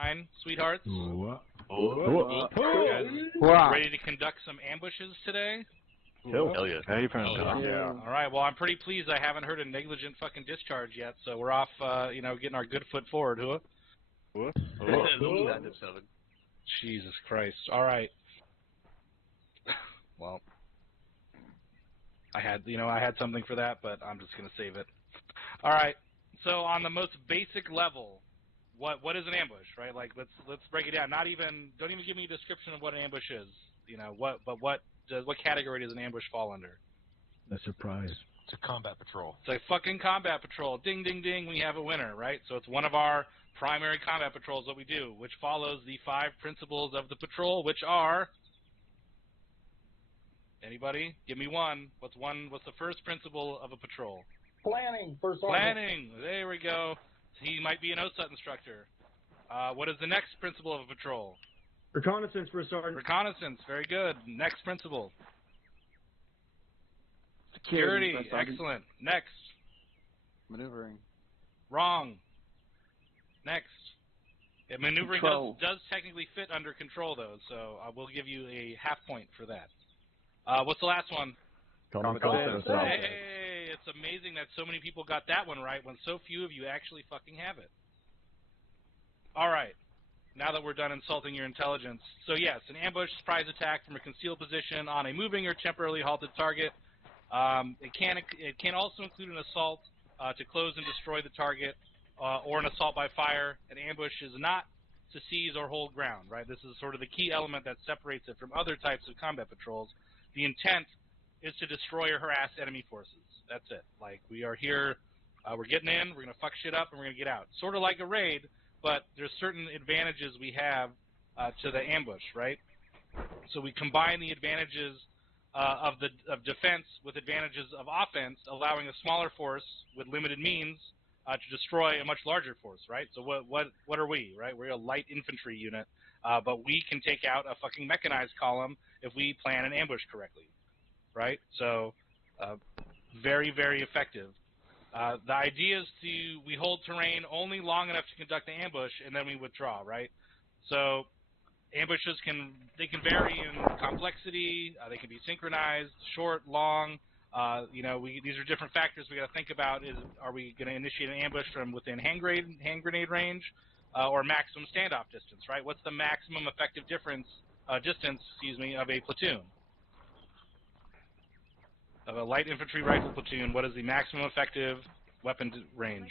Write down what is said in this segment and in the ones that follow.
Callsign, sweethearts. Ready to conduct some ambushes today? Hell yeah. All right. Well, I'm pretty pleased I haven't heard a negligent fucking discharge yet, so we're off, getting our good foot forward, Jesus Christ. All right. Well, I had something for that, but I'm just gonna save it. All right. So on the most basic level, what is an ambush, right? Like let's break it down. Don't even give me a description of what an ambush is. What category does an ambush fall under? A surprise. It's a combat patrol. It's a fucking combat patrol. Ding, ding, ding, we have a winner, right? So it's one of our primary combat patrols that we do, which follows the 5 principles of the patrol, which are... Anybody? Give me one. What's the first principle of a patrol? Planning for sergeant. Planning. There we go. He might be an OSUT instructor. What is the next principle of a patrol? Reconnaissance for sergeant. Reconnaissance. Very good. Next principle. Security. Excellent. Next. Maneuvering. Wrong. Next. Yeah, maneuvering does technically fit under control, though, so I will give you a half point for that. What's the last one? Hey, it's amazing that so many people got that one right when so few of you actually fucking have it. All right. Now that we're done insulting your intelligence. So yes, an ambush, surprise attack from a concealed position on a moving or temporarily halted target. It can also include an assault to close and destroy the target, or an assault by fire. An ambush is not to seize or hold ground, right? This is sort of the key element that separates it from other types of combat patrols. The intent is to destroy or harass enemy forces. That's it. Like, we are here, we're getting in, we're going to fuck shit up, and we're going to get out. Sort of like a raid, but there's certain advantages we have to the ambush, right? So we combine the advantages of defense with advantages of offense, allowing a smaller force with limited means to destroy a much larger force, right? So what are we, right? We're a light infantry unit, but we can take out a fucking mechanized column if we plan an ambush correctly, right? So very, very effective. The idea is we hold terrain only long enough to conduct the ambush, and then we withdraw, right? So ambushes can vary in complexity. They can be synchronized, short, long. These are different factors we got to think about. Are we going to initiate an ambush from within hand grenade range, or maximum standoff distance? Right? What's the maximum effective distance? Of a platoon, of a light infantry rifle platoon. What is the maximum effective weapon range?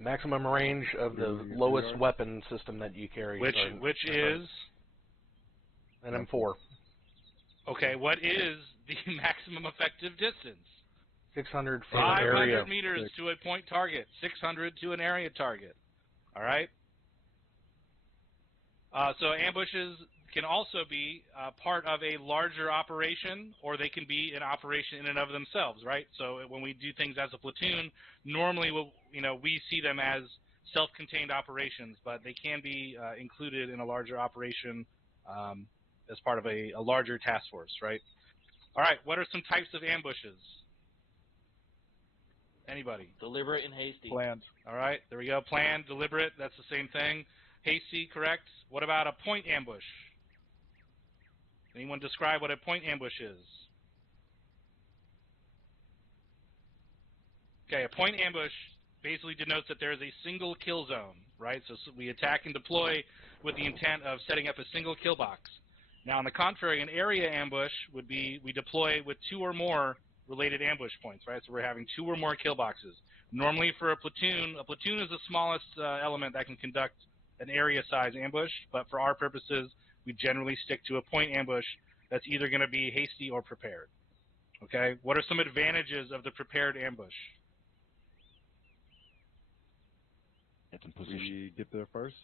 Maximum range of the lowest weapon system that you carry. Which is an M4. Okay, what is the maximum effective distance? 600 from 500 area. meters to a point target. 600 to an area target. All right. So ambushes can also be part of a larger operation, or they can be an operation in and of themselves, right? So when we do things as a platoon, normally we see them as self-contained operations, but they can be included in a larger operation as part of a larger task force, right? All right, what are some types of ambushes? Anybody? Deliberate and hasty. Planned. All right, there we go. Planned, deliberate, that's the same thing. Hasty, correct. What about a point ambush? Anyone describe what a point ambush is? Okay, a point ambush basically denotes that there is a single kill zone, right? So we attack and deploy with the intent of setting up a single kill box. Now, on the contrary, an area ambush would be we deploy with 2 or more related ambush points, right? So we're having 2 or more kill boxes. Normally for a platoon is the smallest element that can conduct an area-size ambush, but for our purposes, we generally stick to a point ambush that's either going to be hasty or prepared. Okay? What are some advantages of the prepared ambush? We get there first.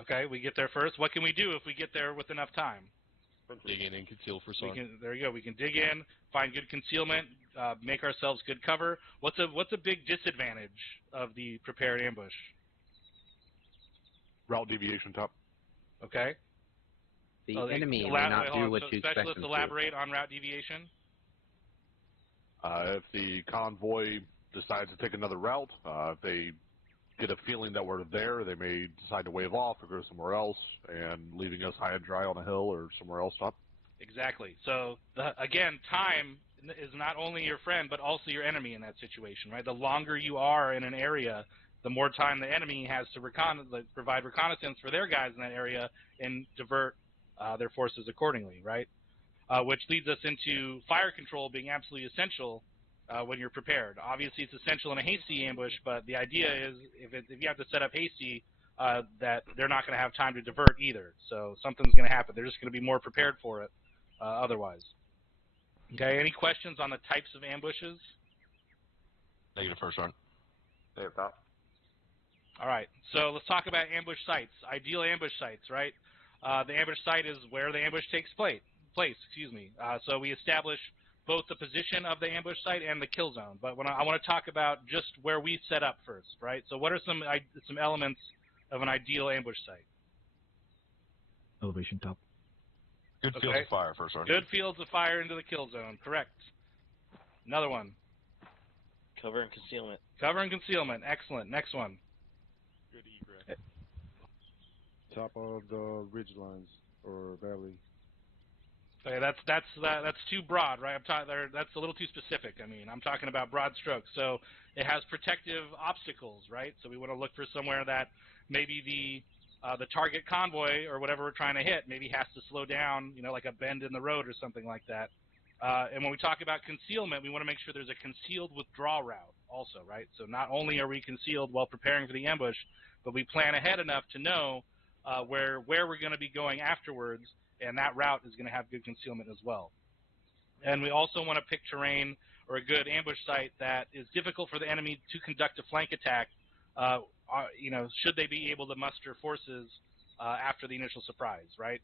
Okay, we get there first. What can we do if we get there with enough time? Dig in and conceal for some. There you go. We can dig in, find good concealment, make ourselves good cover. What's a big disadvantage of the prepared ambush? Route deviation top. Okay. The enemy may not do what you expect them Specialists elaborate on route deviation. If the convoy decides to take another route, if they get a feeling that we're there. They may decide to wave off or go somewhere else, and leaving us high and dry on a hill or somewhere else up. Exactly. So, again, time is not only your friend, but also your enemy in that situation, right? The longer you are in an area, the more time the enemy has to provide reconnaissance for their guys in that area and divert their forces accordingly, right? Which leads us into fire control being absolutely essential when you're prepared. Obviously, it's essential in a hasty ambush, but the idea is if you have to set up hasty, that they're not going to have time to divert either. So something's going to happen. They're just going to be more prepared for it otherwise. Okay, any questions on the types of ambushes? Negative first round. Negative top. All right, so let's talk about ambush sites, ideal ambush sites, right? The ambush site is where the ambush takes place. So we establish both the position of the ambush site and the kill zone. But I want to talk about just where we set up first, right? So what are some elements of an ideal ambush site? Elevation top. Good fields of fire first round. Good fields of fire into the kill zone, correct. Another one. Cover and concealment. Cover and concealment, excellent. Next one. Good egress. Top of the ridge lines or valley. Okay, that's too broad, right? That's a little too specific. I mean, I'm talking about broad strokes. So it has protective obstacles, right? So we want to look for somewhere that maybe the target convoy or whatever we're trying to hit maybe has to slow down, like a bend in the road or something like that. And when we talk about concealment, we want to make sure there's a concealed withdrawal route also, right? So not only are we concealed while preparing for the ambush, but we plan ahead enough to know where we're going to be going afterwards, and that route is going to have good concealment as well. And we also want to pick terrain or a good ambush site that is difficult for the enemy to conduct a flank attack, should they be able to muster forces after the initial surprise, right?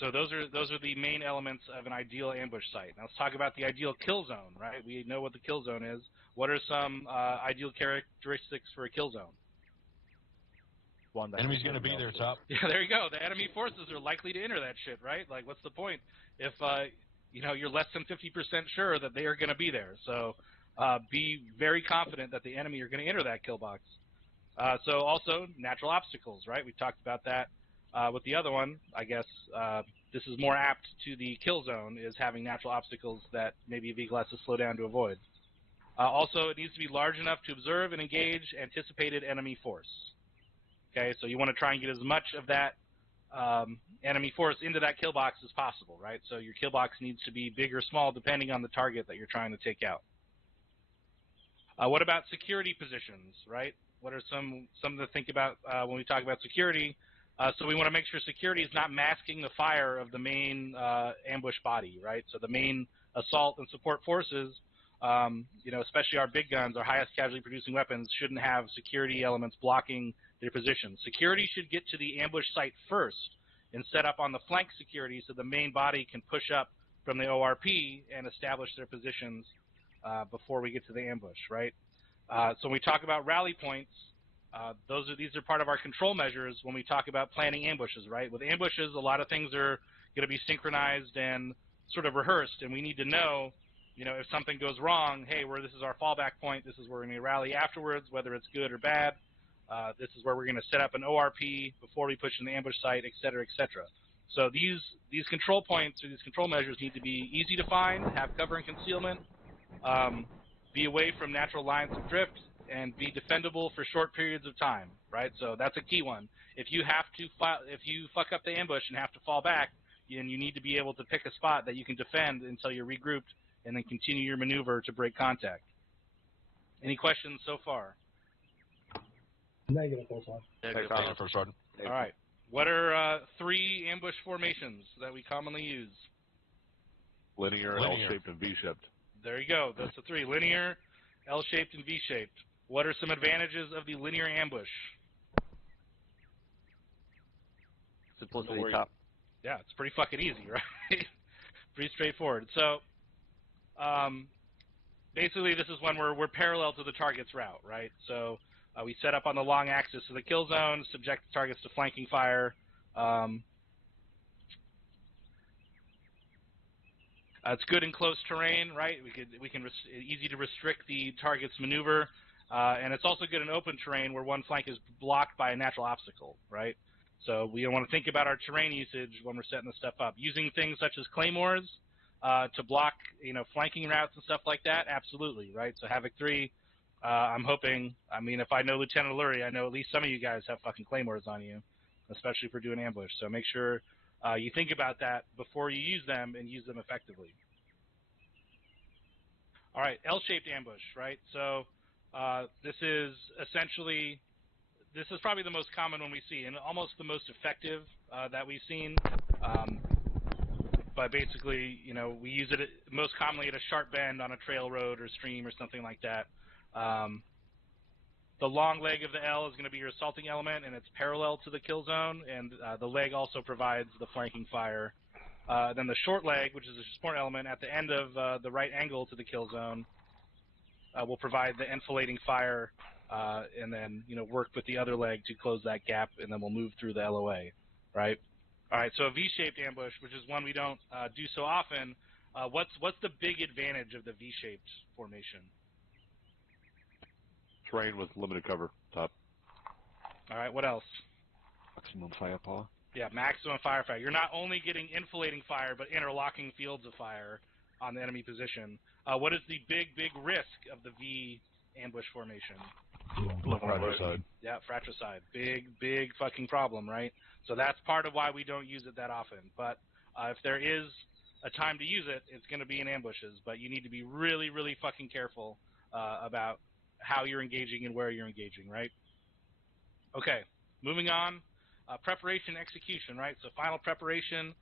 So those are the main elements of an ideal ambush site. Now let's talk about the ideal kill zone, right? We know what the kill zone is. What are some ideal characteristics for a kill zone? Enemy's going to be there, top. Yeah, there you go. The enemy forces are likely to enter that shit, right? Like, what's the point if you're less than 50% sure that they are going to be there? So be very confident that the enemy are going to enter that kill box. So also natural obstacles, right? We talked about that with the other one. I guess this is more apt to the kill zone, is having natural obstacles that maybe a vehicle has to slow down to avoid. Also, it needs to be large enough to observe and engage anticipated enemy force. Okay, so you want to try and get as much of that enemy force into that kill box as possible, right? So your kill box needs to be big or small depending on the target that you're trying to take out. What about security positions, right? What are something to think about when we talk about security? So we want to make sure security is not masking the fire of the main ambush body, right? So the main assault and support forces, especially our big guns, our highest casualty producing weapons, shouldn't have security elements blocking their positions. Security should get to the ambush site first and set up on the flank security so the main body can push up from the ORP and establish their positions before we get to the ambush, right? So when we talk about rally points, these are part of our control measures when we talk about planning ambushes, right? With ambushes, a lot of things are going to be synchronized and sort of rehearsed, and we need to know, if something goes wrong, hey, this is our fallback point, this is where we're going to rally afterwards, whether it's good or bad. This is where we're going to set up an ORP before we push in the ambush site, et cetera, et cetera. So these control points or these control measures need to be easy to find, have cover and concealment, be away from natural lines of drift, and be defendable for short periods of time, right? So that's a key one. If you fuck up the ambush and have to fall back, then you need to be able to pick a spot that you can defend until you're regrouped and then continue your maneuver to break contact. Any questions so far? Negative first one. Negative first round. All right. What are 3 ambush formations that we commonly use? Linear. L-shaped, and V-shaped. There you go. That's the 3. Linear, L-shaped, and V-shaped. What are some advantages of the linear ambush? Simplicity top. Yeah, it's pretty fucking easy, right? Pretty straightforward. So basically this is when we're parallel to the target's route, right? So we set up on the long axis of the kill zone, subject the targets to flanking fire. It's good in close terrain, right? Easy to restrict the target's maneuver. And it's also good in open terrain where one flank is blocked by a natural obstacle, right? So we want to think about our terrain usage when we're setting this stuff up. Using things such as claymores to block, flanking routes and stuff like that, absolutely, right? So Havoc 3, I'm hoping, if I know Lieutenant Lurie, I know at least some of you guys have fucking claymores on you, especially for doing ambush. So make sure you think about that before you use them and use them effectively. All right, L-shaped ambush, right? So this is probably the most common one we see, and almost the most effective that we've seen. But basically, we use it most commonly at a sharp bend on a trail road or stream or something like that. The long leg of the L is going to be your assaulting element, and it's parallel to the kill zone, and the leg also provides the flanking fire. Then the short leg, which is a support element at the end of the right angle to the kill zone, will provide the enfilading fire, and then work with the other leg to close that gap, and then we'll move through the LOA, right? All right, so a V-shaped ambush, which is one we don't do so often. What's the big advantage of the V-shaped formation? Terrain with limited cover, top. All right, what else? Maximum firepower. Yeah, maximum firepower. You're not only getting enfilading fire, but interlocking fields of fire on the enemy position. What is the big risk of the V ambush formation? Fratricide. Yeah, fratricide. Big fucking problem, right? So that's part of why we don't use it that often. But if there is a time to use it, it's going to be in ambushes. But you need to be really fucking careful about how you're engaging and where you're engaging, right? Okay, moving on. Preparation execution, right? So final preparation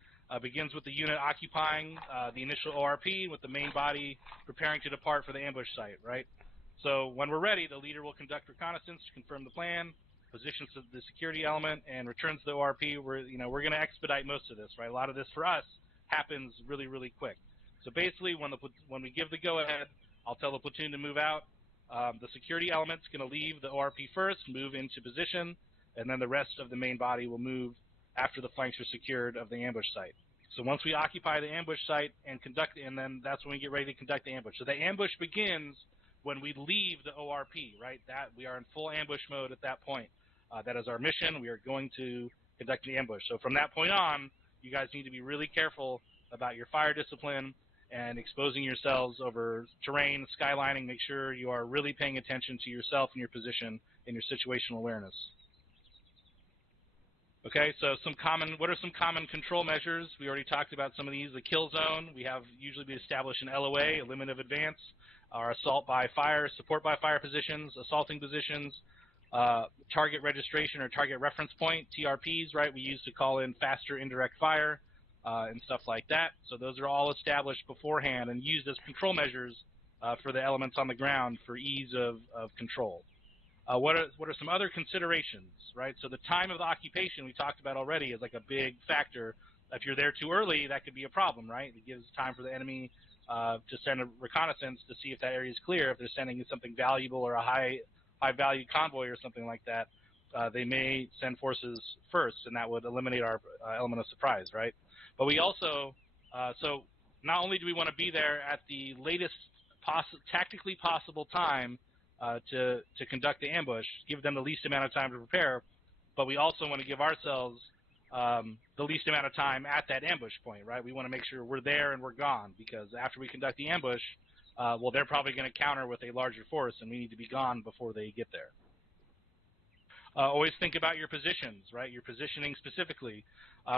begins with the unit occupying the initial ORP with the main body preparing to depart for the ambush site, right? So when we're ready, the leader will conduct reconnaissance to confirm the plan, positions the security element, and returns to the ORP. We're going to expedite most of this, right? A lot of this for us happens really quick. So basically, when we give the go-ahead, I'll tell the platoon to move out. The security element's going to leave the ORP first, move into position, and then the rest of the main body will move after the flanks are secured of the ambush site. So once we occupy the ambush site and then that's when we get ready to conduct the ambush. So the ambush begins when we leave the ORP, right? That we are in full ambush mode at that point. That is our mission. We are going to conduct the ambush. So from that point on, you guys need to be really careful about your fire discipline and exposing yourselves over terrain, skylining. Make sure you are really paying attention to yourself and your position and your situational awareness. Okay, so what are some common control measures? We already talked about some of these. The kill zone, we have usually established an LOA, a limit of advance, our assault by fire, support by fire positions, assaulting positions, target registration or target reference point, TRPs, right? We use to call in faster indirect fire and stuff like that. So those are all established beforehand and used as control measures for the elements on the ground for ease of control. What are some other considerations, right? So the time of the occupation we talked about already is like a big factor. If you're there too early, that could be a problem, right? It gives time for the enemy to send a reconnaissance to see if that area is clear. If they're sending something valuable or a high-value convoy or something like that, they may send forces first, and that would eliminate our element of surprise, right? But we also, so not only do we want to be there at the latest tactically possible time to conduct the ambush, give them the least amount of time to prepare, but we also want to give ourselves the least amount of time at that ambush point, right? We want to make sure we're there and we're gone, because after we conduct the ambush, well, they're probably going to counter with a larger force, and we need to be gone before they get there. Always think about your positions, right? Your positioning specifically.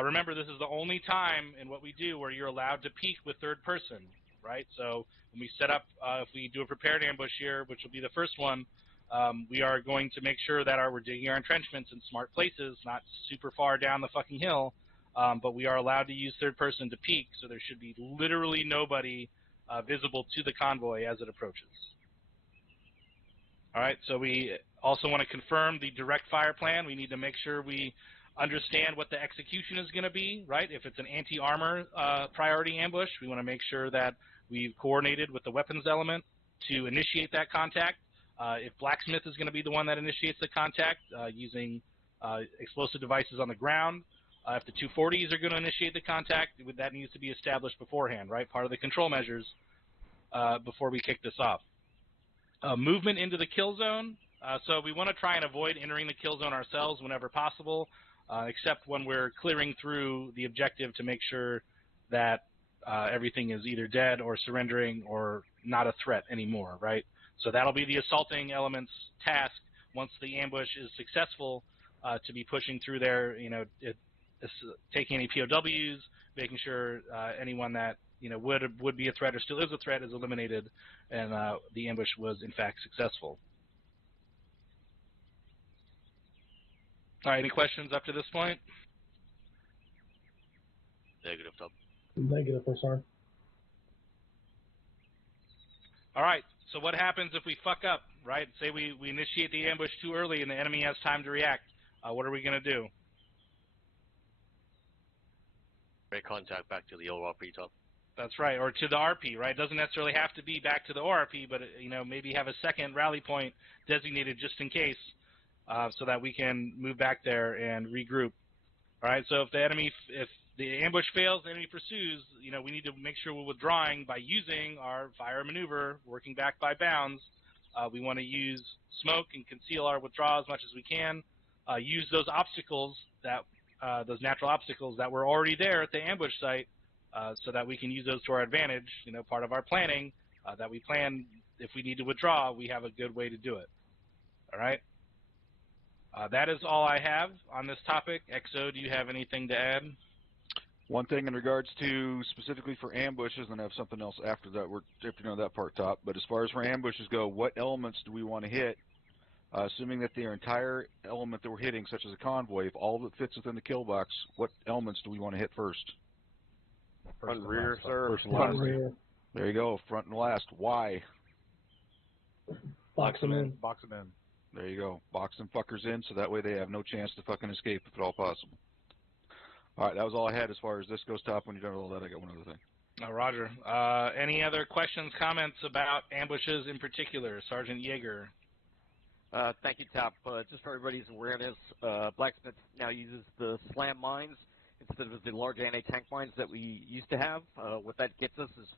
Remember, this is the only time in what we do where you're allowed to peek with third person, right? So when we set up, if we do a prepared ambush here, which will be the first one, we are going to make sure that we're digging our entrenchments in smart places, not super far down the fucking hill, but we are allowed to use third person to peek, so there should be literally nobody visible to the convoy as it approaches. All right, so we also want to confirm the direct fire plan. We need to make sure we understand what the execution is going to be, right? If it's an anti-armor priority ambush, we want to make sure that we've coordinated with the weapons element to initiate that contact. If blacksmith is going to be the one that initiates the contact using explosive devices on the ground, if the 240s are going to initiate the contact, that needs to be established beforehand, right? Part of the control measures before we kick this off. Movement into the kill zone. So we want to try and avoid entering the kill zone ourselves whenever possible, except when we're clearing through the objective to make sure that everything is either dead or surrendering or not a threat anymore, right? So that'll be the assaulting element's task once the ambush is successful, to be pushing through there, taking any POWs, making sure anyone that would be a threat or still is a threat is eliminated, and the ambush was in fact successful. All right, any questions up to this point? Negative, top. Negative, full start. All right, so what happens if we fuck up, right? Say we initiate the ambush too early and the enemy has time to react. What are we going to do? Make contact back to the ORP, top. That's right, or to the RP, right? It doesn't necessarily have to be back to the ORP, but maybe have a second rally point designated just in case, so that we can move back there and regroup. All right, so if the ambush fails, the enemy pursues, we need to make sure we're withdrawing by using our fire maneuver, working back by bounds. We want to use smoke and conceal our withdrawal as much as we can. Use those obstacles those natural obstacles that were already there at the ambush site, so that we can use those to our advantage. Part of our planning, that we plan if we need to withdraw, we have a good way to do it. All right. That is all I have on this topic. XO, do you have anything to add? One thing in regards to specifically for ambushes, and I have something else after that. We're that part top. But as far as for ambushes go, what elements do we want to hit? Assuming that their entire element that we're hitting, such as a convoy, if all of it fits within the kill box, what elements do we want to hit first? Front and rear, sir. First and Front last. and rear. There you go, front and last. Why? Box them in. Box them in. There you go. Box them fuckers in, so that way they have no chance to fucking escape if at all possible. All right, that was all I had as far as this goes top. When you're done with all that, I got one other thing. Roger. Any other questions, comments about ambushes in particular? Sergeant Yeager. Thank you, Top. Just for everybody's awareness, Blacksmith now uses the slam mines instead of the large anti-tank mines that we used to have. What that gets us is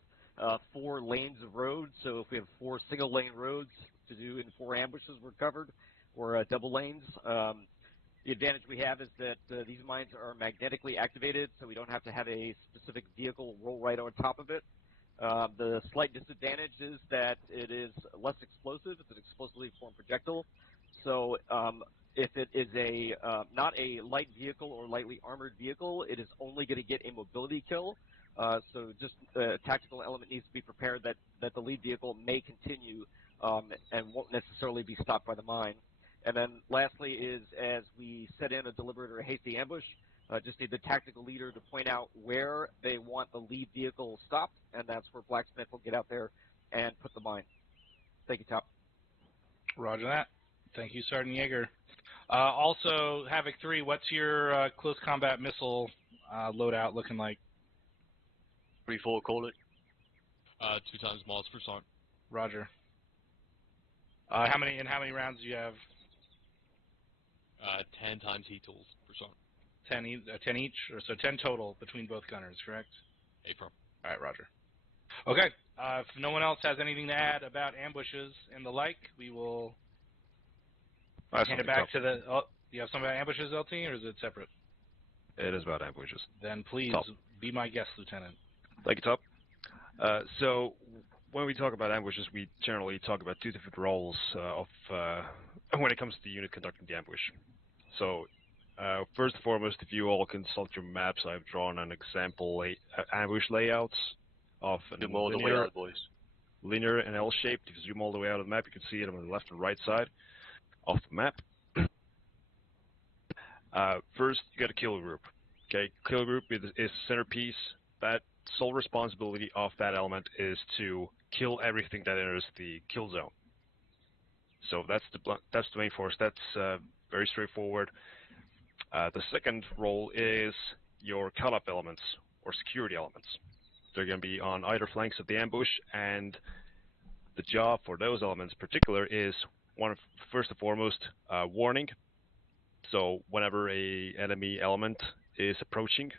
4 lanes of roads. So if we have 4 single-lane roads to do in 4 ambushes, we're covered, or double lanes. The advantage we have is that these mines are magnetically activated, so we don't have to have a specific vehicle roll right on top of it. The slight disadvantage is that it is less explosive. It's an explosively formed projectile. So if it is not a light vehicle or lightly armored vehicle, it is only going to get a mobility kill. So just a tactical element needs to be prepared that the lead vehicle may continue and won't necessarily be stopped by the mine. And then lastly is, as we set in a deliberate or a hasty ambush, just need the tactical leader to point out where they want the lead vehicle stopped, and that's where Blacksmith will get out there and put the mine. Thank you, Top. Roger that. Thank you, Sergeant Yeager. Also, Havoc 3, what's your close combat missile loadout looking like? Pretty full, call it. 2 times Moss per sergeant. Roger. How many rounds do you have? 10 times heat tools per sergeant. 10 each, or so 10 total between both gunners, correct? Affirm. All right, Roger. Okay, if no one else has anything to add about ambushes and the like, we will hand it back to the... Oh, you have something about ambushes, LT, or is it separate? It is about ambushes. Then please be my guest, Lieutenant. Thank you, Top. So when we talk about ambushes, we generally talk about 2 different roles when it comes to the unit conducting the ambush. So first and foremost, if you all consult your maps, I've drawn an example ambush layouts of linear and L-shaped. If you zoom all the way out of the map, you can see it on the left and right side of the map. First, you got a kill group. Okay, kill group is centerpiece. That sole responsibility of that element is to kill everything that enters the kill zone. So that's the main force. That's very straightforward. The second role is your cut-up elements or security elements. They're going to be on either flanks of the ambush, and the job for those elements in particular is first and foremost warning. So whenever a enemy element is approaching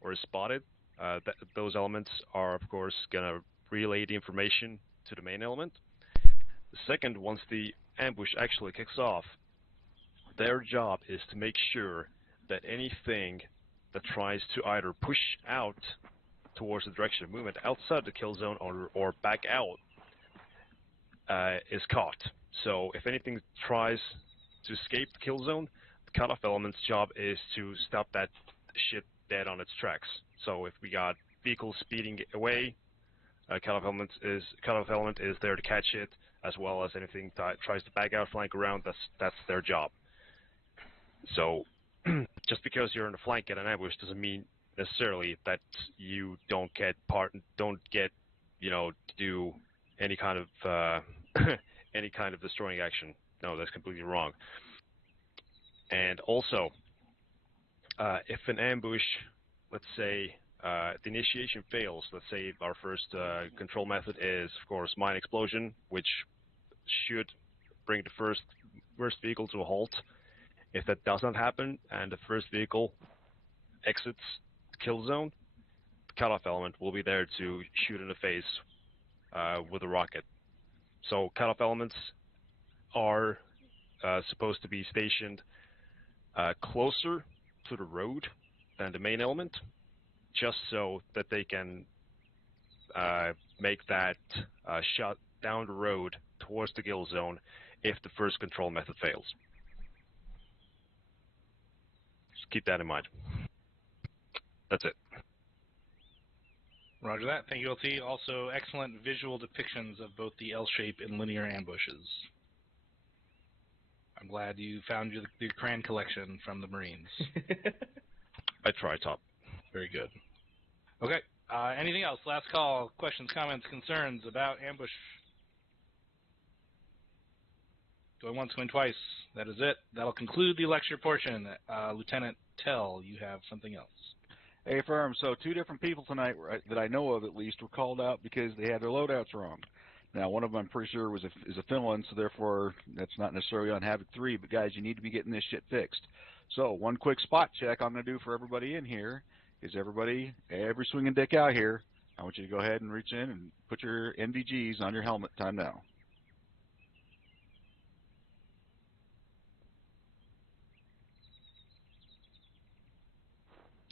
or is spotted, those elements are of course going to relay the information to the main element. Second, once the ambush actually kicks off, their job is to make sure that anything that tries to either push out towards the direction of movement outside the kill zone or back out is caught. So if anything tries to escape the kill zone, the cutoff element's job is to stop that shit dead on its tracks. So if we got vehicles speeding away, cutoff element is there to catch it, as well as anything that tries to back out, flank around. That's their job. So just because you're in a flank at an ambush doesn't mean necessarily that you don't get to do any kind of any kind of destroying action. No, that's completely wrong. And also, if an ambush, let's say, the initiation fails, let's say our first control method is, of course, mine explosion, which should bring the first vehicle to a halt. If that does not happen and the first vehicle exits the kill zone, the cutoff element will be there to shoot in the face with a rocket. So cutoff elements are supposed to be stationed closer to the road than the main element, just so that they can make that shot down the road towards the kill zone if the first control method fails. Just keep that in mind. That's it. Roger that. Thank you, LT. Also, excellent visual depictions of both the L-shape and linear ambushes. I'm glad you found your crayon collection from the Marines. I try, Top. Very good. Okay. Anything else? Last call. Questions, comments, concerns about ambush? Going once, going twice. That is it. That'll conclude the lecture portion. Lieutenant Tell, you have something else. Hey, firm. So 2 different people tonight that I know of, at least, were called out because they had their loadouts wrong. Now, one of them I'm pretty sure is a Finland, so therefore that's not necessarily on Havoc 3. But guys, you need to be getting this shit fixed. So one quick spot check I'm going to do for everybody in here is every swinging dick out here, I want you to go ahead and reach in and put your NVGs on your helmet. Time now.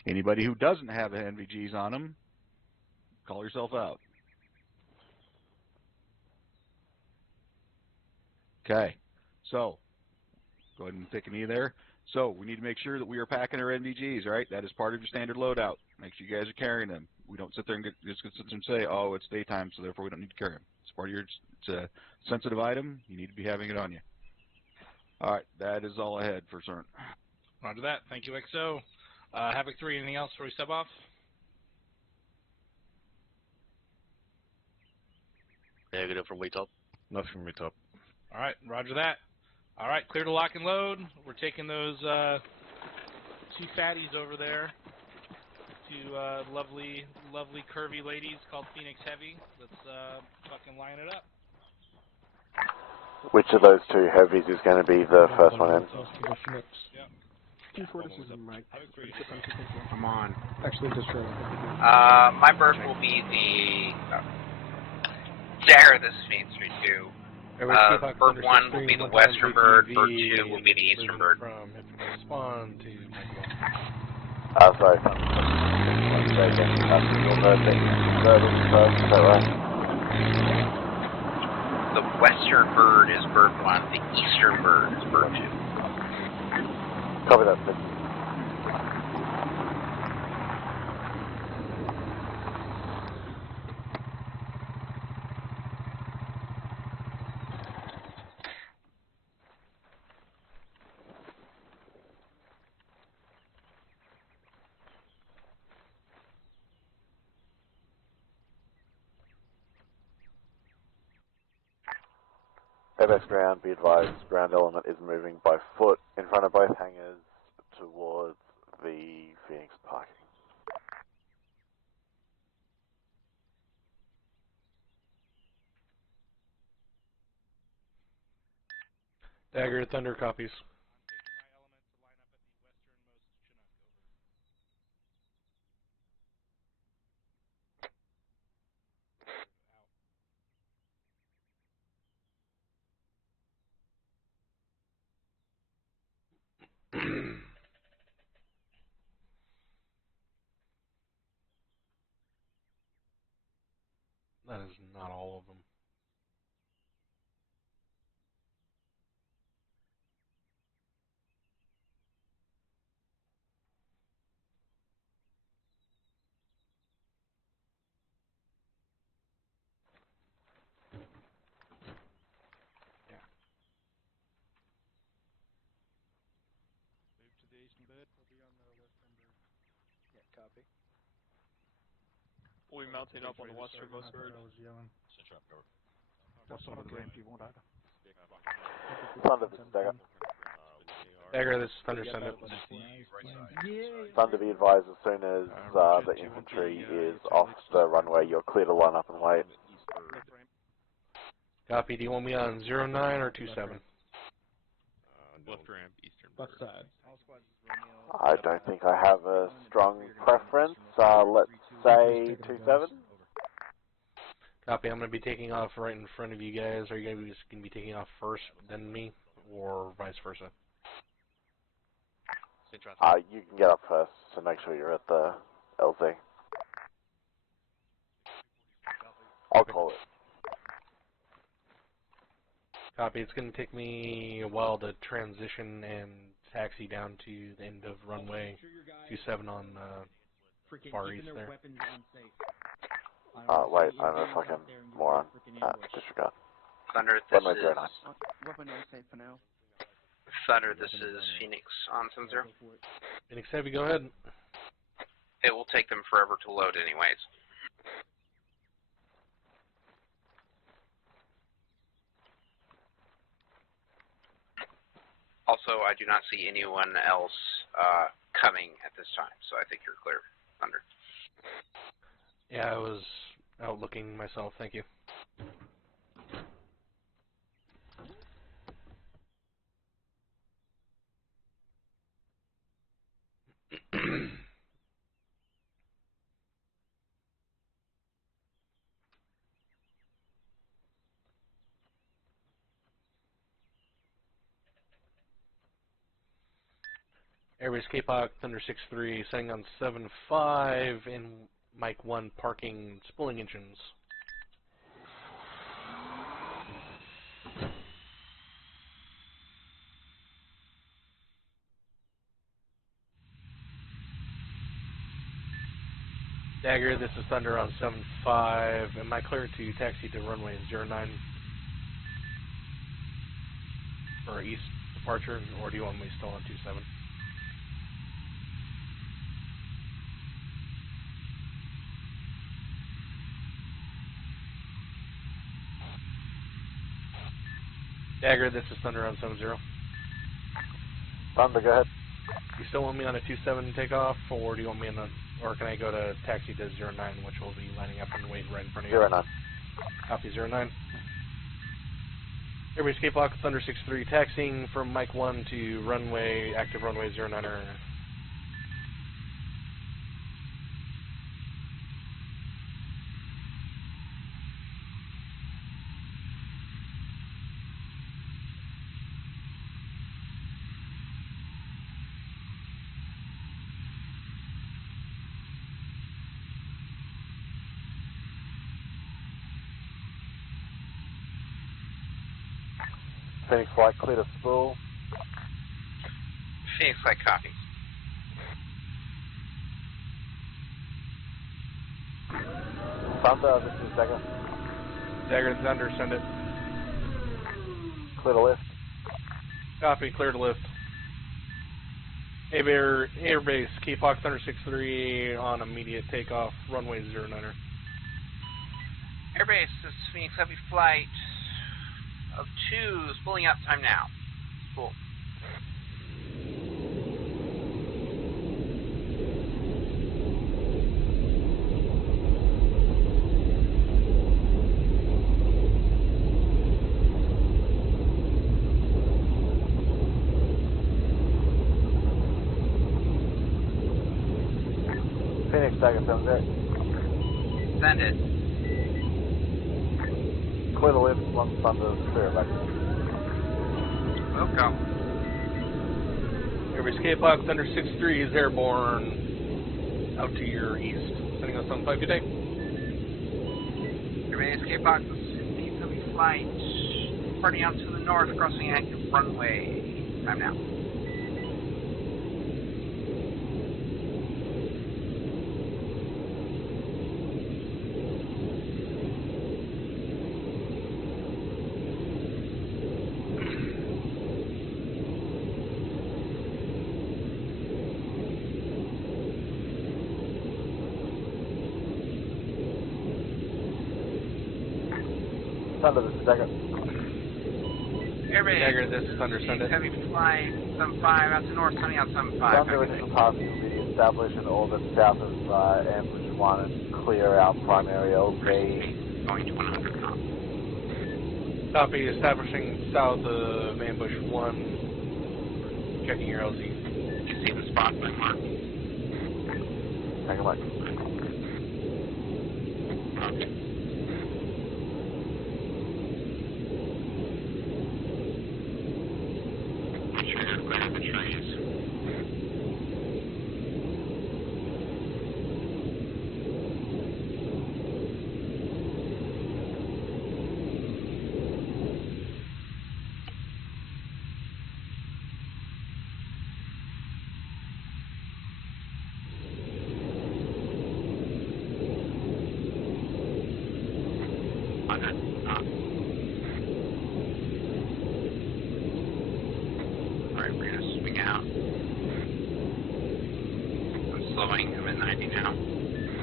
Anybody who doesn't have NVGs on them, call yourself out. Okay, so go ahead and take a knee there. So we need to make sure that we are packing our NVGs, right? That is part of your standard loadout. Make sure you guys are carrying them. We don't sit there and just sit there and say, oh, it's daytime, so therefore we don't need to carry them. It's part of your, it's a sensitive item. You need to be having it on you. All right, that is all I had for certain. Roger that. Thank you, XO. Havoc 3, anything else before we step off? Negative from Top. Nothing from me, Top. All right, roger that. All right, clear to lock and load. We're taking those 2 fatties over there to lovely curvy ladies called Phoenix Heavy. Let's fucking line it up. Which of those 2 heavies is going to be the first one in? Yep. I'm on. Actually, just my bird will be the dagger. This is Main Street 2. Bird 1 will be the western bird. Bird 2 will be the eastern bird. Spawn to Sorry. The western bird is bird 1. The eastern bird is bird 2. Copy that, please. ABEX ground, be advised, ground element is moving by foot in front of both hangars towards the Phoenix parking. Dagger, Thunder copies. That is not all of them. Move to the eastern bed. We'll be on the western bird. Yeah, copy. We'll be mounting up on the western bird. That's some of the rain people won't either. Thunder, this is Dagger. Dagger, this is Thunder, send it. Thunder, be advised as soon as the infantry is off the runway, you're clear to line up and wait. Copy. Do you want me on 09 or 27? Left ramp, eastern Left side. I don't think I have a strong preference. Let's say 27. Copy. I'm going to be taking off right in front of you guys. Are you going to be taking off first, then me, or vice versa? You can get up first, so make sure you're at the LZ. I'll call it. Copy. It's going to take me a while to transition and taxi down to the end of runway 27 on far east there. Wait, I'm a fucking moron. Disregard. Thunder, this is... Weapon unsafe for now. Thunder, this is Phoenix on 7-0. Phoenix Heavy, go ahead. It will take them forever to load anyways. Also, I do not see anyone else coming at this time, so I think you're clear, Thunder. Yeah, I was out looking myself, thank you. Airbase K-Pop, Thunder 6-3, setting on 7-5, and Mike 1 parking spooling engines. Dagger, this is Thunder on 7-5. Am I clear to taxi to runway 09 for east departure, or do you want me still on 27? Dagger, this is Thunder on 7-0. Thunder, go ahead. You still want me on a 27 takeoff, or do you want me on a, or can I go to taxi to 09, which will be lining up and waiting right in front of you? 09. Copy 09. Airbase K-Block, Thunder 6-3, taxiing from Mike 1 to runway, active runway 09er. Phoenix Flight, clear to spool. Phoenix Flight, copy. Thunder, this is Dagger. Dagger, Thunder, send it. Clear to lift. Copy, clear to lift. Airbase, K-Block, Thunder 6-3 on immediate takeoff, runway 09er. Airbase, this is Phoenix Heavy Flight of 2, spooling out time now. Cool. Phoenix Dagger, 7-0. Send it. Clear the lift, once Thunder, clear back. Welcome. Airbase K-Box Thunder 6-3 is airborne out to your east. Sending us on 5, good day. Airbase K-Box 16 heavy flight. Departing out to the north, crossing active runway. Time now. Thunder, this is Dagger. Airbase. Dagger, this is Thunder, send it. Heavy flight, 75 out to north, coming out 75. Thunder, initial passing will be established in orbit south of ambush 1 and clear our primary LZ. Going to 100 knots. Copy, establishing south of ambush 1. Checking your LZ. You see the spot by mark? Hang on, Okay. Alright, we're gonna swing out. I'm slowing, I'm at 90 now.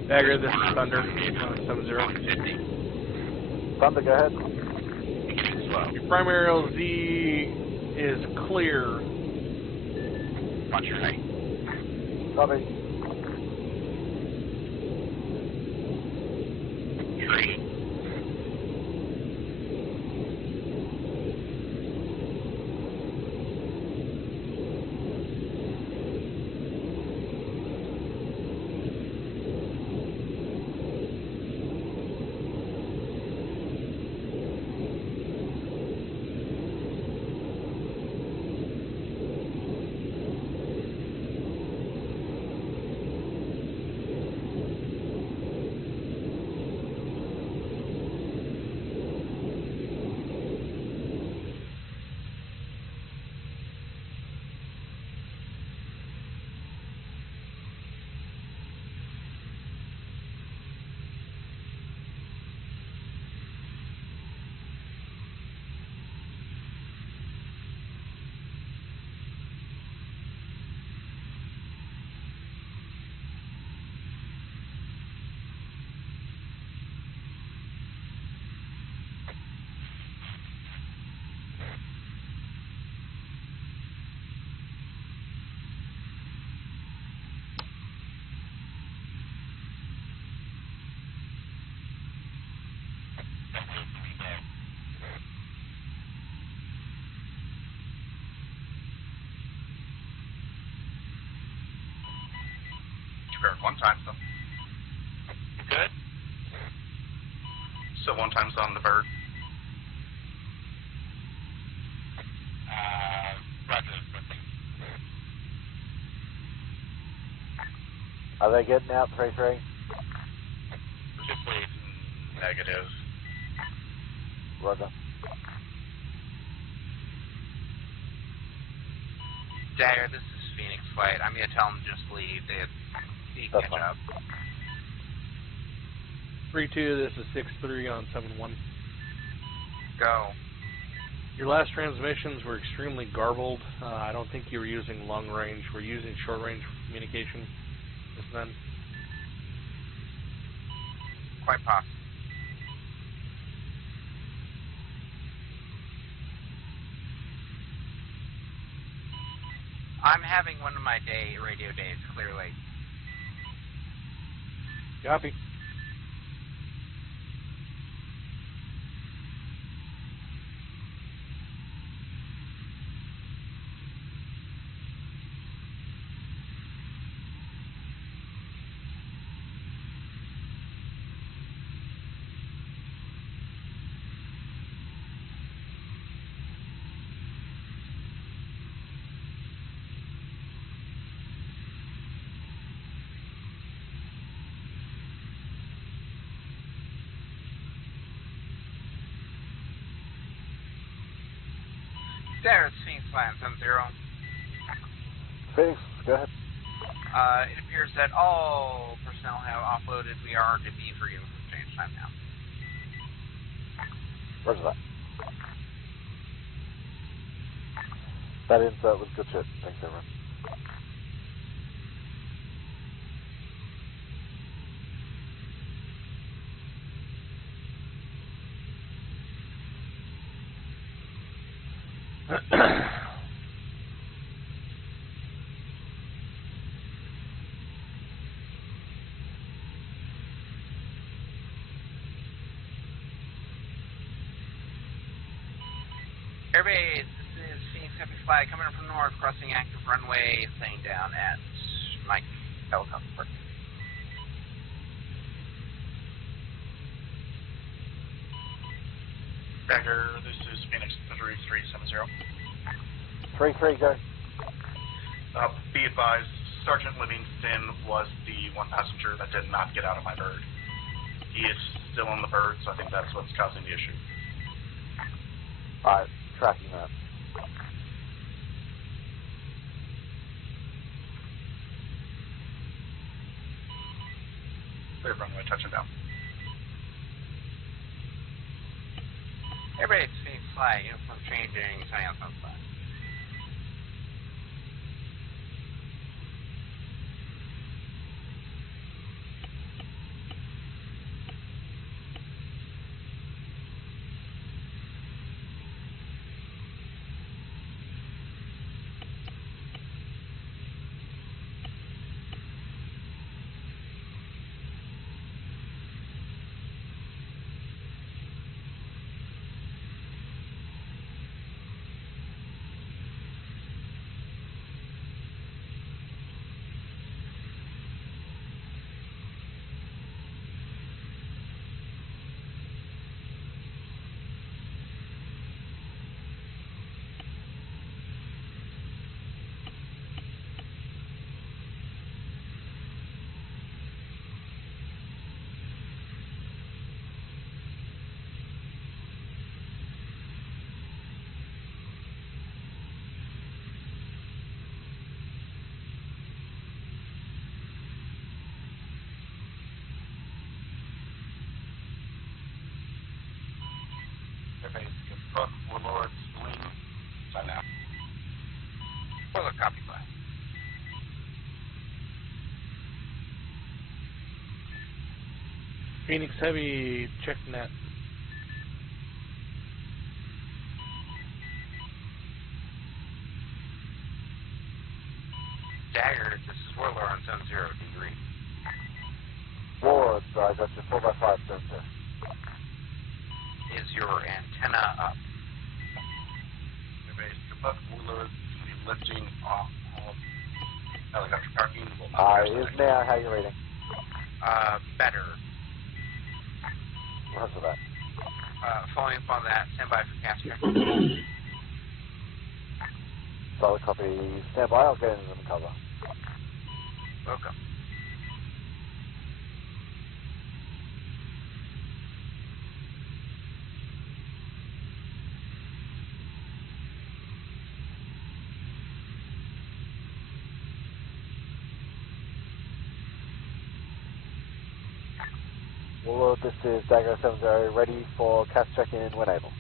Dagger, this is Thunder, 70. 150. Thunder, go ahead. Beginning slow. Your primary LZ is clear. Watch your height. Copy. Tree. One time, so. Good. So 1 time's on the bird. Roger. Are they getting out 3-3? Just leave. Negative. Roger. Dagger, this is Phoenix Flight. I'm gonna tell them just leave. They catch up. 3-2, this is 6-3 on 7-1. Go. Your last transmissions were extremely garbled. I don't think you were using long range. We're using short range communication just then. Quite possible. I'm having one of my radio days, clearly. Copy. There, it's Phoenix Land 7-0. Phoenix, go ahead. It appears that all personnel have offloaded. We are to be forgiven for change time now. Roger that. That insert was good shit. Thanks, everyone. Airbase, this is Phoenix Heavy Flag coming in from north, crossing active runway, staying down at Mike Helicopter. Dagger, this is Phoenix 3370. 3-3, go. Be advised, Sergeant Livingston was the one passenger that did not get out of my bird. He is still on the bird, so I think that's what's causing the issue. Alright, tracking that. Clear runway, touching down. Airbase, Phoenix Flag, uniform changing, signing out on flag. Warlord's wing. Sign out. Warlord, copy flag. Phoenix Heavy, check net. Dagger, this is Warlord on 70 degree. Warlord, I got your 4x5 sensor. Is your antenna up? Airbase, Warlord, lifting off helicopter parking. Is now, how you reading? Better. Roger that. Following up on that, stand by for cast check. Solid copy. Stand by, I'll get into them cover. Welcome. Warlord, this is Dagger 70, ready for cast check-in when able.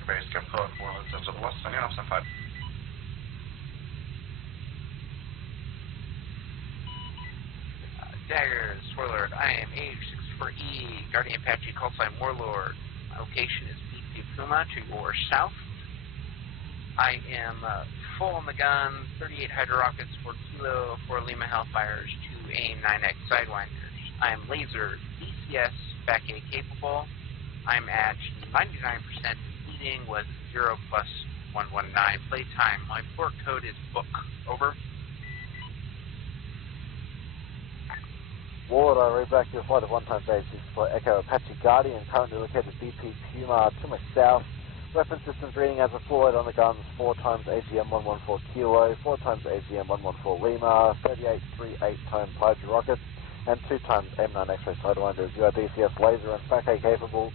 Airbase, get forward, Warlord, sends over west, signing off, stand 5. Dagger, Warlord, I am H64E, Guardian Apache, Callsign Warlord. My location is BP Puma to your south. I am full on the gun, 38 Hydro Rockets for Kilo, 4 Lima Hellfires, 2 AIM 9X Sidewinders. I am laser DCS back A capable. I'm at 99% leading with 0 plus 119 playtime. My port code is book. Over. Warlord, I read back your flight of 1x86 for Echo Apache Guardian, currently located BP Puma to my south. Weapon systems reading as a forward on the guns 4 times AGM 114 Kilo, 4 times AGM 114 Lima, 38 3/8 times Hydro Rockets, and 2 times M9 X-ray Sidewinders. You are DCS laser and FAK capable,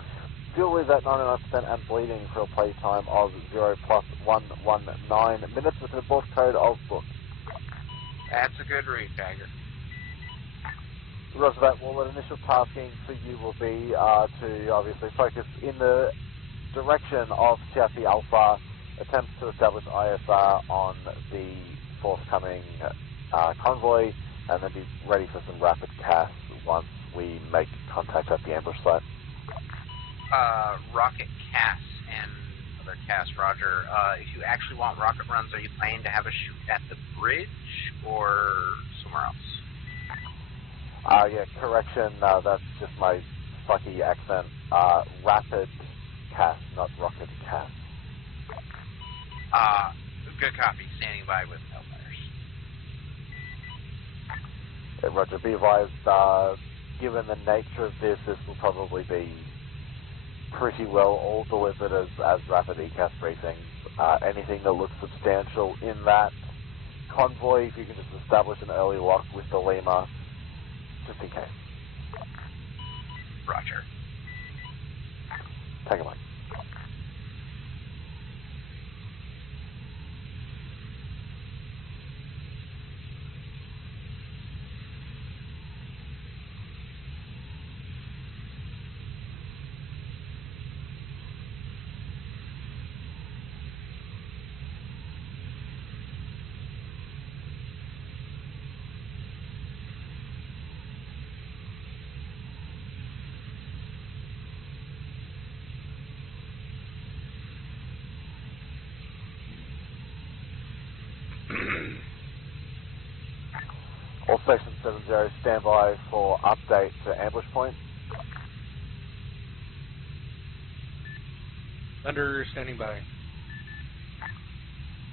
Fuel is at 99% and bleeding for a playtime of 0 plus 119 minutes with an abort code of book. That's a good read, Dagger. Roger that. Well, the initial tasking for you will be to obviously focus in the direction of TFC Alpha, attempt to establish ISR on the forthcoming convoy, and then be ready for some rapid CAS once we make contact at the ambush site. Rocket CAS and other CAS, Roger. If you actually want rocket runs, are you planning to have a shoot at the bridge or somewhere else? Yeah, correction, that's just my fucky accent. Rapid CAS, not rocket CAS. Good copy. Standing by with no fires. Yeah, Roger, be advised, given the nature of this will probably be pretty well all delivered as rapid ECAS briefings. Anything that looks substantial in that convoy, if you can just establish an early lock with the Lima, just in case. Roger. Take a mic. All Station 70, stand by for update to ambush point. Thunder, standing by.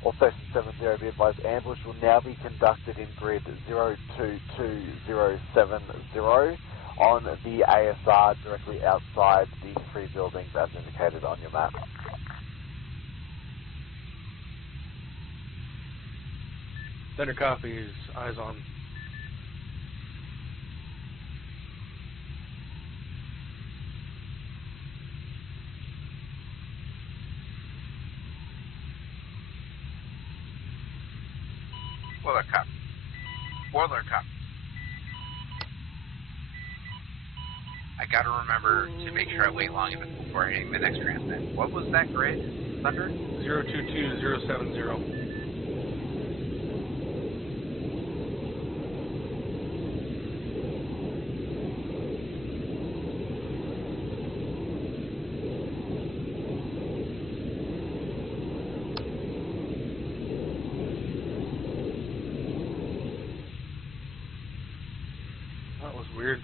All Station 70, be advised, ambush will now be conducted in grid 022070 on the ASR directly outside the 3 buildings as indicated on your map. Thunder copies, eyes on. Warlord Cup. I gotta remember to make sure I wait long enough before hitting the next transmit. What was that grid, Thunder? 022070. Weird.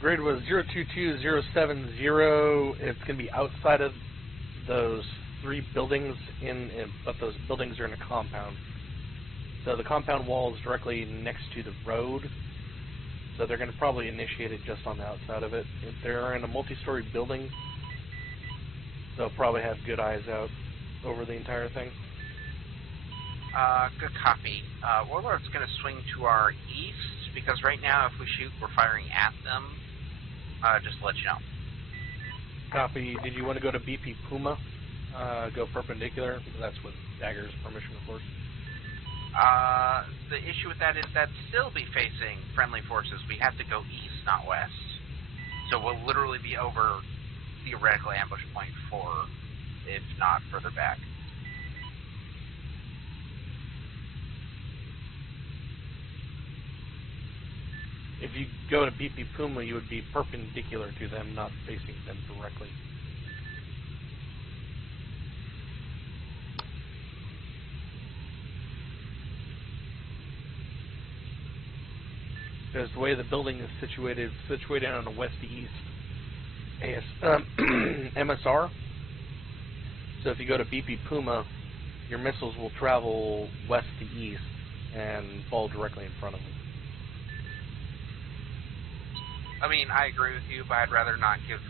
Grid was 022070. It's going to be outside of those 3 buildings, but those buildings are in a compound. So the compound wall is directly next to the road. So they're going to probably initiate it just on the outside of it. If they're in a multi-story building, they'll probably have good eyes out over the entire thing. Good copy. Warlord's going to swing to our east, because right now if we shoot, we're firing at them. Just to let you know. Copy. Did you want to go to BP Puma? Go perpendicular? That's with Dagger's permission, of course. The issue with that is that still be facing friendly forces. We have to go east, not west. So we'll literally be over theoretical ambush point 4, if not further back. If you go to BP Puma, you would be perpendicular to them, not facing them directly. Because the way the building is situated, it's situated on a west-to-east MSR. So if you go to BP Puma, your missiles will travel west to east and fall directly in front of them. I mean, I agree with you, but I'd rather not give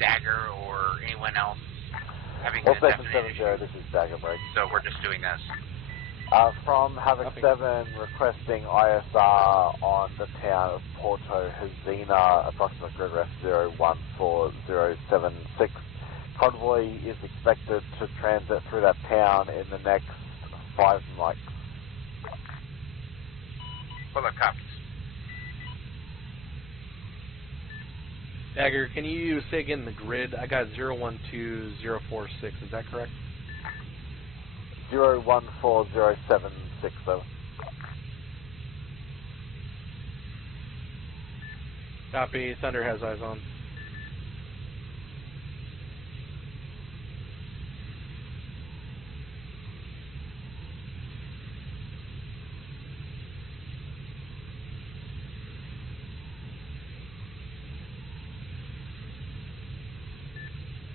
Dagger or anyone else having All a Station definite 70, this is Dagger Break. So we're just doing this. From Havoc 7, requesting ISR on the town of Porto Hazina, approximate grid ref 014076. Convoy is expected to transit through that town in the next 5 mics. Well, that copies. Dagger, can you say again the grid? I got 012046, is that correct? 014076, over. Copy, Thunder has eyes on.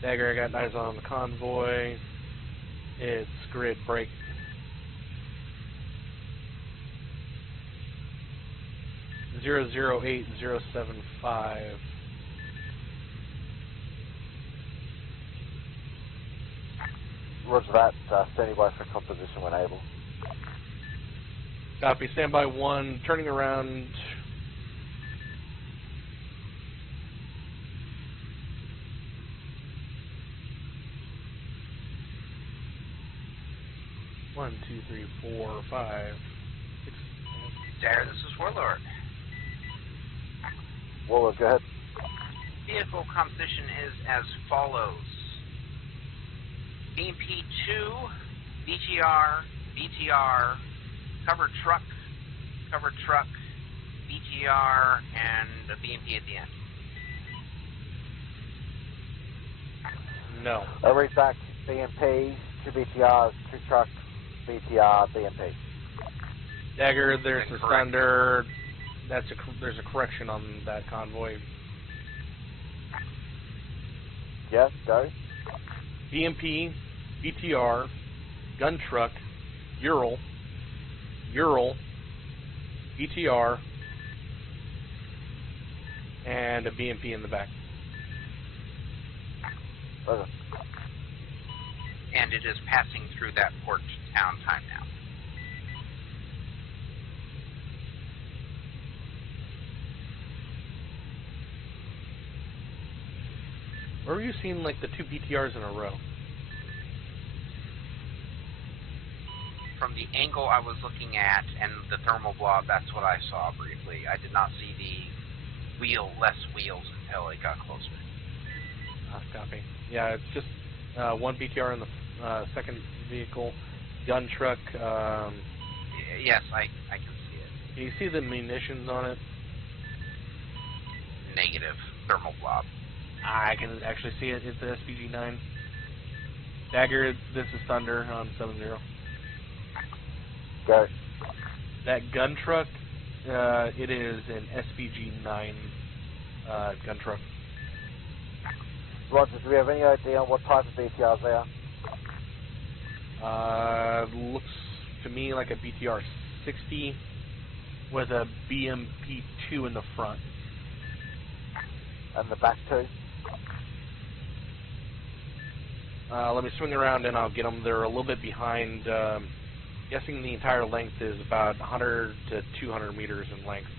Dagger, I got eyes on the convoy. It's grid break. Zero 08075. Roger that. Standing by for composition when able. Copy. Standby 1. Turning around. One, two, three, 4, 5, 6. There, this is Warlord. Warlord, go ahead. Vehicle composition is as follows. BMP 2, BTR, BTR, covered truck, BTR, and a BMP at the end. No. I read back. BMP, 2 BTRs, 2 trucks, BTR, BMP. Dagger, there's a Thunder. There's a correction on that convoy. Yeah, go. BMP, BTR, gun truck, Ural, BTR, and a BMP in the back. Okay. And it is passing through that port town time now. Where were you seeing like the 2 BTRs in a row? From the angle I was looking at and the thermal blob, that's what I saw briefly. I did not see the less wheels until it got closer. Copy. Yeah, it's just 1 BTR in the second vehicle, gun truck. Yes, I can see it. Can you see the munitions on it? Negative thermal blob. I can actually see it. It's the SPG-9. Dagger, this is Thunder on 7-0. Go. That gun truck, it is an SPG-9 gun truck. Roger, do we have any idea on what type of BTRs they are? Looks to me like a BTR 60 with a BMP 2 in the front. And the back 2? Let me swing around and I'll get them. They're a little bit behind. Guessing the entire length is about 100 to 200 meters in length.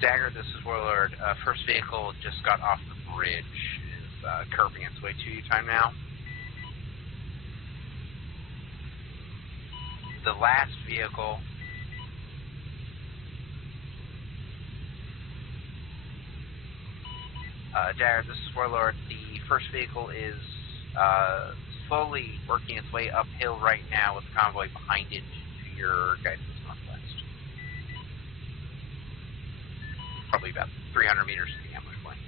Dagger, this is Warlord. First vehicle just got off the bridge. Is curving its way to you time now. The last vehicle Dagger, this is Warlord. The first vehicle is slowly working its way uphill right now with the convoy behind it to your guidance northwest. Probably about 300 meters to the ambush point.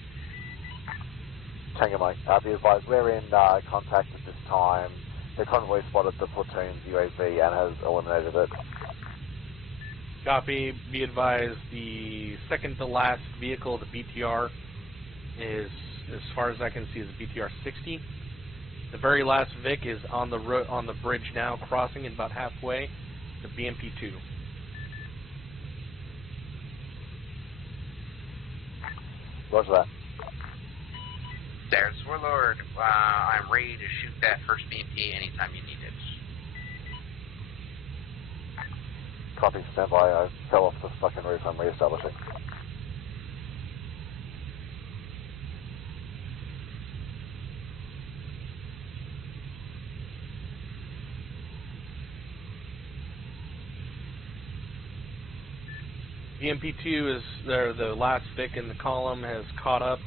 Tango Mike, be advised, we're in contact at this time. The convoy spotted the platoon's UAV and has eliminated it. Copy. Be advised, the second to last vehicle, the BTR, is, as far as I can see, is a BTR 60. The very last Vic is on the bridge now, crossing in about halfway to BMP 2. Roger that. There's Warlord. I'm ready to shoot that first BMP anytime you need it. Copy, stand by. I fell off the fucking roof. I'm re-establishing. BMP2 is there. The last Vic in the column has caught up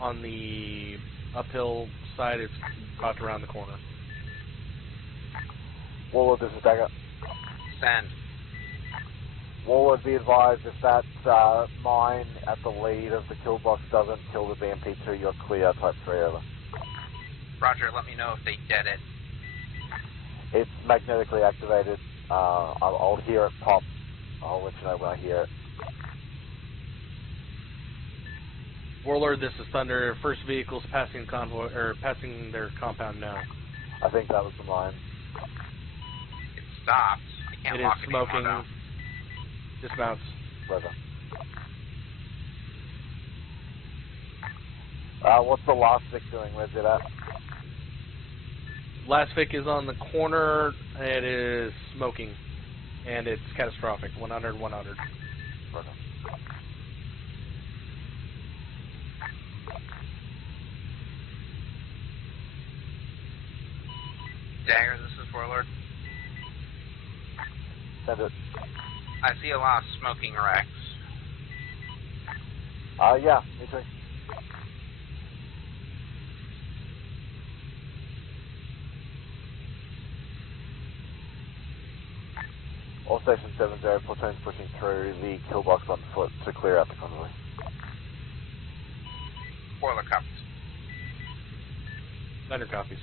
on the uphill side. It's about around the corner. Warlord, this is Dagger. Send. Warlord, be advised, if that mine at the lead of the kill box doesn't kill the BMP2, you're clear. Type 3 over. Roger, let me know if they dead it. It's magnetically activated. I'll hear it pop. I'll let you know when I hear it. Warlord, this is Thunder. First vehicle's passing convoy or passing their compound now. I think that was the mine. It stopped. I can't It lock is it smoking. anymore, Dismounts. Weather. What's the last Vic doing? Where's it at? Last Vic is on the corner. It is smoking. And it's catastrophic. 100, 100. Weather. Dagger, this is Warlord. Send it. I see a lot of smoking wrecks. Yeah, me too. All Station 70, platoons pushing through the kill box on foot to clear out the convoy. Warlord copies. Thunder copies.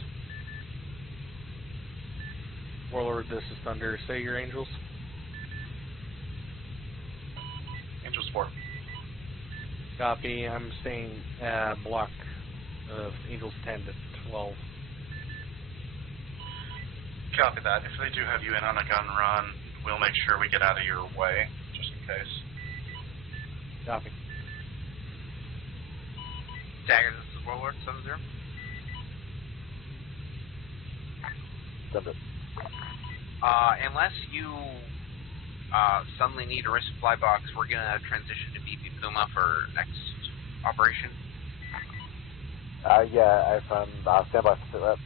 Warlord, this is Thunder. Say your angels. Angels 4. Copy. I'm staying block of Angels 10 to 12. Copy that. If they do have you in on a gun run, we'll make sure we get out of your way, just in case. Copy. Dagger, this is Warlord, 70. Send it. Unless you suddenly need a risk fly box, we're going to transition to BP Puma for next operation. Yeah, if stand by for sit rep.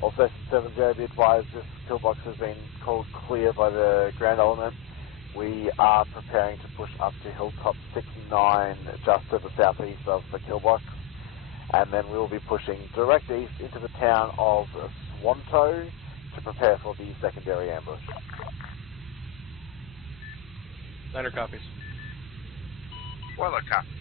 All Station 70, be advised, this kill box has been called clear by the ground element. We are preparing to push up to Hilltop 69, just to the southeast of the kill box. And then we will be pushing direct east into the town of Swanto to prepare for the secondary ambush. Thunder copies. Warlord copies.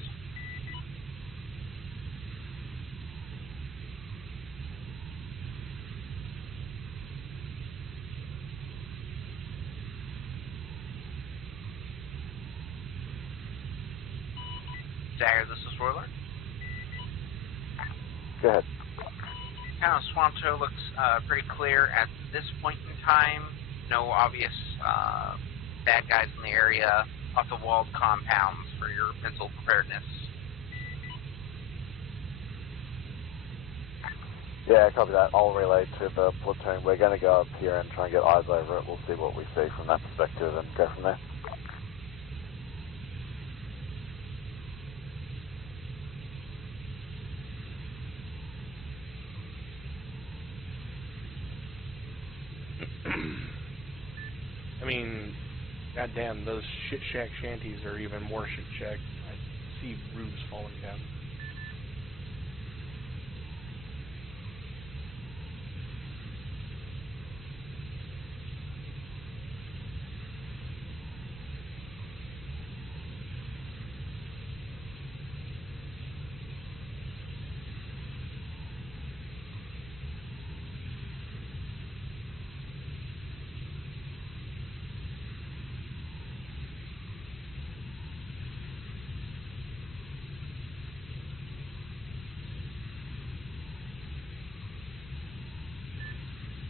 Dagger, this is Warlord. Go ahead. Town of Swanto looks pretty clear at this point in time. No obvious bad guys in the area. Lots of walled compounds for your mental preparedness. Yeah, copy that. I'll relay to the platoon. We're going to go up here and try and get eyes over it. We'll see what we see from that perspective and go from there. I mean, goddamn, those shit shack shanties are even more shit shack. I see roofs falling down.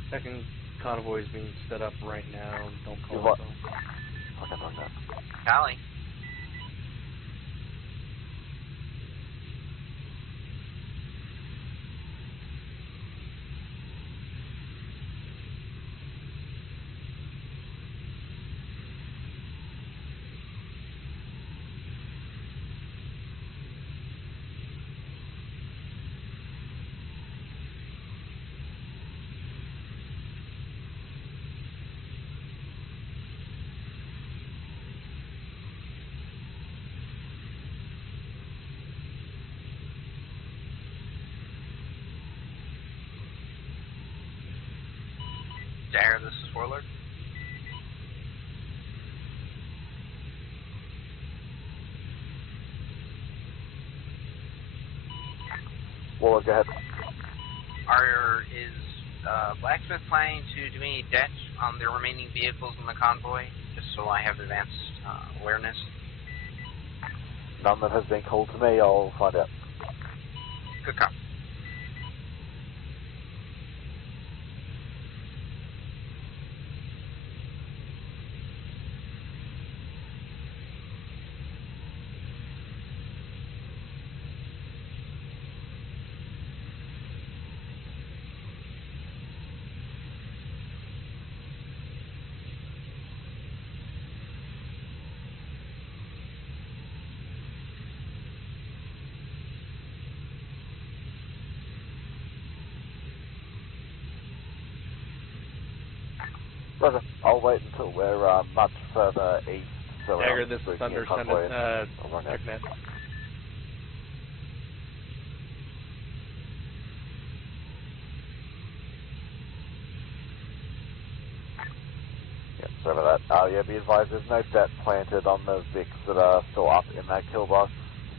Second convoy is being set up right now. Don't call it though. Okay, on that. Callie. Dagger, this is Warlord. Warlord, go ahead. Is Blacksmith planning to do any debt on the remaining vehicles in the convoy, just so I have advanced awareness? None that has been called to me. I'll find out. Good copy. Roger. I'll wait until we're much further east. So Dagger, this is Thunder. Send it. Checknet. Yep, sorry about that. Yeah, be advised there's no debt planted on the Vics that are still up in that kill box.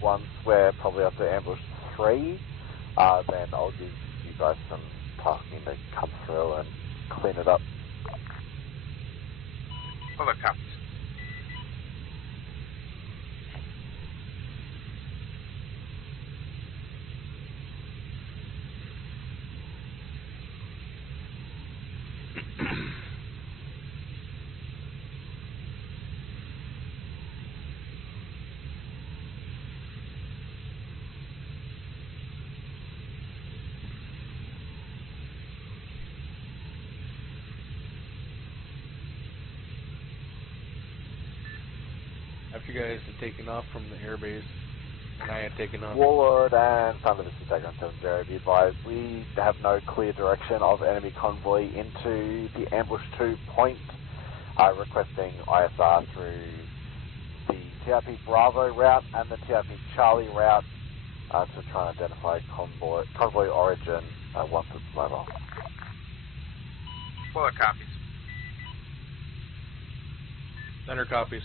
Once we're probably up to ambush 3, then I'll give you guys some tasking to come through and clean it up. Full of copies. After you guys had taken off from the airbase, and I had taken off. Warlord and Thunder, this is Dagger on 7-0. Be advised, we have no clear direction of enemy convoy into the ambush 2 point. Requesting ISR through the TRP Bravo route and the TRP Charlie route to try and identify convoy origin once it's mobile. Full of copies. Thunder copies.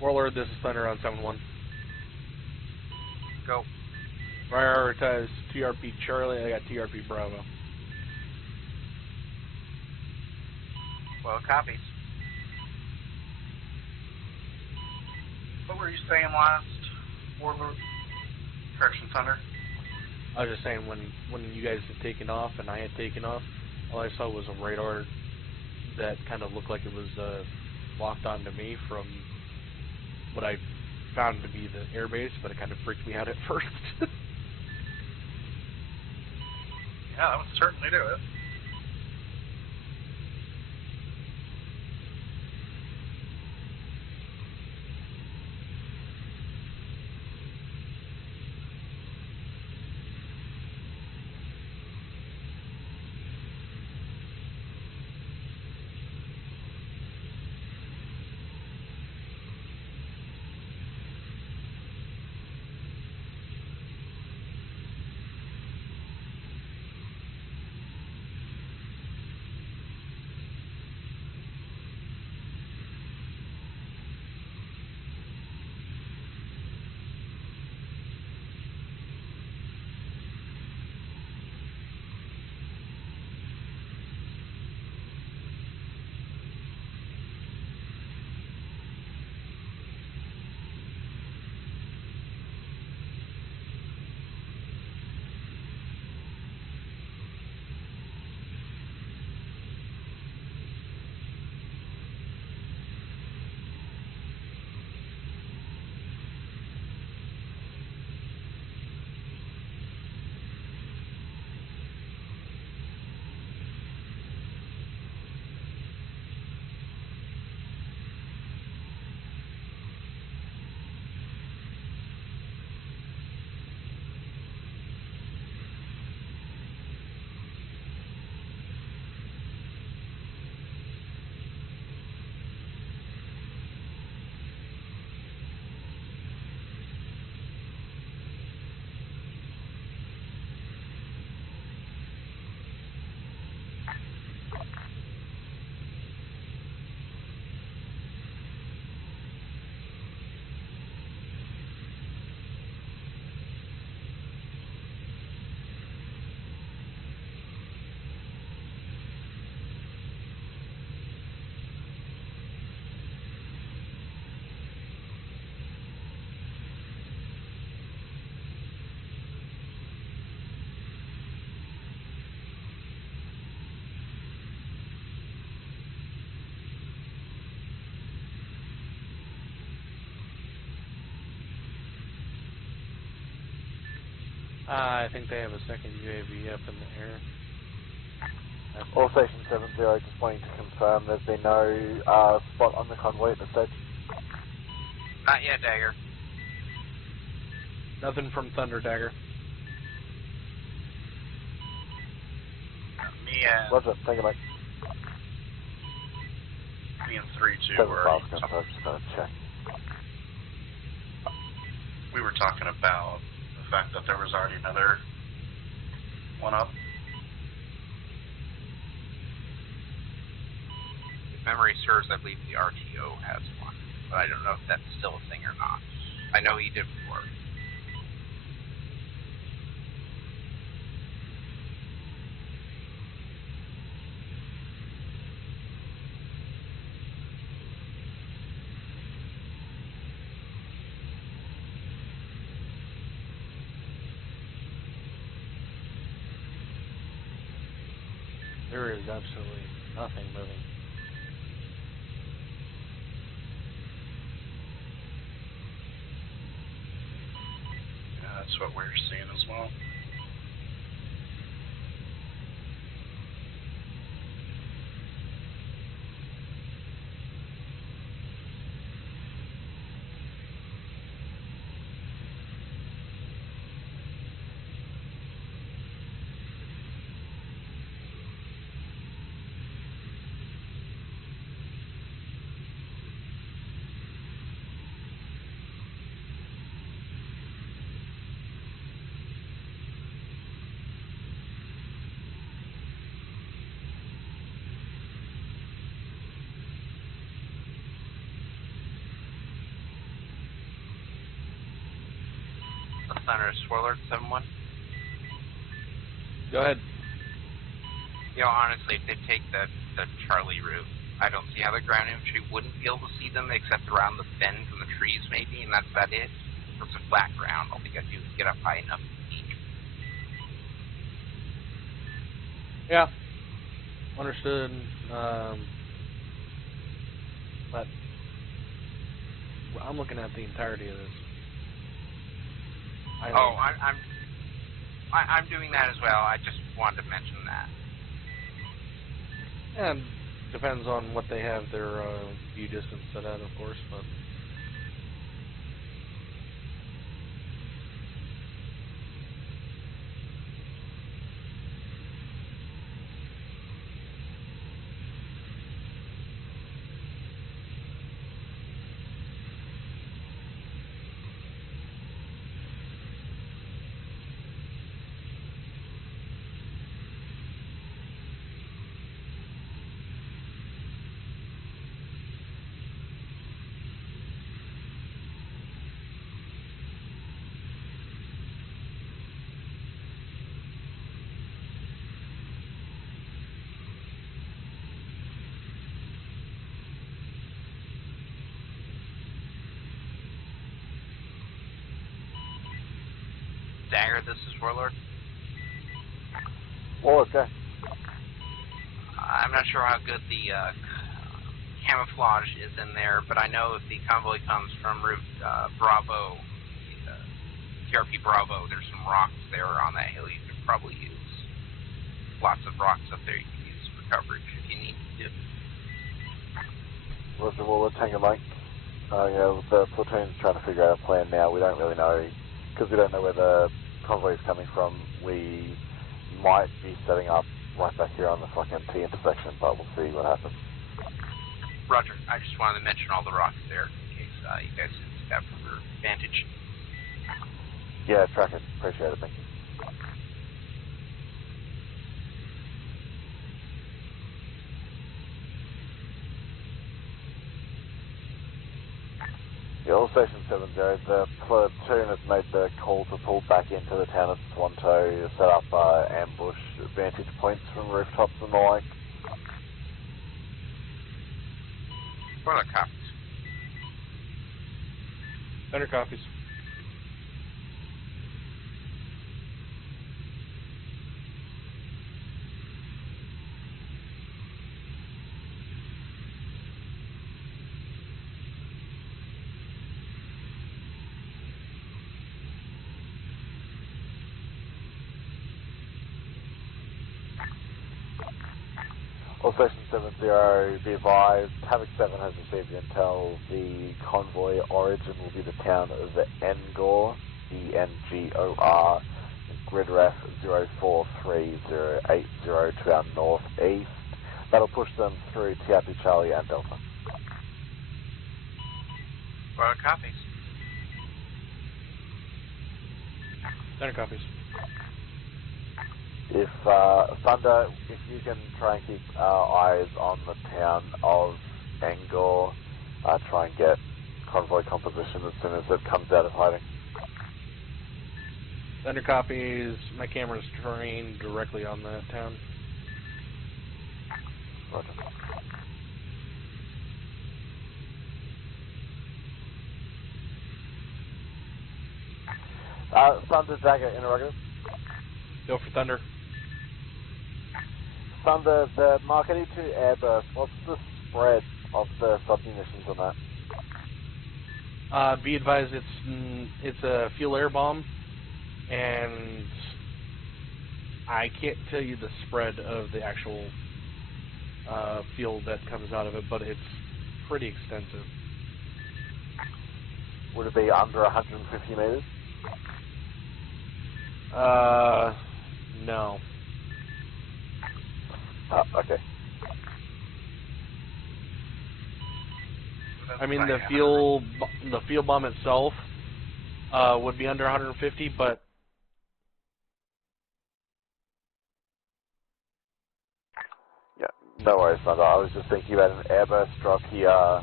Warlord, this is Thunder on 7-1. Go. Prioritize TRP Charlie, I got TRP Bravo. Well, copies. What were you saying last, Warlord? Correction, Thunder? I was just saying, when you guys had taken off and I had taken off, all I saw was a radar that kind of looked like it was locked onto me from what I found to be the airbase, but it kind of freaked me out at first. Yeah, that would certainly do it. I think they have a second UAV up in the air. All Station 70, just wanting to confirm there's been no spot on the convoy at this stage. Not yet, Dagger. Nothing from Thunder Dagger. Me and Roger, thank you, mate. Me and 3-2 were we were talking about the fact that there was already another one up. If memory serves, I believe the RTO has one, but I don't know if that's still a thing or not. I know he did before. There is absolutely nothing moving. Yeah, that's what we're seeing as well. Thunder Swirler 7-1. Go ahead. You know, honestly, if they take the Charlie route, I don't see how the ground infantry wouldn't be able to see them except around the bend from the trees, maybe, and that's about it. If it's a flat ground, all they gotta do is get up high enough to peek. Yeah. Understood. But I'm looking at the entirety of this. I'm doing that as well. I just wanted to mention that. And depends on what they have their view distance set at, of course, but Dagger, this is Warlord. Warlord, go. I'm not sure how good the camouflage is in there, but I know if the convoy comes from route Bravo, TRP Bravo, there's some rocks there on that hill you can probably use. Lots of rocks up there you can use for coverage if you need to. Roger, Warlord, Tango Mike. Yeah, the platoon's trying to figure out a plan now. We don't really know, because we don't know where the convoy is coming from. We might be setting up right back here on the fucking T intersection, but we'll see what happens. Roger. I just wanted to mention all the rocks there in case you guys didn't see that from your vantage. Yeah, track it. Appreciate it. Thank you. Yeah, all Station 70, the platoon has made the call to pull back into the town of Swanto to set up ambush vantage points from rooftops and the like. What are the copies? Thunder copies. Station 70, be advised, Havoc 7 has received the intel. The convoy origin will be the town of Engor, E-N-G-O-R, grid ref 043080 to our northeast. That'll push them through Tiapi, Charlie, and Delta. Well, copies. Center copies. If Thunder, if you can try and keep our eyes on the town of Engor, try and get convoy composition as soon as it comes out of hiding. Thunder copies. My camera's trained directly on that town. Roger. Thunder, Dagger, interrogative. Go for Thunder. Thunder, the Mark 82 airburst, what's the spread of the submunitions on that? Be advised, it's a fuel air bomb, and I can't tell you the spread of the actual fuel that comes out of it, but it's pretty extensive. Would it be under 150 meters? No. Okay. I mean, the fuel bomb itself would be under 150, but yeah, no worries, Thunder. I was just thinking about an airburst drop here,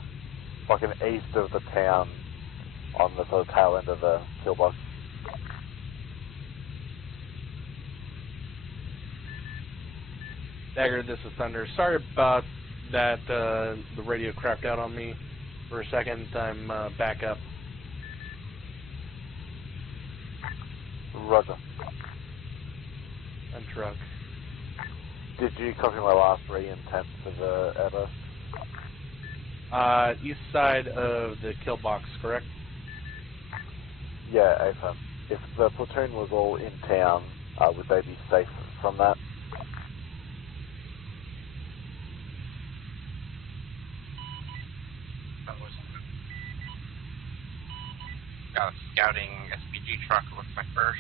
fucking east of the town, on the sort of tail end of the kill box. Dagger, this is Thunder. Sorry about that. The radio crapped out on me for a second. I'm back up. Roger. I'm truck. Did you copy my last re-intent for the airburst? East side of the kill box, correct? Yeah, AFM. If the platoon was all in town, would they be safe from that? Got a scouting SPG truck, looks like first.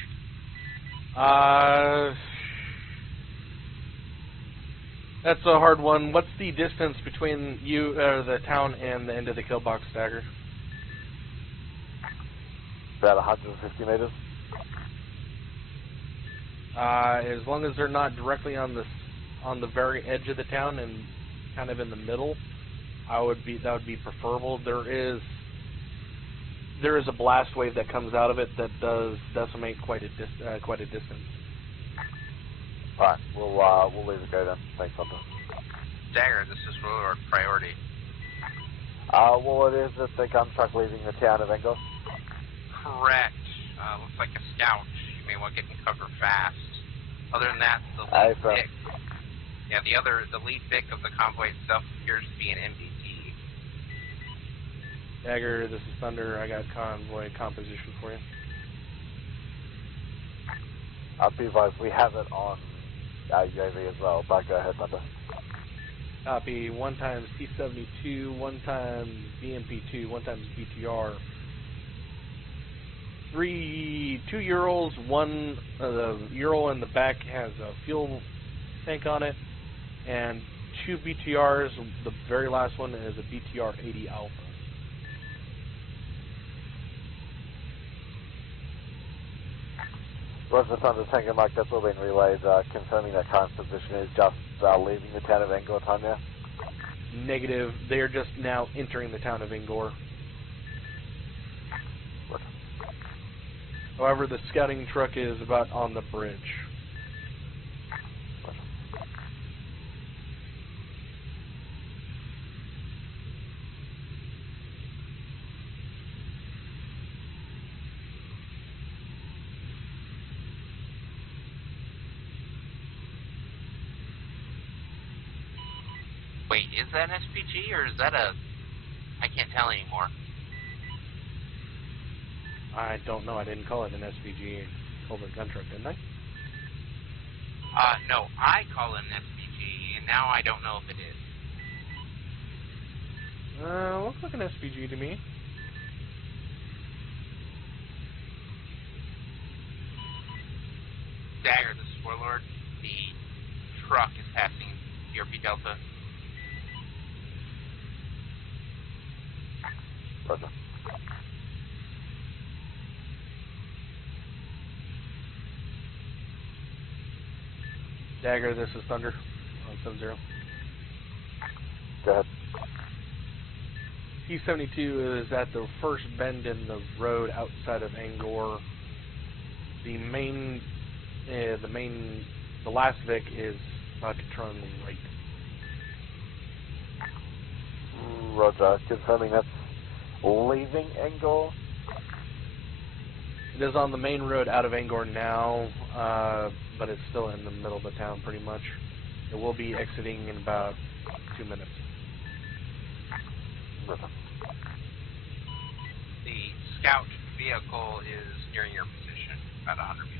That's a hard one. What's the distance between you, the town, and the end of the kill box, Dagger? About 150 meters. As long as they're not directly on the very edge of the town and kind of in the middle, that would be preferable. There is a blast wave that comes out of it that does decimate quite a distance. Alright, we'll leave it go then. Thanks, Hunter. Dagger, this is Warlord priority. Well, it is at the gun truck leaving the town of Engor. Correct. Looks like a scout. You may want to get in cover fast. Other than that, the lead Vic. Yeah, the lead Vic of the convoy itself appears to be an MBT. Dagger, this is Thunder. I got convoy composition for you. Be advised, we have it on UAV as well, but go ahead, Thunder. Copy. 1 times T-72, 1 times BMP-2, 1 times BTR. 2 Urals, the Ural in the back has a fuel tank on it, and 2 BTRs. The very last one is a BTR-80 Alpha. Roger, Thunder, Tango Mike, that's all been relayed, confirming that current position is just leaving the town of Engor time now? Negative. They are just now entering the town of Engor. However, the scouting truck is about on the bridge. Wait, is that an SPG or is that a... I can't tell anymore. I don't know. I didn't call it an SPG. I called it a gun truck, didn't I? No, I call it an SPG, and Now I don't know if it is. Looks like an SPG to me. Dagger, this is Warlord. The truck is passing TRP Delta. Roger. Dagger, this is Thunder. 70. Go ahead. T-72 is at the first bend in the road outside of Angor. The last Vic is about to turn right. Roger. Confirming that's leaving Angor. It is on the main road out of Angor now, but it's still in the middle of the town pretty much. It will be exiting in about 2 minutes. Roger. The scout vehicle is nearing your position, about 100 meters.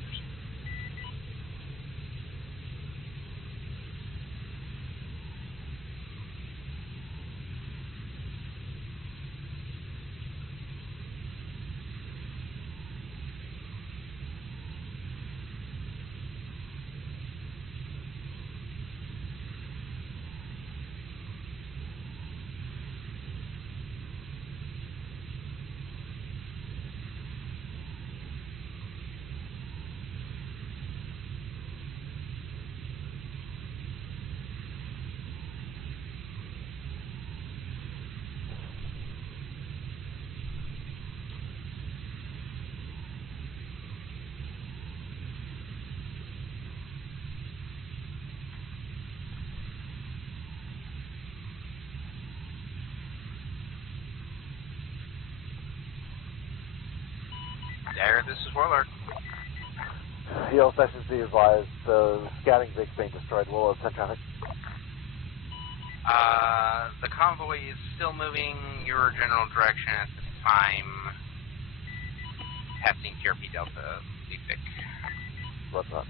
Dagger, this is Warlord. Yellow Stations be advised, the scouting Vic's being destroyed. Warlord, send traffic. The convoy is still moving your general direction at this time. Passing TRP Delta, lead Vic. Roger that.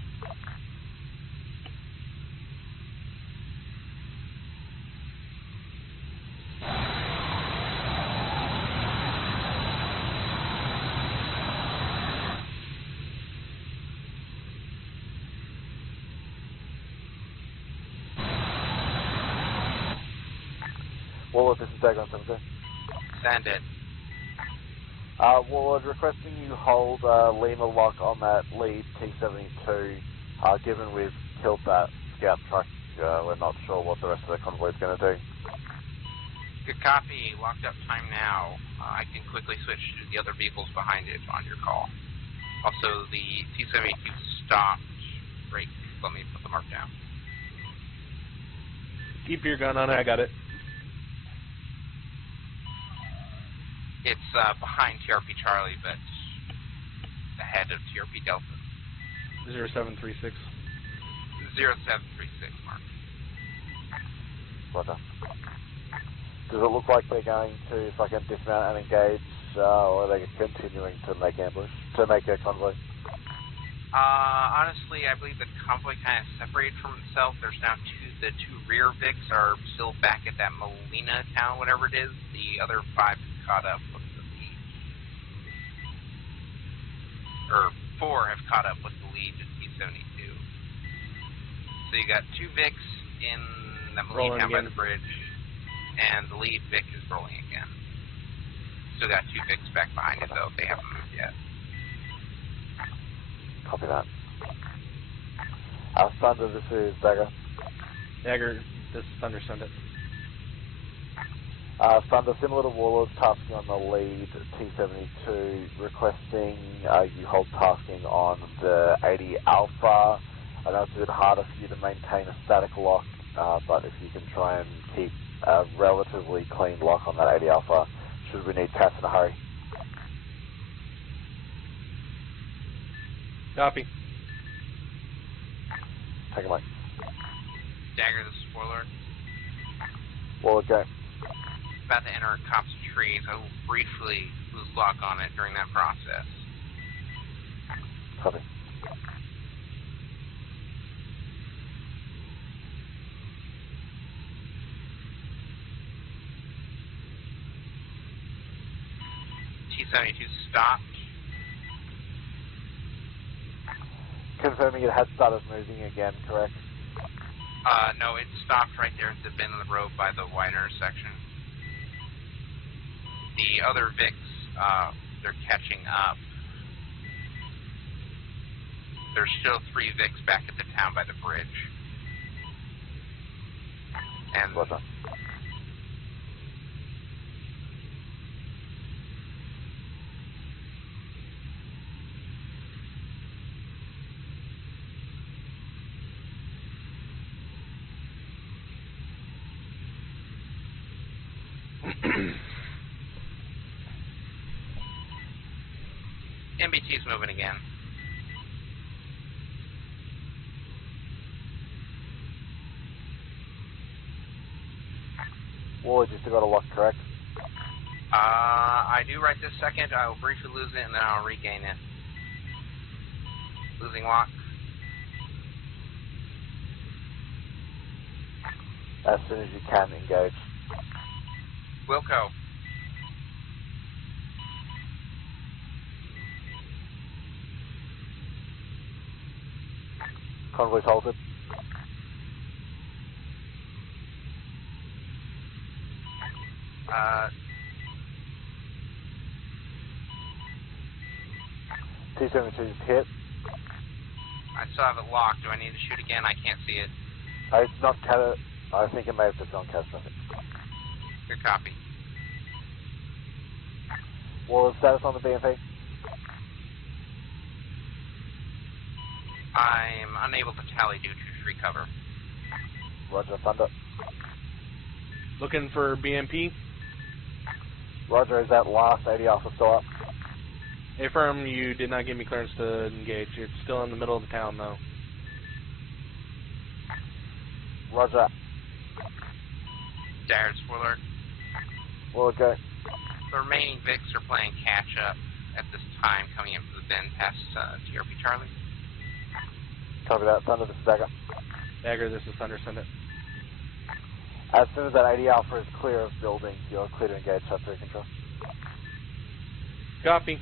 Warlord, this is Dagger on 70. Send it. Warlord, requesting you hold Lima lock on that lead T-72. Given we've killed that scout truck, we're not sure what the rest of the convoy is going to do. Good copy. Locked up time now. I can quickly switch to the other vehicles behind it on your call. Also, the T-72 stopped. Break. Let me put the mark down. Keep your gun on it. I got it. It's behind TRP Charlie, but ahead of TRP Delta. 0736. 0736, Mark. Roger. Does it look like they're going to fucking dismount and engage, or are they continuing to make ambush, to make a convoy? Honestly, I believe the convoy kind of separated from itself. There's now the two rear Vics are still back at that Molina town, whatever it is. The other 5 have caught up with the lead. Or 4 have caught up with the lead to T-72. So you got 2 Vics in the Molina town by the bridge, and the lead Vic is rolling again. Still got 2 Vics back behind it, though. They haven't moved yet. Copy that. Thunder, this is Dagger. Dagger, this is Thunder, send it. Thunder, similar to Warlord, tasking on the lead T-72, requesting you hold tasking on the 80 Alpha. I know it's a bit harder for you to maintain a static lock, but if you can try and keep a relatively clean lock on that 80 Alpha, should we need Cass in a hurry. Copy. Take a mic. Dagger, this is Warlord. Warlord, go. About to enter a copse of trees. I will briefly lose lock on it during that process. 272 stopped. Confirming it had started moving again, correct? No, it stopped right there at the bend of the road by the wide intersection. The other VICs, they're catching up. There's still 3 VICs back at the town by the bridge. And what's up? MBT's moving again. Ward, you still got a lock, correct? I do right this second. I will briefly lose it and then I'll regain it. Losing lock. As soon as you can, engage. Wilco. Convoy's halted. T-72's hit. I still have it locked. Do I need to shoot again? I can't see it. It's not cat. I think it may have just gone catastrophic. Good copy. Wall status on the BMP? I'm unable to tally due to tree cover. Roger, Thunder. Looking for BMP. Roger, is that last 80 Alpha still up? Affirm, you did not give me clearance to engage. It's still in the middle of the town, though. Roger. Dagger, spoiler. Well, go. The remaining VICs are playing catch-up at this time, coming into the bend past TRP Charlie. Copy that. Thunder, this is Dagger. Dagger, this is Thunder. Send it. As soon as that 80 Alpha is clear of buildings, you're clear to engage sub 3 control. Copy.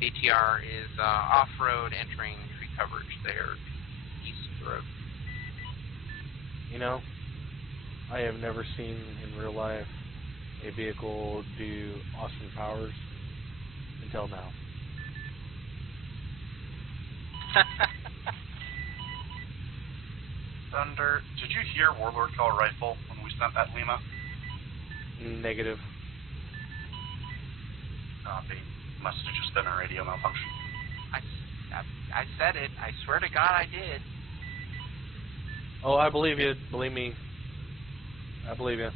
BTR is off-road, entering tree coverage there, east of the road. You know, I have never seen in real life a vehicle do Austin powers until now. Thunder, did you hear Warlord call rifle when we sent that Lima? Negative. Copy. Must have just been a radio malfunction. I said it. I swear to God I did. Oh, I believe you. Believe me. I believe you.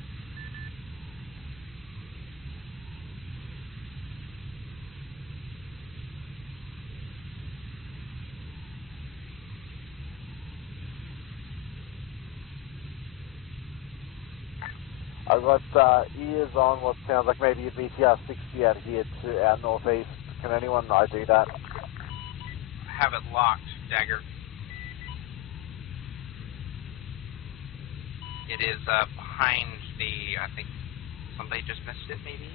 I've got ears on what sounds like maybe a BTR 60 out here to our northeast. Can anyone ID that? Have it locked, Dagger. It is behind the, I think somebody just missed it, maybe?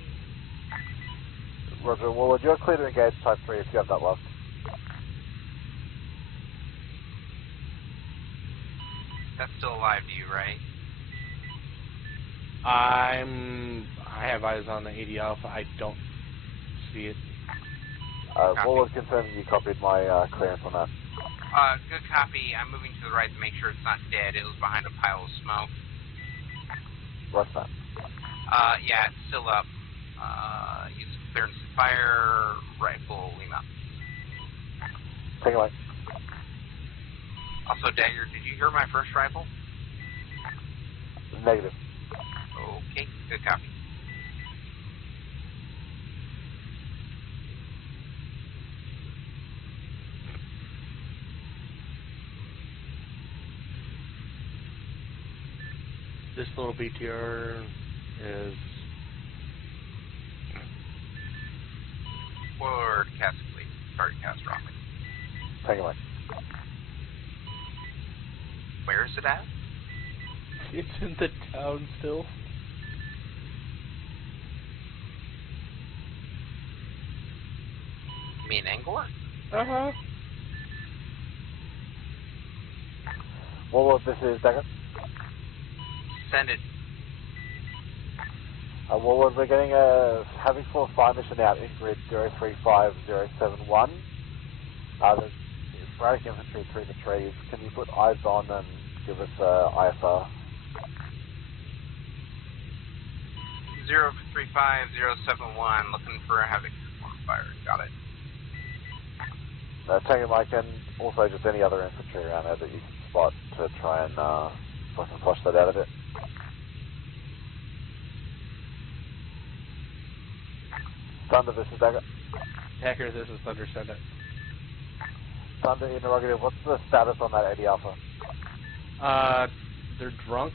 Roger, well, you're clear to engage type 3 if you have that locked. That's still alive to you, right? I have eyes on the 80 Alpha. I don't see it. Warlord confirming you copied my clearance on that. Good copy. I'm moving to the right to make sure it's not dead. It was behind a pile of smoke. What's that? Yeah, it's still up. Use clearance to fire. Rifle, Lima. Take it away. Also, Dagger, did you hear my first rifle? Negative. Okay, good copy. This little BTR is... Forward cast complete. Target cast dropping. Take it away. Where is it at? It's in the town still. You mean Angor? Uh-huh. Warlord, this is Deckard. Send it. Warlord, we're getting a Havoc 4 fire mission out in grid 035071. There's sporadic infantry through the trees. Can you put eyes on and give us IFR? 035071, looking for a Havoc 4 fire. Got it. Take it, Mike, and also just any other infantry around there that you can spot to try and fucking flush that out of it. Thunder, this is Dagger. Hacker, this is Thunder, send it. Thunder, interrogative, what's the status on that 80 Alpha? They're drunk,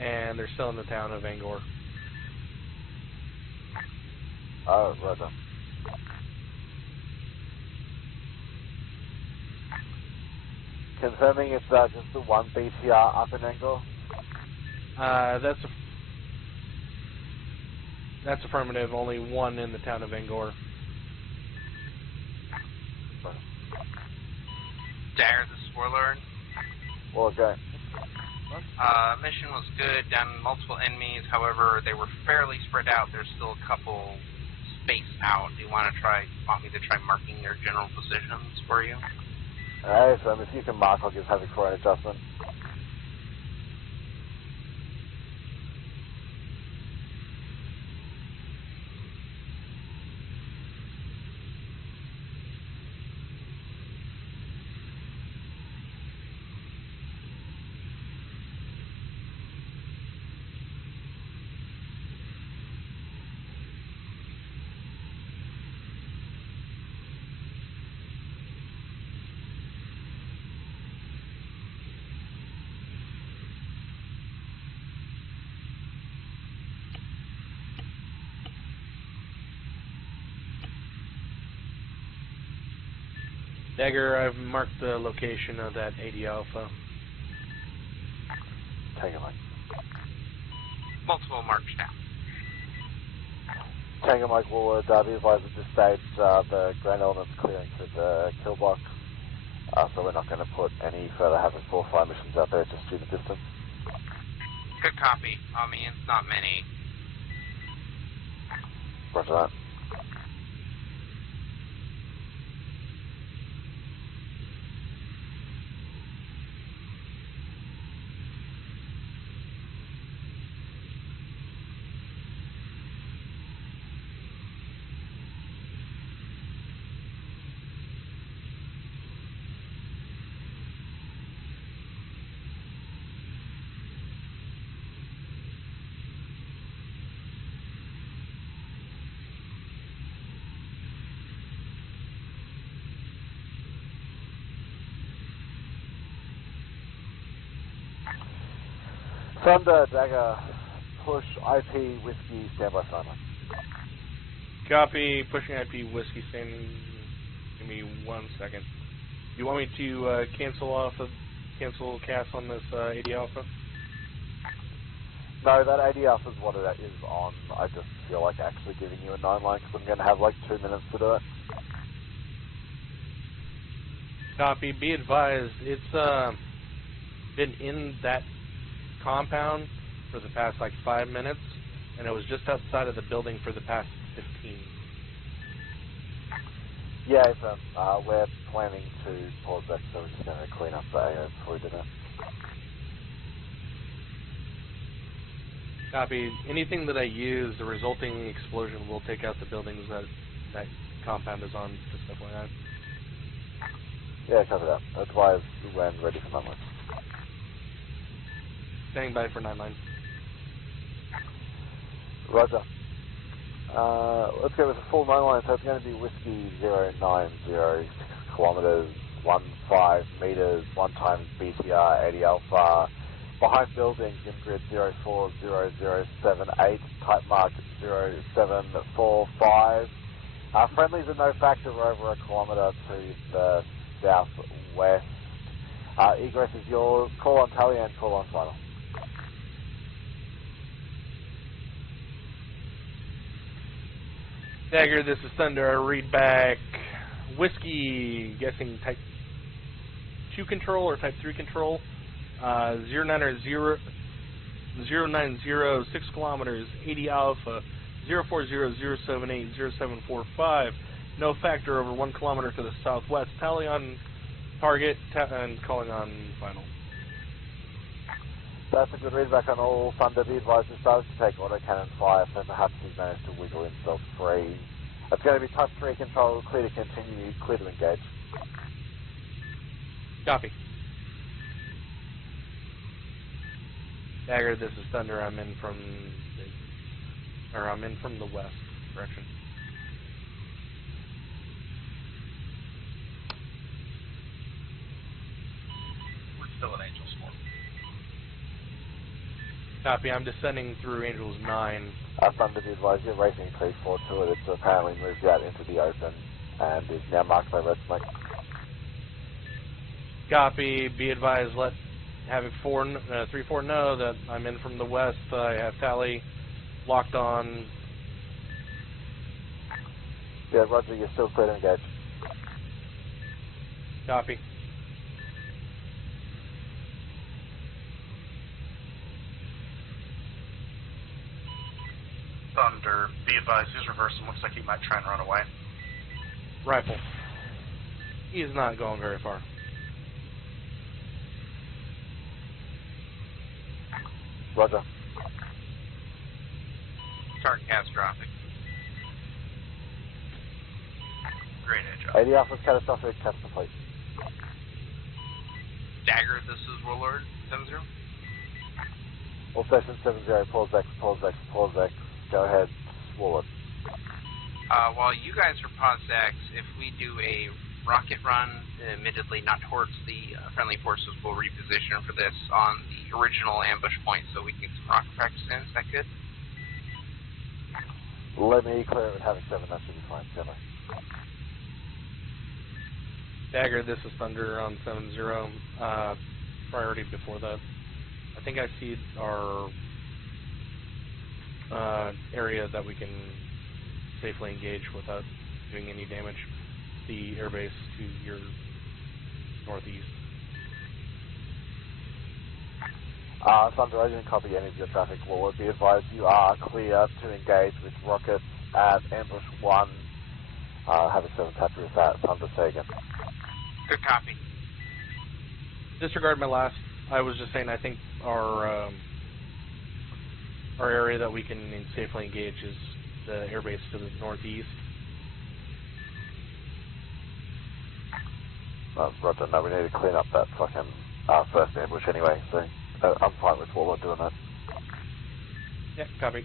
and they're still in the town of Angor. Oh, roger. Confirming it's just the one BTR up in Angor? That's affirmative. Only one in the town of Angor. Dare, this is Warlord. Well, okay. Mission was good, down multiple enemies, however, they were fairly spread out. There's still a couple spaced out. Do you want me to try marking their general positions for you? Hey, so if you can mark, I'll give Havoc for an adjustment. Dagger, I've marked the location of that 80 Alpha. Take it, Mike. Multiple marks down. Tango Mike Warlord, be advised at this stage the ground element's clearing through the kill box, so we're not going to put any further Havoc 4 fire missions out there just due to distance. Good copy. I mean, it's not many. Roger that. Thunder, Dagger, push IP Whiskey, standby silent. Copy, pushing IP Whiskey, standing. Give me 1 second. You want me to cancel cast on this 80 Alpha? No, that 80 Alpha is what it is on. I just feel like actually giving you a 9 line because I'm going to have like 2 minutes to do it. Copy, be advised, it's been in that compound for the past like 5 minutes, and it was just outside of the building for the past 15. Yeah, it's, we're planning to pause that, so we're just going to clean up the AO before we do that. Copy. Anything that I use, the resulting explosion will take out the buildings that compound is on, just FYI. Yeah, cover that. Advise when ready for 9 line. Standing by for 9 line. Roger. Let's go with a full 9 line, so it's going to be Whiskey 090, 6 kilometers, 15 meters, 1 times BTR 80 Alpha, behind buildings in grid 040078, type mark 0745. Friendlies are no factor, we're over a kilometer to the southwest. Egress is yours. Call on tally and call on final. Dagger, this is Thunder. I read back Whiskey, guessing type 2 control or type 3 control. 090, 6 kilometers, 80 Alpha, 040-078-0745. No factor over 1 kilometer to the southwest. Tally on target and calling on final. That's a good readback on all. Thunder, be advised, this does take autocannon fire, so perhaps he's managed to wiggle himself free. It's going to be touch 3 control, clear to continue, clear to engage. Copy. Dagger, this is Thunder. I'm in from the west direction. We're still in Angel's Form. Copy. I'm descending through Angel's 9. Thunder, be advised, you're racing increase 4 to it. It's apparently moved out into the open and is now marked by red smoke. Copy. Be advised, let Havoc 3-4 know that I'm in from the west. I have Tally locked on. Yeah, Roger, you're still clear to engage. Copy. Thunder, be advised, he's reversing. Looks like he might try and run away. Rifle. He's not going very far. Roger. Target catastrophic. Great job. 80 Alpha's catastrophic, catch the plate. Dagger, this is Warlord 70. All stations 70, pause X, pause X, pause X. Go ahead, Warlord. While you guys are pause X, if we do a rocket run, admittedly not towards the friendly forces, we'll reposition for this on the original ambush point so we can get some rocket practice in. Is that good? Let me clear it with Havoc 7, that should be fine. Generally. Dagger, this is Thunder on 7-0. Priority before that. I think I see our area that we can safely engage without doing any damage. The airbase to your northeast. Thunder, I didn't copy any of your traffic. Warlord, be advised you are clear to engage with rockets at ambush 1. Have a 7 tap with that. Thunder, say again. Good copy. Disregard my last. I was just saying I think our area that we can safely engage is the airbase to the northeast. Roger, no, we need to clean up that fucking first ambush anyway, so I'm fine with Warlord doing that. Yeah, copy.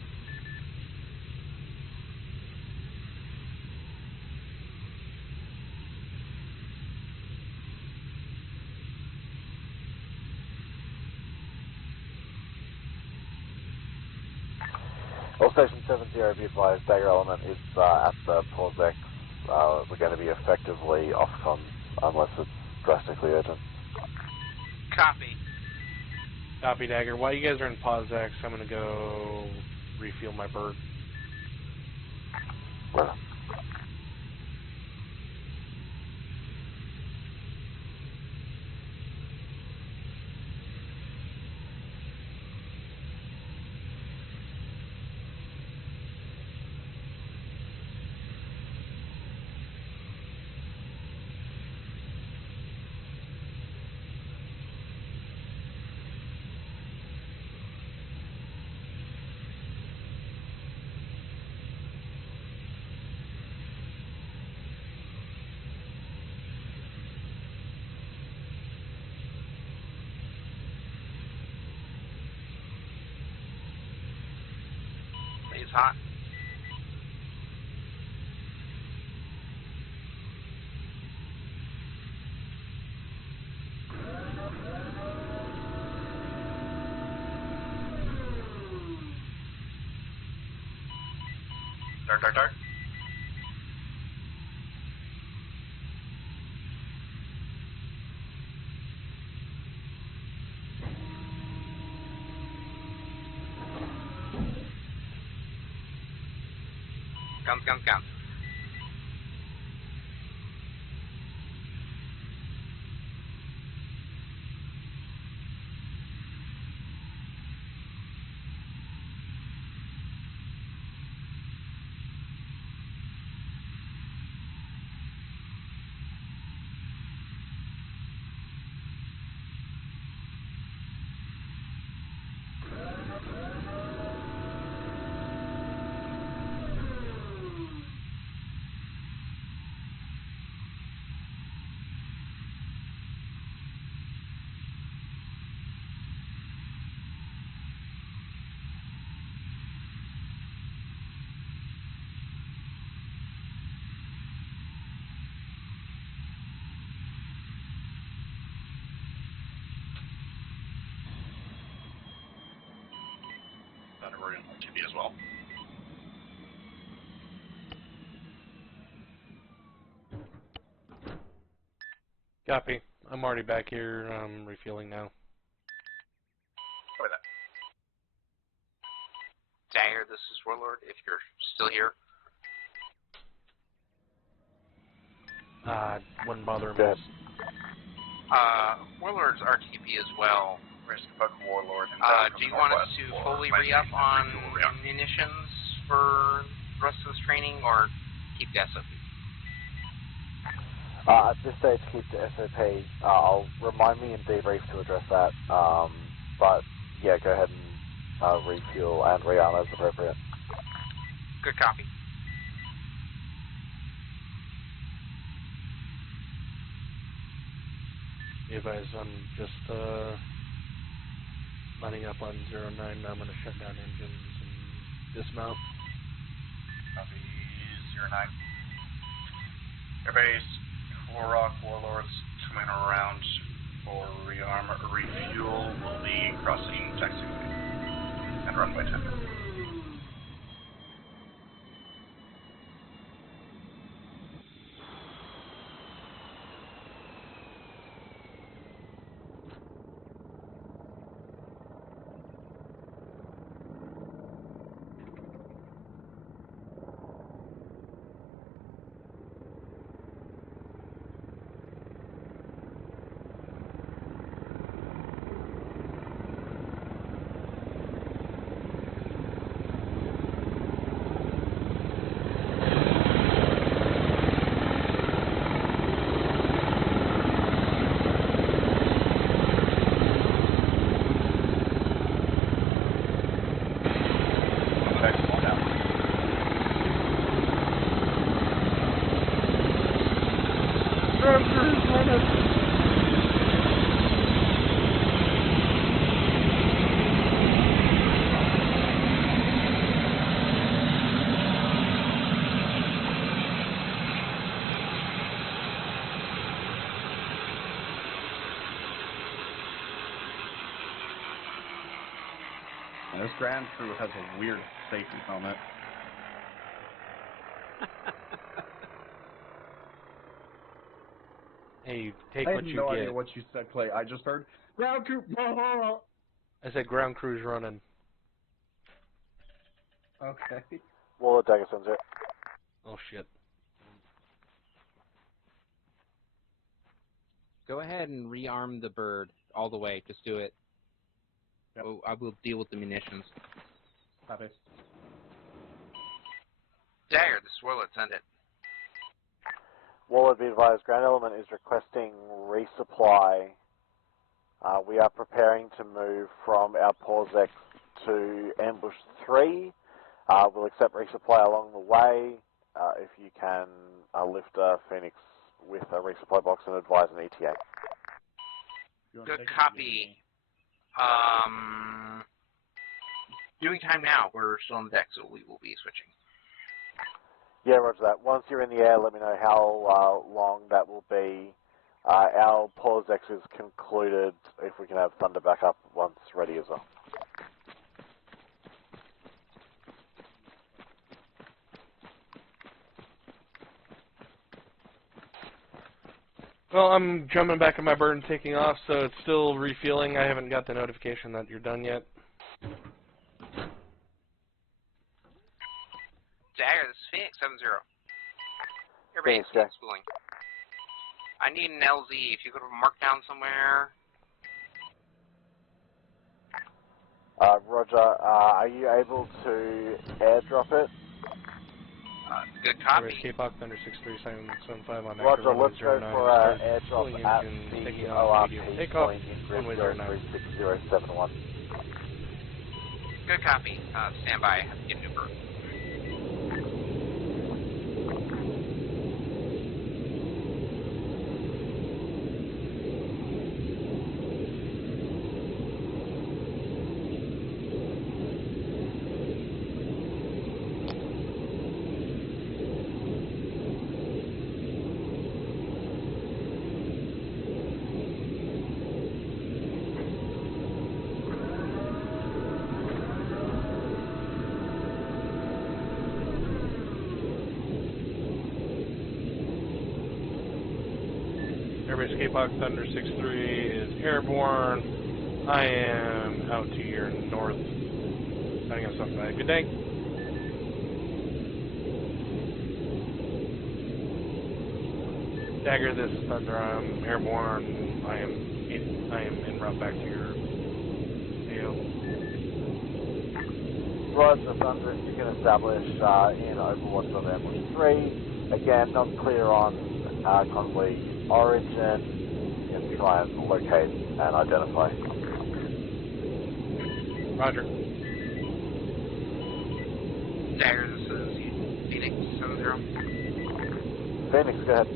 All station 70, be advised, Dagger element is at the pause X. We're going to be effectively off comms unless it's drastically urgent. Copy. Copy, Dagger. While you guys are in pause X, I'm going to go refuel my bird. Well. It's hot. Dark, dark, dark. Guns, guns, guns. over in RTB as well. Copy. I'm already back here, refueling now. Copy that. Dagger, this is Warlord, if you're still here. Wouldn't bother him. Warlord's RTB as well. Risk book Warlord. Do you want us to fully re-up on munitions for the rest of this training, or keep the SOP? At this stage, keep the SOP. I'll remind me in debrief to address that. But yeah, go ahead and refuel and rearm as appropriate. Good copy. You guys, I'm just lining up on 09. Now I'm going to shut down engines and dismount. Copy 09. Airbase, War Rock Warlords coming around for rearm or refuel. Will be crossing taxiway and runway 10. This ground crew has a weird safety helmet. Hey, take I what have you no get. idea what you said, Clay. I just heard ground crew. I said ground crew's running. Okay. Warlord Dagger sends it. Oh shit. Go ahead and rearm the bird all the way. Just do it. Yep. Oh, I will deal with the munitions. Copy. Dagger, this is Warlord, send it. Warlord, be advised, ground element is requesting resupply. We are preparing to move from our PORSEX to ambush 3. We'll accept resupply along the way. If you can lift a Phoenix with a resupply box and advise an ETA. Good copy. Doing time now. We're still on deck, so we will be switching. Yeah, roger that. Once you're in the air, let me know how long that will be. Our PORSEX is concluded. If we can have Thunder back up once ready as well. Well, I'm jumping back in my bird and taking off, so it's still refueling. I haven't got the notification that you're done yet. Dagger, this is Phoenix 70. Phoenix, Everybody's schooling. I need an LZ. If you could mark down somewhere. Roger. Are you able to airdrop it? Good copy. K-Pop Thunder 63775 on Roger, let's go for airdrop at the ORP point in grid 036071. Good copy. Stand by. Give new bird. Airbase K-Box Thunder 6-3 is airborne. I am out to your north. Signing up something. Good day. Dagger, this is Thunder. I'm airborne. I am en route back to your AO. Roger, Thunder. You can establish in Overwatch of Ambush 3. Again, not clear on convoy origin. You can try and locate and identify. Roger. Dagger, this is Phoenix 7-0. Phoenix, go ahead.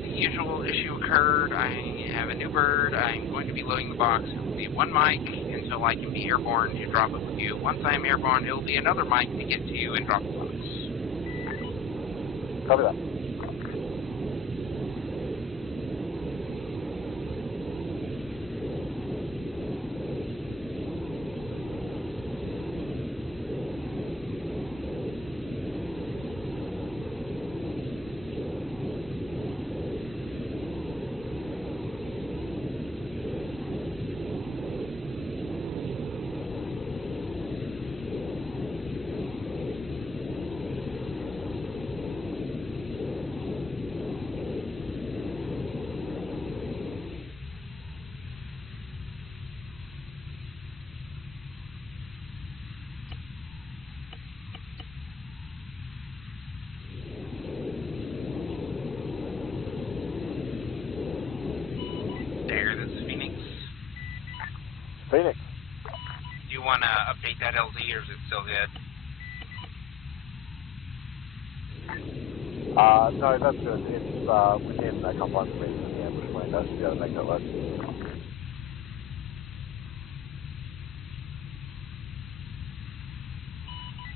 The usual issue occurred. I have a new bird. I'm going to be loading the box. It will be one mic until I can be airborne to drop it with you. Once I am airborne, it will be another mic to get to you and drop the box. Copy that. Phoenix. Do you want to update that LZ, or is it still good? No, that's good. It's within a couple hundred meters of the ambush point. That should be able to make that work.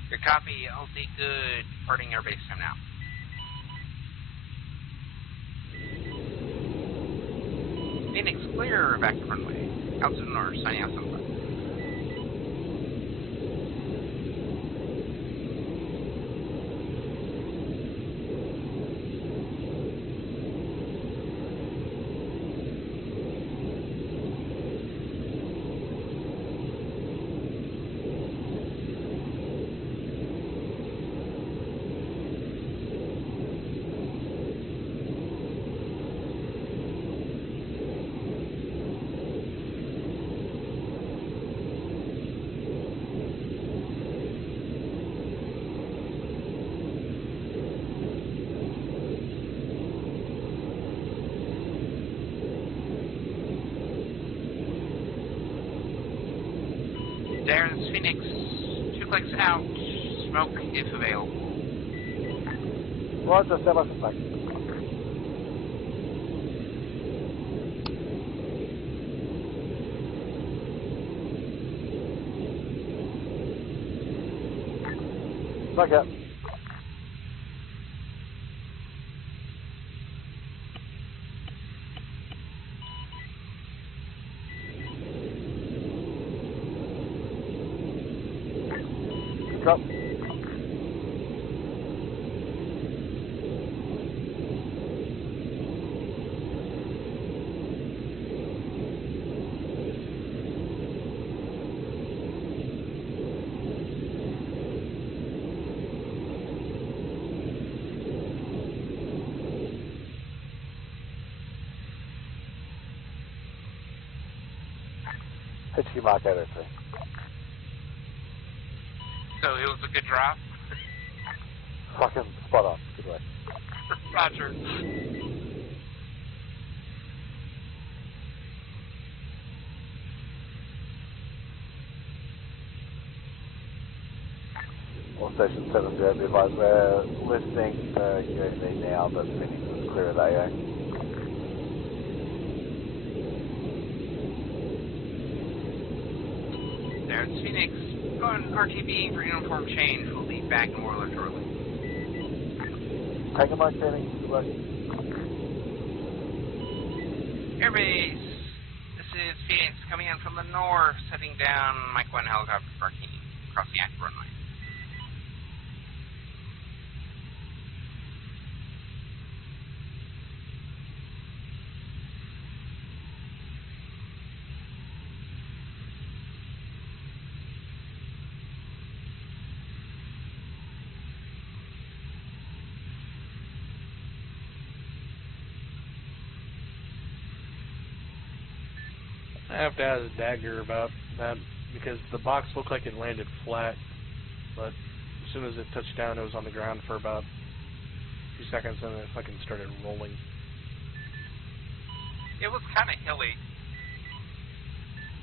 Good copy. LZ good. Departing airbase time now. Phoenix clear. Back to runway. Out to the north. Signing out somewhere. There's Phoenix. 2 clicks out. Smoke if available. Roger, step up and back. Back up. Drop. HQ Mark 803. So it was a good drop? Fucking spot on. Good work. Roger. All Station 7 0, be advised we're listing the UAV now, but Phoenix is clear of AA. There's Phoenix. Going RTB for uniform change. We'll be back in Warlord shortly. Take a mic, Phoenix. Good work. Airbase. This is Phoenix coming in from the north, setting down Mike 1 helicopter parking across the active runway. I have to ask Dagger about that because the box looked like it landed flat, but as soon as it touched down, it was on the ground for about 2 seconds, and then it fucking started rolling. It was kind of hilly.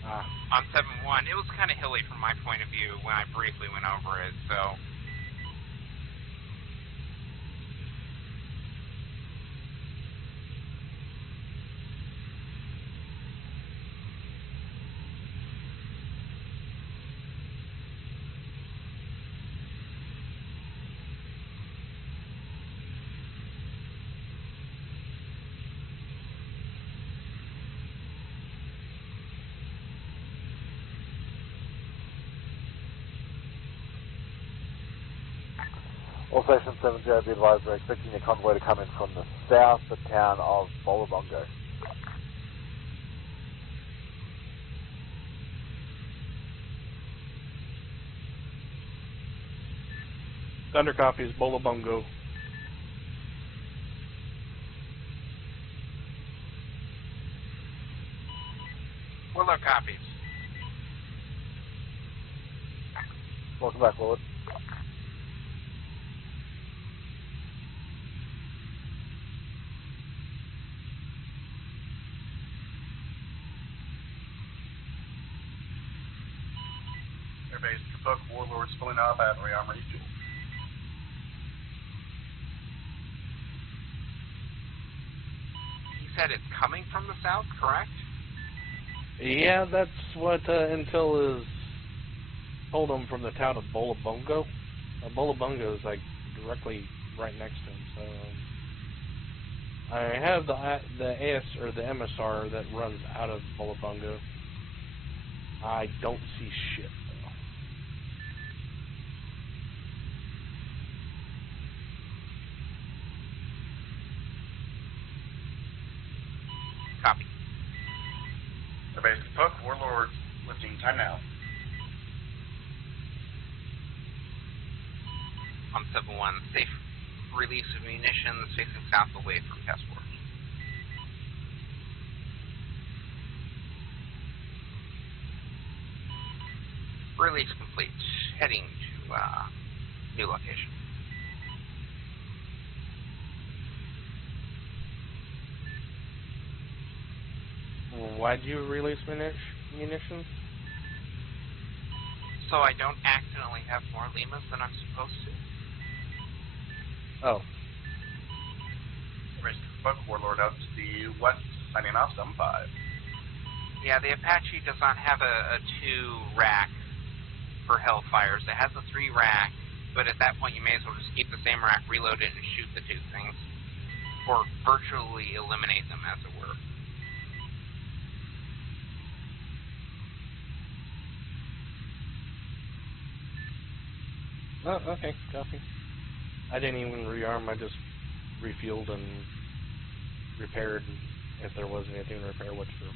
On 7-1, it was kind of hilly from my point of view when I briefly went over it, so... All Station 70, be advised, we're expecting a convoy to come in from the south, the town of Bolabongo. Thunder copies, Bolabongo. Warlord copies. Welcome back, Lord. Airbase Kapuk, Warlord's pulling up at rearm refuel. You said it's coming from the south, correct? Yeah, that's what Intel is told him from the town of Bolabongo. Bolabongo is like directly right next to him, so I have the AS or the MSR that runs out of Bolabongo. I don't see shit though. Copy. Airbase Kapuk, Warlord's lifting time now. On 7-1, safe release of munitions facing south away from task force. Release complete. Heading to new location. Why'd you release munitions? So I don't accidentally have more Limas than I'm supposed to. Oh. Airbase Kapuk, Warlord out to the west, signing off 7-5. Yeah, the Apache does not have a 2-rack for Hellfires. It has a 3-rack, but at that point you may as well just keep the same rack reloaded and shoot the 2 things. Or virtually eliminate them, as it were. Oh, okay, copy. I didn't even rearm, I just refueled and repaired if there was anything to repair, which were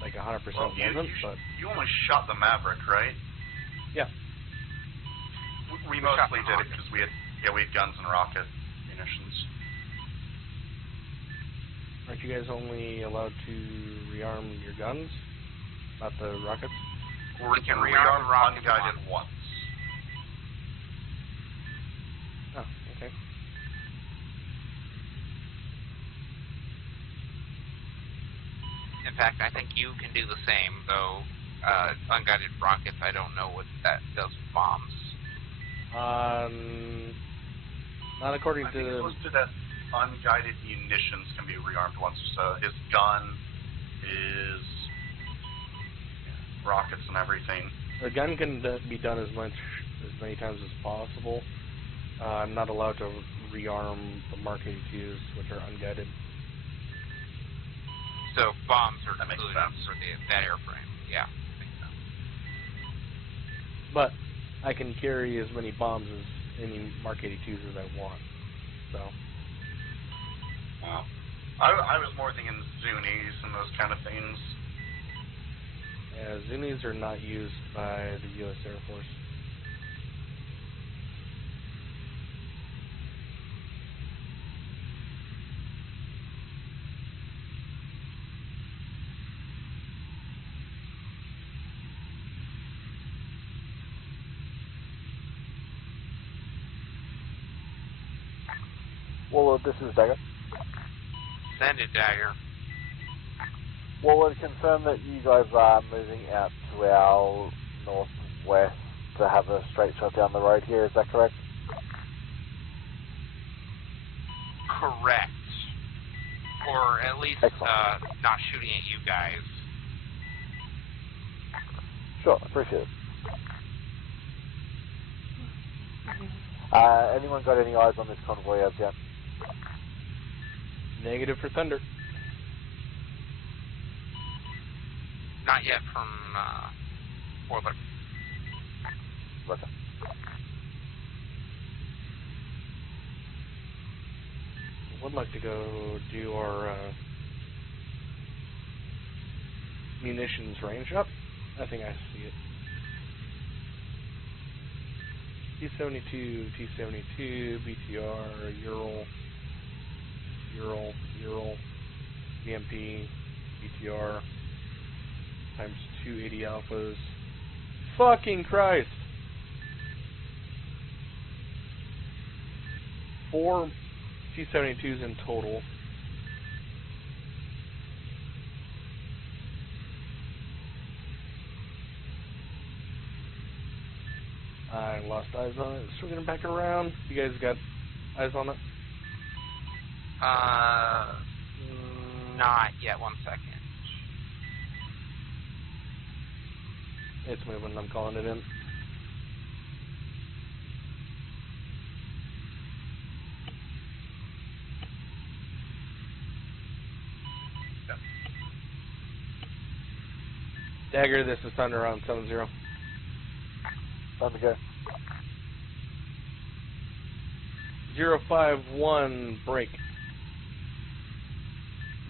like 100% Well, wasn't, but... You only shot the Maverick, right? Yeah. We mostly did it because we had guns and rocket munitions. Aren't you guys only allowed to rearm your guns? Not the rockets? We can rearm the rockets unguided once. Oh, okay. In fact, I think you can do the same, though unguided rockets, I don't know what that does with bombs. Not according I think it's listed that unguided munitions can be rearmed once. So his gun, his rockets and everything. The gun can be done as many times as possible. I'm not allowed to rearm the Mark 82s, which are unguided. So bombs are included for that airframe. Yeah, makes sense. But I can carry as many bombs as any Mark 82s as I want. So. I was more thinking Zunis and those kind of things. Yeah, Zunis are not used by the U.S. Air Force. Warlord, this is Dagger. Send it, Dagger. Warlord, confirm that you guys are moving out to our northwest to have a straight shot down the road here, is that correct? Correct. Or at least not shooting at you guys. Sure, appreciate it. Anyone got any eyes on this convoy as yet? Negative for Thunder. Not yet from Warlord. Roger. Would like to go do our munitions range up. I think I see it. T-72, T-72, BTR, Ural, BMP, BTR, times 280 alphas. Fucking Christ! 4 T-72s in total. I lost eyes on it. Swinging it back around. You guys got eyes on it? Not yet. 1 second. It's moving. I'm calling it in. Dagger, this is Thunder on 7-0. Time to go. 051 break.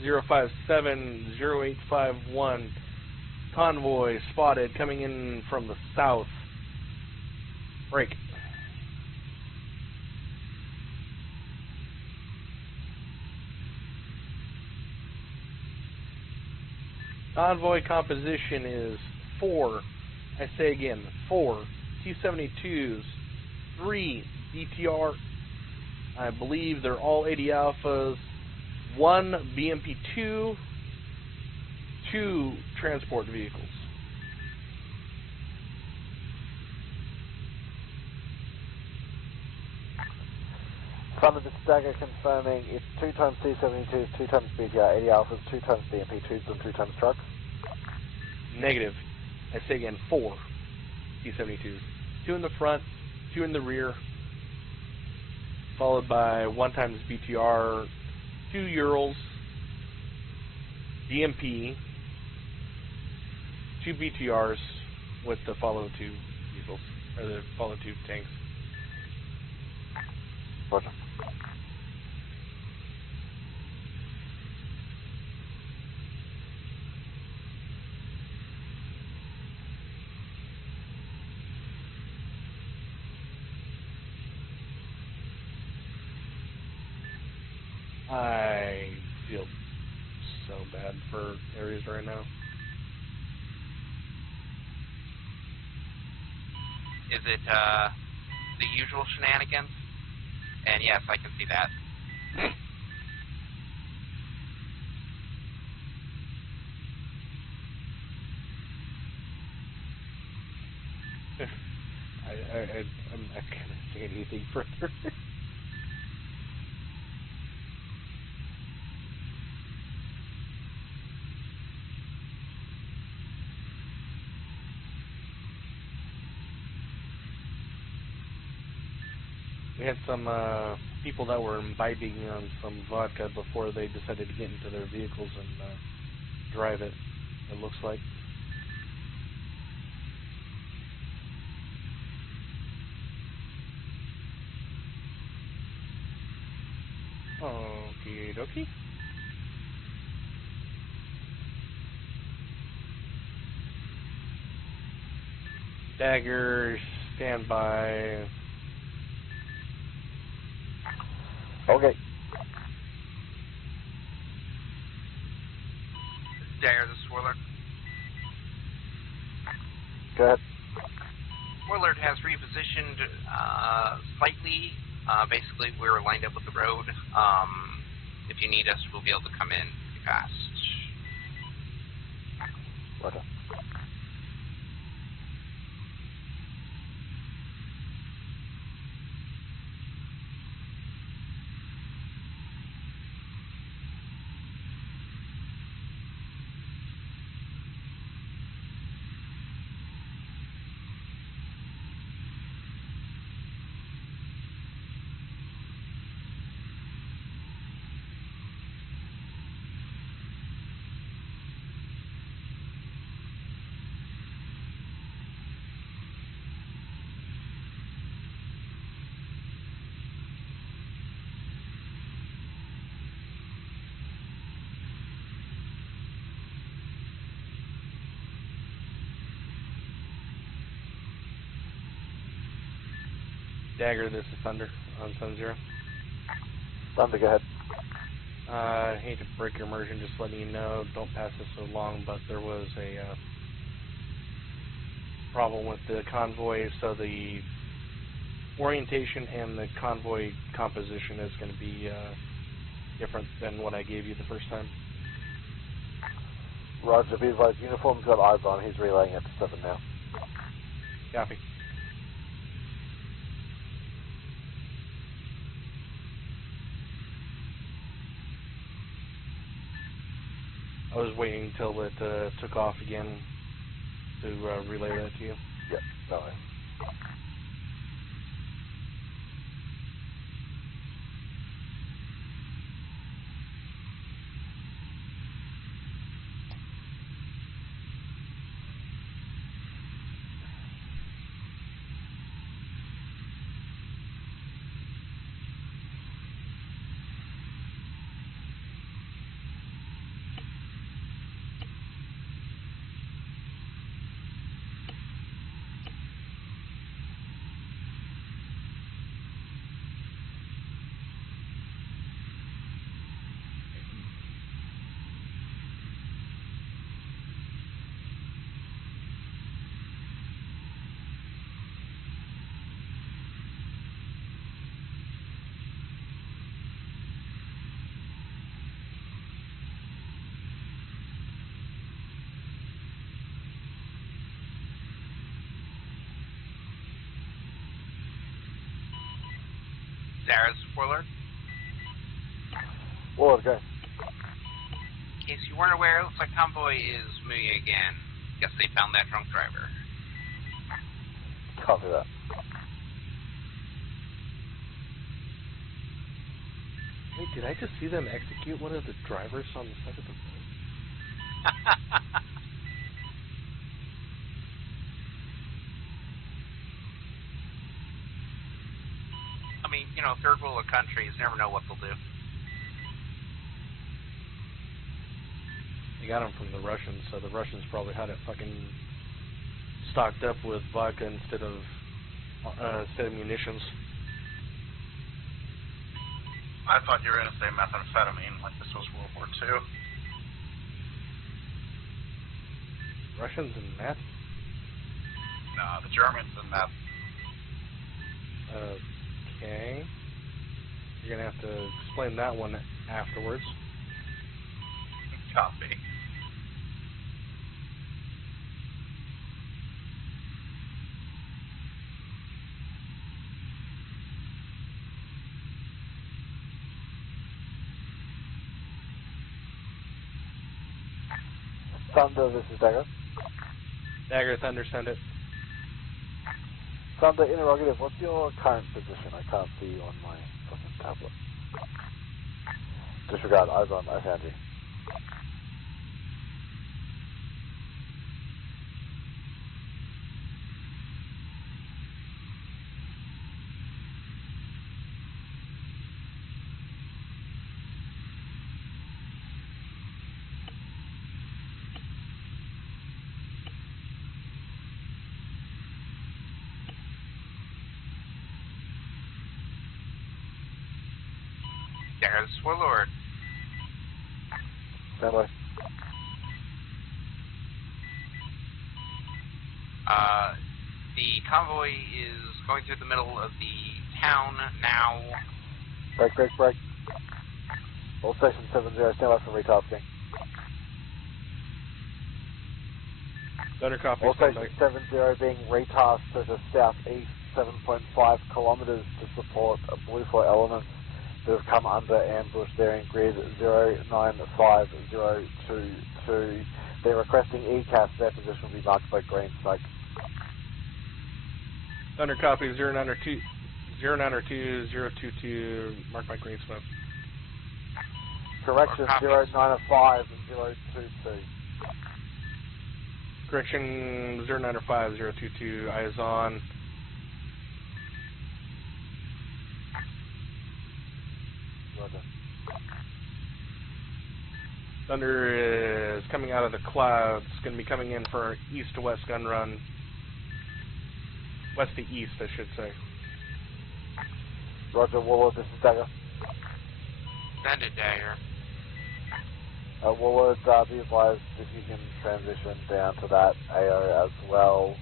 057 0851 convoy spotted coming in from the south. Break. Convoy composition is 4, I say again, 4 T-72s, 3 BTR, I believe they're all 80 alphas, 1 BMP-2, 2 transport vehicles. Thunder, this is Dagger confirming it's 2 times T-72, 2 times BTR, 80 alphas, 2 times BMP-2s and 2 times trucks. Negative. I say again, 4 T-72s. 2 in the front, 2 in the rear, followed by 1 times BTR, 2 Urals, BMP, 2 BTRs with the follow 2 vehicles, or the follow 2 tanks. Roger. I feel so bad for areas right now. Is it the usual shenanigans? And yes, I can see that. I'm not gonna say anything further. We had some people that were imbibing on some vodka before they decided to get into their vehicles and drive it, it looks like. Okie dokie. Daggers, stand by. Okay. Dagger, this is Warlord. Go ahead. Warlord has repositioned slightly Basically, we're lined up with the road. If you need us, we'll be able to come in pretty fast. Roger. Dagger, this is Thunder on Sun Zero. Thunder, go ahead. I hate to break your immersion, just letting you know, don't pass this so long, but there was a problem with the convoy, so the orientation and the convoy composition is going to be different than what I gave you the first time. Roger, be advised, uniform's got eyes on, he's relaying it to 7 now. Copy. I was waiting until it took off again to relay that to you. Yep, no worries. Dara's Warlord. Warlord, go. In case you weren't aware, it looks like convoy is moving again. Guess they found that drunk driver. Copy that. Wait, did I just see them execute one of the drivers on the side of the road? I mean, you know, third world countries never know what they'll do. They got them from the Russians, so the Russians probably had it fucking stocked up with vodka instead of munitions. I thought you were going to say methamphetamine, like this was World War II. Russians and meth? No, the Germans and meth. Okay. You're going to have to explain that one afterwards. Copy. Thunder, this is Dagger. Dagger, Thunder, send it. Thunder, interrogative, what's your current position? I can't see you on my fucking tablet. Disregard, eyes on, I found you. Dara's Warlord. Stand by. The convoy is going through the middle of the town now. Break. All station 70, stand by for retasking. Thunder copy. All station 70 being retasked to the southeast 7.5 kilometers to support Blue 4 elements that have come under ambush there in grid 095022. They're requesting ECAS. Their position will be marked by green smoke. Thunder copy 0902-022, marked by green smoke. Correction 095022. Correction 0905-022, eyes on. Roger. Thunder is coming out of the clouds, going to be coming in for an east to west gun run. West to east, I should say. Roger, Warlord, this is Dagger. Send it, Dagger. Warlord, be advised if you can transition down to that AO as well.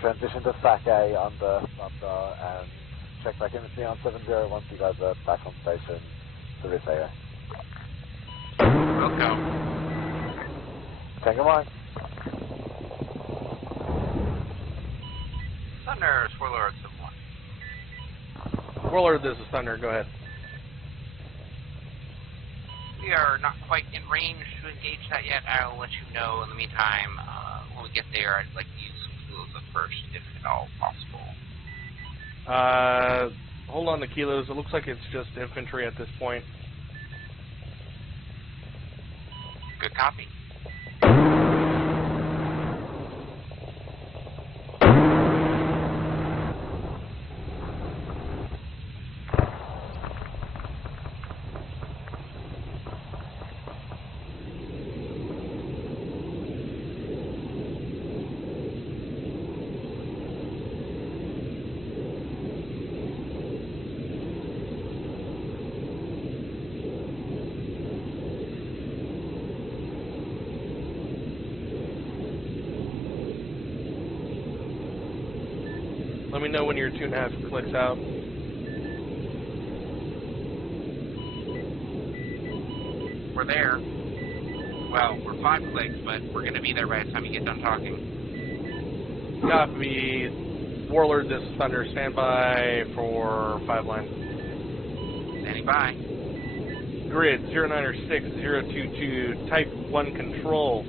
Transition to FAC A under Thunder and check back in with me on 70 once you guys are back on station for this AO. Welcome. Tango Mike. Thunder, Warlord, 7-1. Warlord, this is Thunder, go ahead. We are not quite in range to engage that yet. I'll let you know. In the meantime, when we get there, I'd like to use some kilos at first, if at all possible. Hold on to kilos. It looks like it's just infantry at this point. Good copy. Let me know when your 2.5 clicks out. We're there. Well, we're 5 clicks, but we're going to be there by the time you get done talking. Copy. Warlord, this is Thunder. Stand by for 5 line. Standing by. Grid 096022, Type 1 control.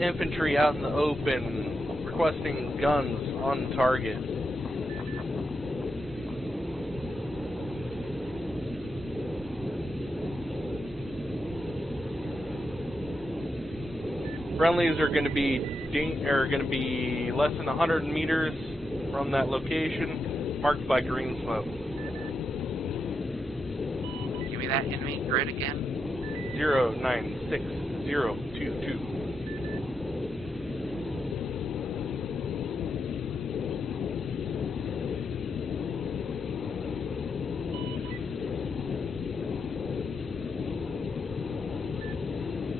Infantry out in the open, requesting guns on target. Friendlies are going to be less than 100 meters from that location, marked by green smoke. Give me that enemy grid again. 096022.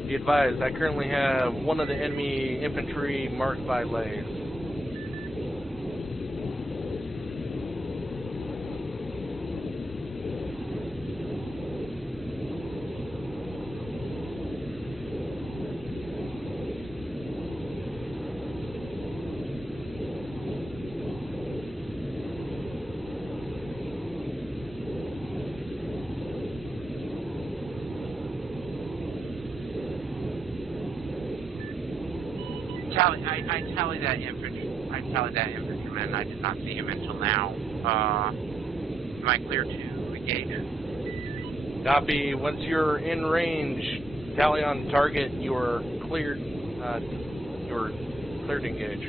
Be advised, I currently have one of the enemy infantry marked by lays. I tallied that infantryman. I did not see him until now. Am I clear to engage? Copy. Once you're in range, tally on target, you're cleared. You're cleared to engage.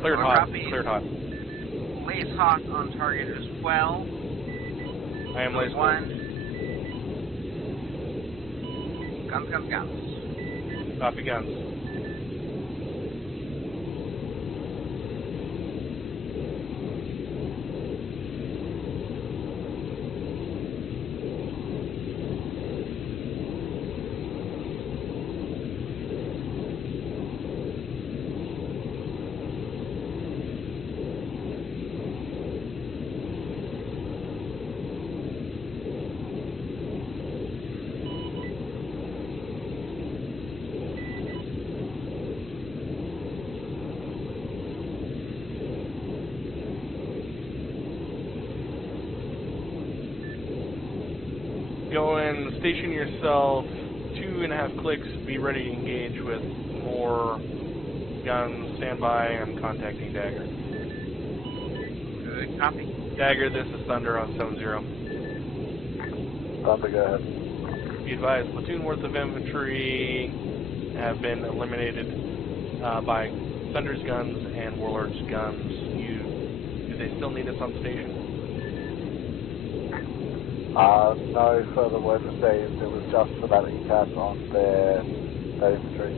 Cleared hot. Copy. Cleared hot. Lays hot on target as well. I am lays one. Guns. Copy guns. Go and station yourself 2.5 clicks. Be ready to engage with more guns. Stand by. I'm contacting Dagger. Good copy. Dagger, this is Thunder on 7-0. Thunder, go ahead. Be advised, platoon worth of infantry have been eliminated by Thunder's guns and Warlord's guns. Do they still need us on station? No further word received. It was just for that ECAS on their infantry.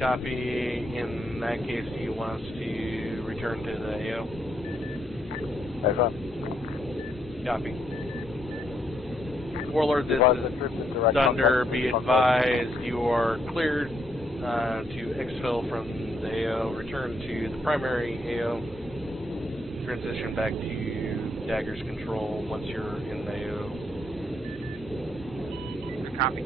Copy. In that case, do you want us to return to the AO? Over. Copy. Warlord, this is Thunder. Be advised, you are cleared to exfil from the AO. Return to the primary AO. Transition back to Dagger's control once you're in the AO. Good copy.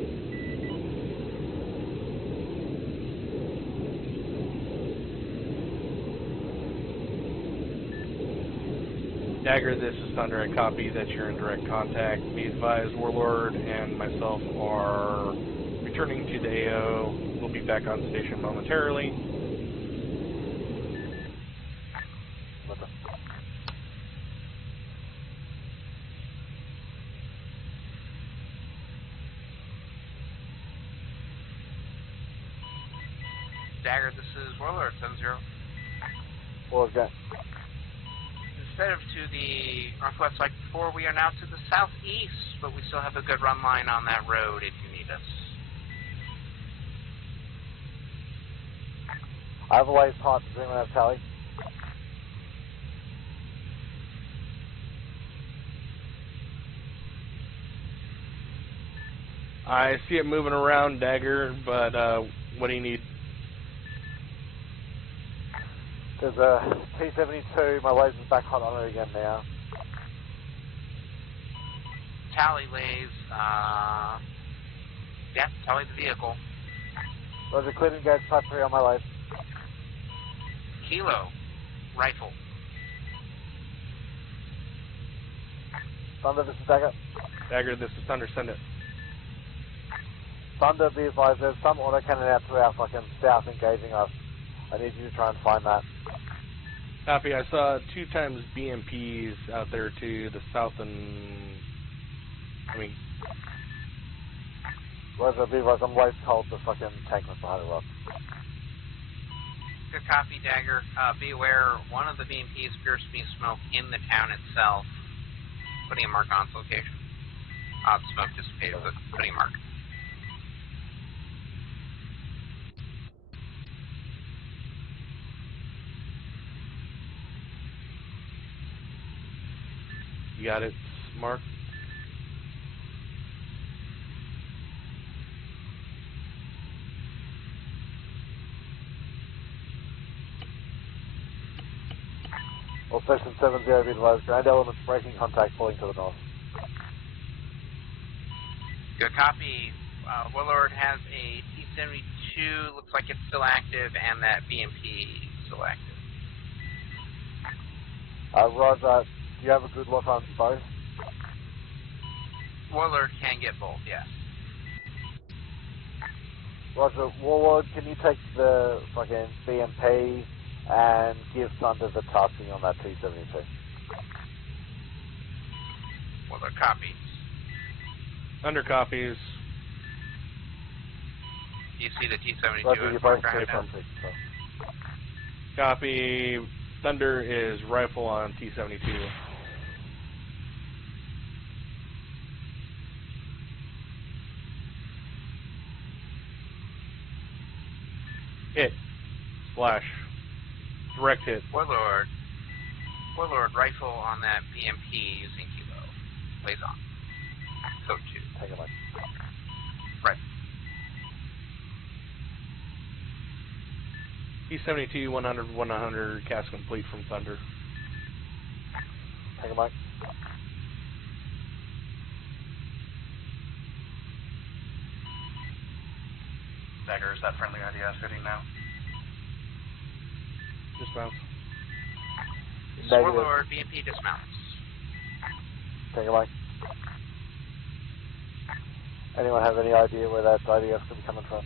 Dagger, this is Thunder. I copy that you're in direct contact. Be advised, Warlord and myself are returning to the AO. We'll be back on station momentarily. Dagger, this is Warlord 7-0. Warlord, go. Instead of to the northwest like before, we are now to the southeast, but we still have a good run line on that road if you need us. I have a wave pipe. Does anyone have tally? I see it moving around, Dagger, but what do you need? There's a T-72. My laser's back hot on it again now. Tally lays, yeah, tally the vehicle. Roger, clear and engage type 3 on my laser. Kilo, rifle. Thunder, this is Dagger. Dagger, this is Thunder. Send it. Thunder, be advised, there's some autocannon out to our fucking south engaging us. I need you to try and find that. Copy. I saw 2 times BMPs out there to the south and... Roger, be advised, I'm way cold. The fucking tank was behind a rock. Good copy, Dagger. Be aware, one of the BMPs appears to be smoke in the town itself. Putting a mark on its location. The smoke dissipated, but putting a mark. You got it, Mark? All Station 7-0, be advised, ground elements breaking contact, pulling to the north. Good copy. Warlord has a T-72, looks like it's still active, and that BMP is still active. Roger, do you have a good look on both? Warlord can get both, yes. Roger, Warlord, can you take the fucking BMP and give Thunder the tasking on that T-72? Warlord copies. Thunder copies. Do you see the T-72? Roger, you're both right now? Copy. Thunder is rifle on T-72. Hit. Splash. Direct hit. Warlord rifle on that BMP using Kilo. Lays on. Code 2. Take a look. Right. T-72, 100, cast complete from Thunder. Take a mic. Dagger, is that friendly IDS hitting now? Dismounts. Warlord BMP dismounts. Take a mic. Anyone have any idea where that IDF could be coming from?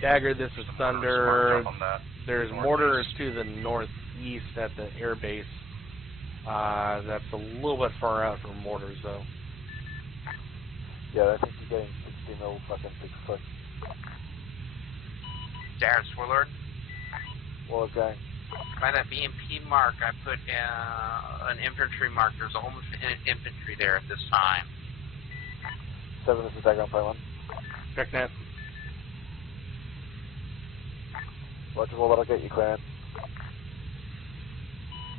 Dagger, this is Thunder. There's mortars Northeast. to the northeast at the air base. That's a little bit far out for mortars, though. Yeah, I think you're getting 60 mil fucking 6 foot. Darius Warlord. What was going? By that BMP mark, I put an infantry mark. There's a whole bunch of infantry there at this time. 7, this is Dagger on play 1. Check net. Roger, well, that'll get you clearance.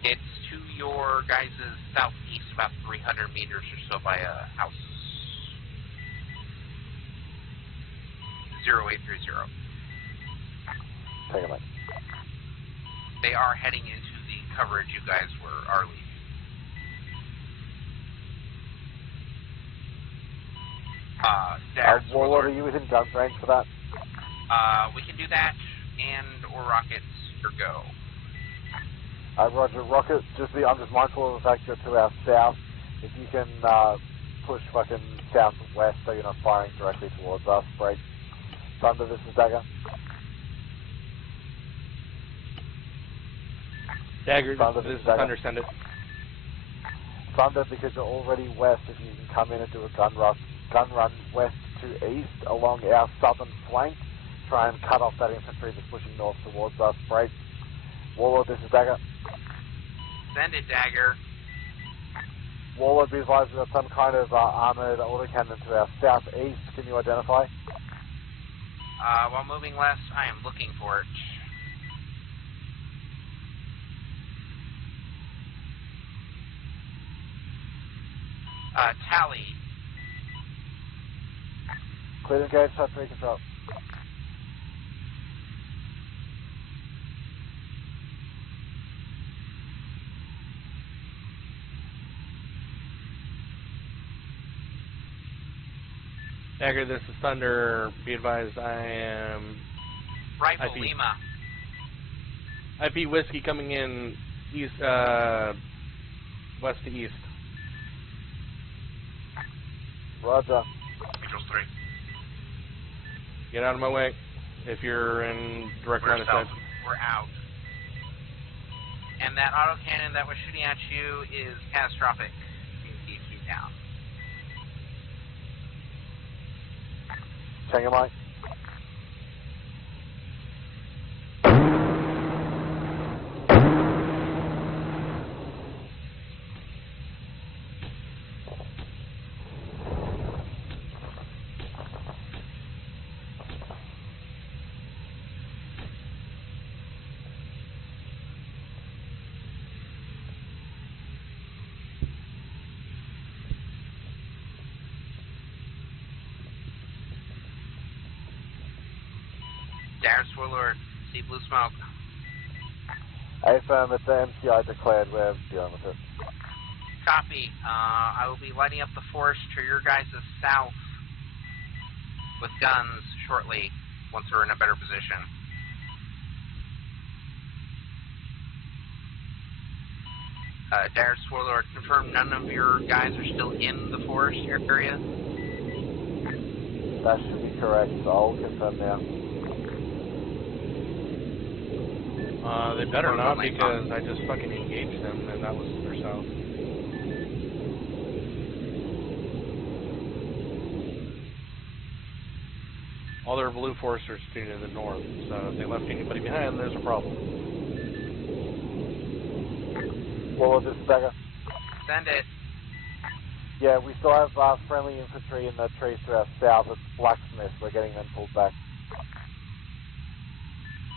It's to your guys' southeast, about 300 meters or so by a house. 0830. Take a minute. They are heading into the coverage you guys are leaving. Warlord, are you within gun range for that? We can do that, and or rockets or go. Roger, rocket, I'm just mindful of the fact you're to our south. If you can push fucking southwest so you're not firing directly towards us, break. Thunder, this is Dagger. Dagger, Thunder, this is Dagger. Thunder, send it. Thunder, because you're already west, if you can come in and do a gun run west to east along our southern flank, try and cut off that infantry that's pushing north towards us, break. Warlord, this is Dagger. Send it, Dagger. Warlord, be advised we've got some kind of armored autocannon to our southeast. Can you identify? While moving west, I am looking for it. Tally. Clear to engage, touch recontrol. Dagger, this is Thunder. Be advised, I am Rifle IP. Lima. IP Whiskey coming in east, west to east. Roger. Eagles 3. Get out of my way if you're in direct line of sight. We're out. And that autocannon that was shooting at you is catastrophic. You can see you down. Tango Mike. Darius Warlord, see blue smoke. AFM, it's the MCI declared. We're dealing with it. Copy. I will be lighting up the force to your guys' south with guns shortly, once we're in a better position. Darius Warlord, confirm none of your guys are still in the forest area? That should be correct, so I'll confirm now. They better not, because I just fucking engaged them, and that was their south. All their blue forces are to the north, so if they left anybody behind, there's a problem. Warlord, this is Dagger. Send it. Yeah, we still have friendly infantry in the trees to our south. It's Blacksmith. We're getting them pulled back.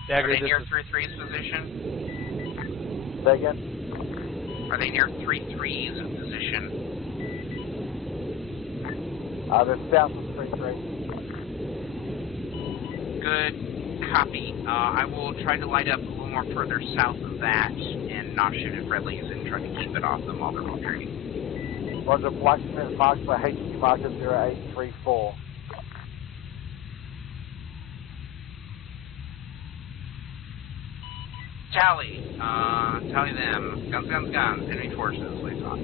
Dagger, are they near 3-3's position? Say again? Are they near 3-3's position? They're south of 3-3. Good. Copy. I will try to light up a little more further south of that and not shoot at friendlies and try to keep it off them while they're retreating. Roger, Blacksmith marked by HQ marker 0834. Tally. Tally them. Guns, guns, guns. Enemy forces. Lights on.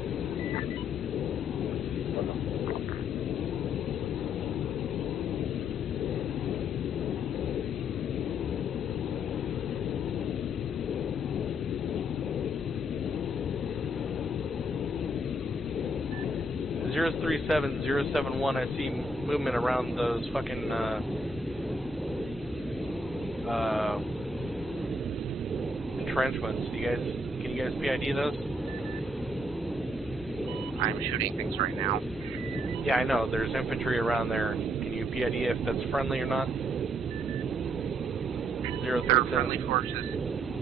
037071, I see movement around those fucking entrenchments. Can you guys PID those? I'm shooting things right now. Yeah, I know. There's infantry around there. Can you PID if that's friendly or not? There are friendly forces.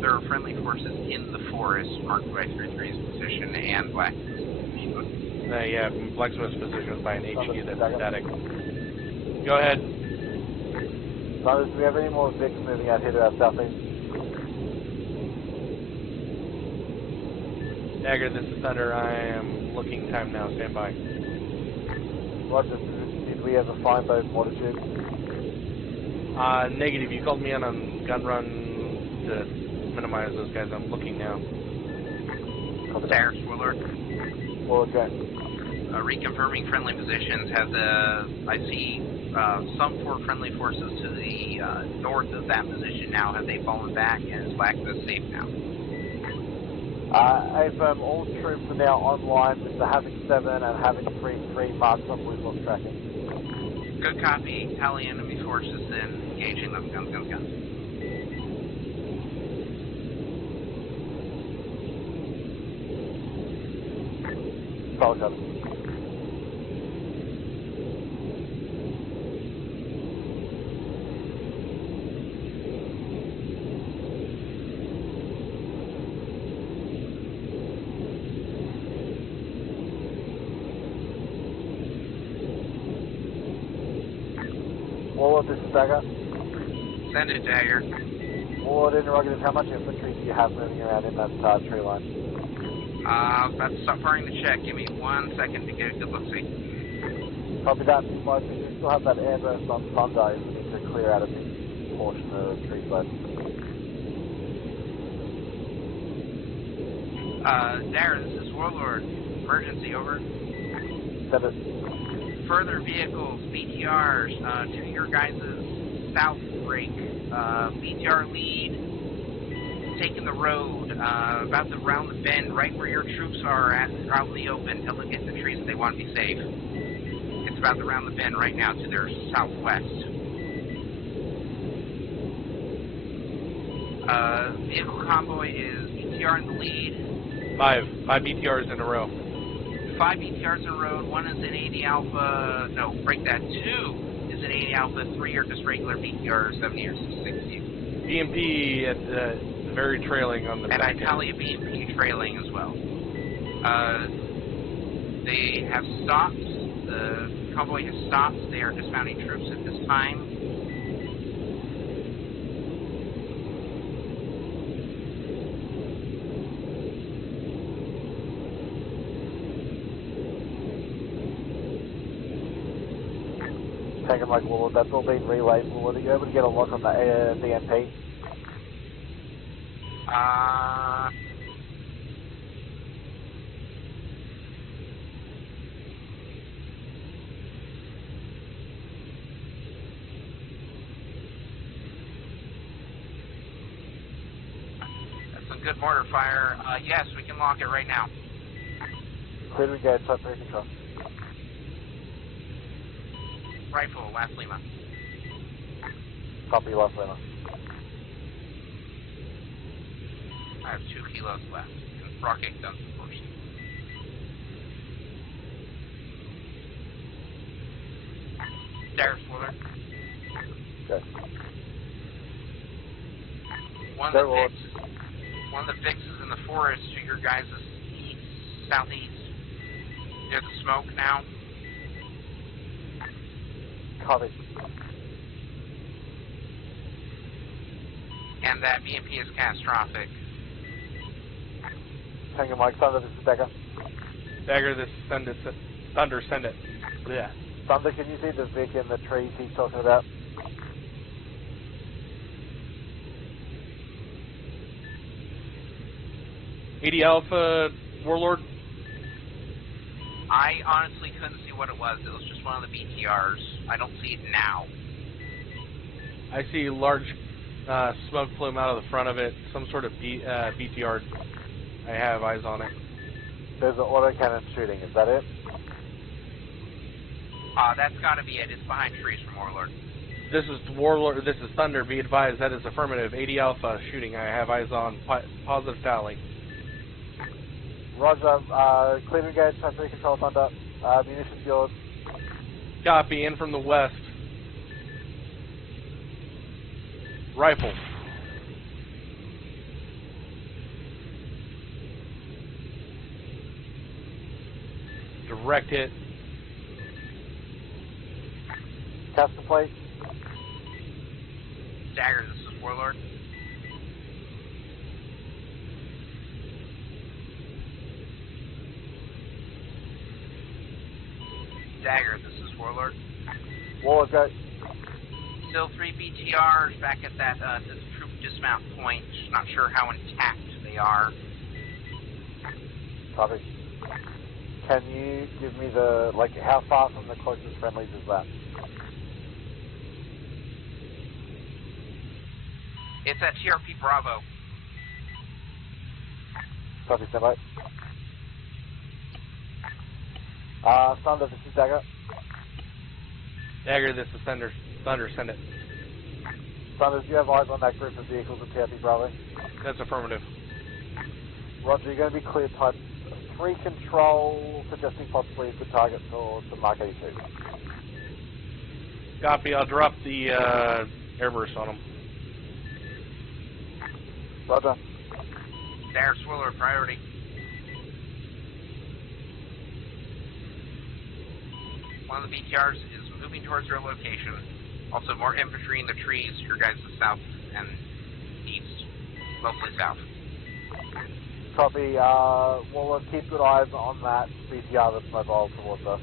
There are friendly forces in the forest marked by 3-3's position and Blacksmith's position. Yeah, Blacksmith's position is by an HQ that's static. Go ahead. Do we have any more Vics moving out here to our southeast? Dagger, this is Thunder. I am looking time now. Stand by. Roger. Did we ever find those mortar tubes? Negative. You called me in on gun run to minimize those guys. I'm looking now. There, Willard. Okay. Reconfirming friendly positions. I see some friendly forces to the north of that position now. Have they fallen back and is Blacksmith safe now? All troops are now online with the Havoc 7 and Havoc 3 marksman. We've lost tracking. Good copy. Tally enemy forces then. Engaging them. Guns. Solid copy. Warlord, this is Dagger. Send it, Dagger. Warlord, interrogative, how much infantry do you have moving around in that tree line? About to stop firing the check. Give me 1 second to get a good look-see. Copy that. But we do still have that airburst on Thunder. We need to clear out a big portion of the tree left. Darren, this is Warlord. Emergency, over. Send it. Further vehicles, BTRs, to your guys' south break. BTR lead, taking the road, about to round the bend, right where your troops are at, out in the open. Tell them to get in the trees if they want to be safe. It's about to round the bend right now to their southwest. Vehicle convoy is BTR in the lead. Five BTRs in a row. 5 BTRs in a row. 1 is an 80 Alpha. No, break that. 2 is an 80 Alpha. 3 are just regular BTRs, 70 or 60. BMP at very trailing on the and back I tally a BMP trailing as well. They have stopped. The convoy has stopped. They are dismounting troops at this time. Taking like Warlord, that's all been relayed. Warlord, are you able to get a lock on the BMP? That's some good mortar fire. Yes, we can lock it right now. Clear to engage, type 3 control. Rifle, last Lima. Copy, last Lima. I have 2 kilos left. And rocket guns, of course. Darius Willard. Okay. One of the Vixes in the forest to your guys' east, southeast. Near the smoke now. Copy. And that BMP is catastrophic. Tango Mike, Thunder, this is Dagger. Dagger, this is Thunder, send it. Yeah. Thunder, can you see the Vic in the trees he's talking about? AD Alpha, Warlord? I honestly couldn't see what it was. It was just one of the BTRs. I don't see it now. I see large smoke plume out of the front of it. Some sort of BTR. I have eyes on it. There's an autocannon shooting. Is that it? That's gotta be it. It's behind trees from Warlord. This is Warlord. This is Thunder. Be advised, that is affirmative. 80 Alpha shooting. I have eyes on. Positive tally. Roger. Clear to engage. Transfer control, Thunder. Munitions yours. Copy. In from the west. Rifle. Direct hit. Caster plate. Dagger, this is Warlord. Dagger, this is Warlord. Warlord, go. Still 3 BTRs back at that this troop dismount point. Not sure how intact they are. Copy. Can you give me the, like, how far from the closest friendlies is that? It's at TRP Bravo. Copy, stand by. Thunder, this is Dagger. Dagger, this is Thunder. Thunder, send it. Thunder, do you have eyes on that group of vehicles at TRP Bravo? That's affirmative. Roger, you're going to be clear type 3 control, suggesting possibly a good target for the Mark 82. Copy, I'll drop the airburst on them. Roger. Dagger, Swiller, priority. One of the BTRs is moving towards your location. Also, more infantry in the trees, your guys to the south and east, mostly south. Copy, well, keep good eyes on that BTR that's mobile towards us.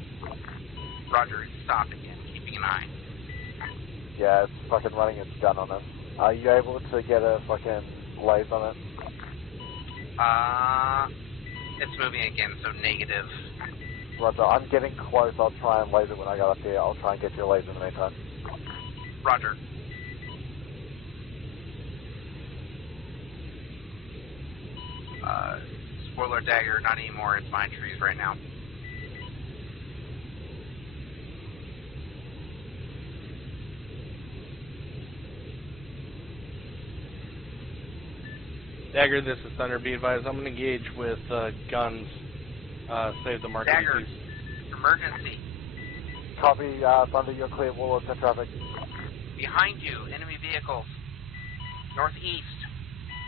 Roger, it's stopped again, keeping an eye. Yeah, it's fucking running its gun on us. Are you able to get a fucking laze on it? It's moving again, so negative. Roger, I'm getting close. I'll try and laze it when I get up here. I'll try and get you a laze in the meantime. Roger. Spoiler Dagger, not anymore. It's behind trees right now. Dagger, this is Thunder. Be advised, I'm going to engage with guns. Save the Mark 82s. Dagger, emergency. Copy, Thunder, you're clear. Warlord, set traffic. Behind you, enemy vehicles. Northeast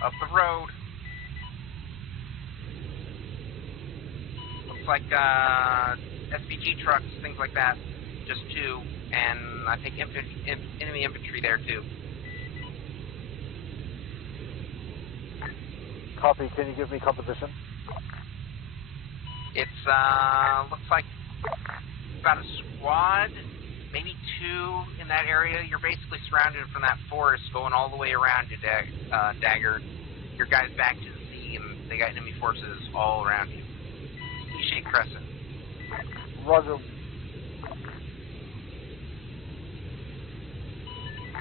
of the road. Looks like SPG trucks, things like that. Just 2, and I think enemy infantry there too. Copy, can you give me composition? It's, looks like about a squad, maybe 2 in that area. You're basically surrounded from that forest going all the way around you, Dagger. Your guys back to the sea, and they got enemy forces all around you. Shake Crescent. Roger.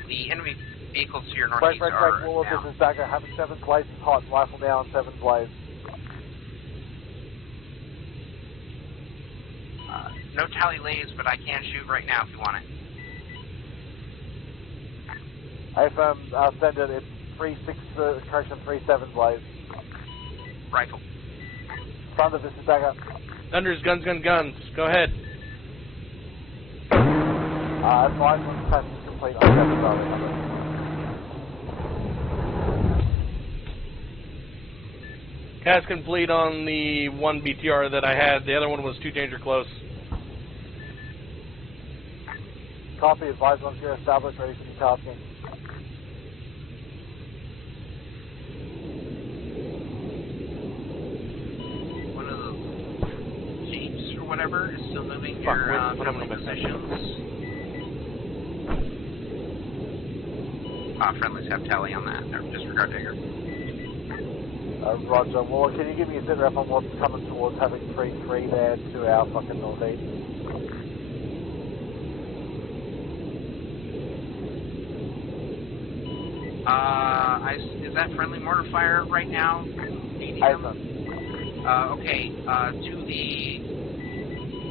The enemy vehicles to your northeast break, are Warlord, down. this is Dagger. Having 7 blazes hot. Rifle down, 7 blaze. No tally lays, but I can shoot right now if you want it. AFM, send it. It's 3-7 blaze. Rifle. Thunder, this is Dagger. Thunder's guns. Go ahead. Advise when passage is complete. I'm going to Cast complete on the 1 BTR that I had. The other one was 2 danger close. Copy, advise once you're established, ready for new tasking. One of those jeeps or whatever is still moving your friendly positions. Friendlies have tally on that. Disregard Dagger. Roger. Well, can you give me a sit rep on what's coming towards having 3-3 there to our fucking northeast? Is that friendly mortar fire right now? Okay, to the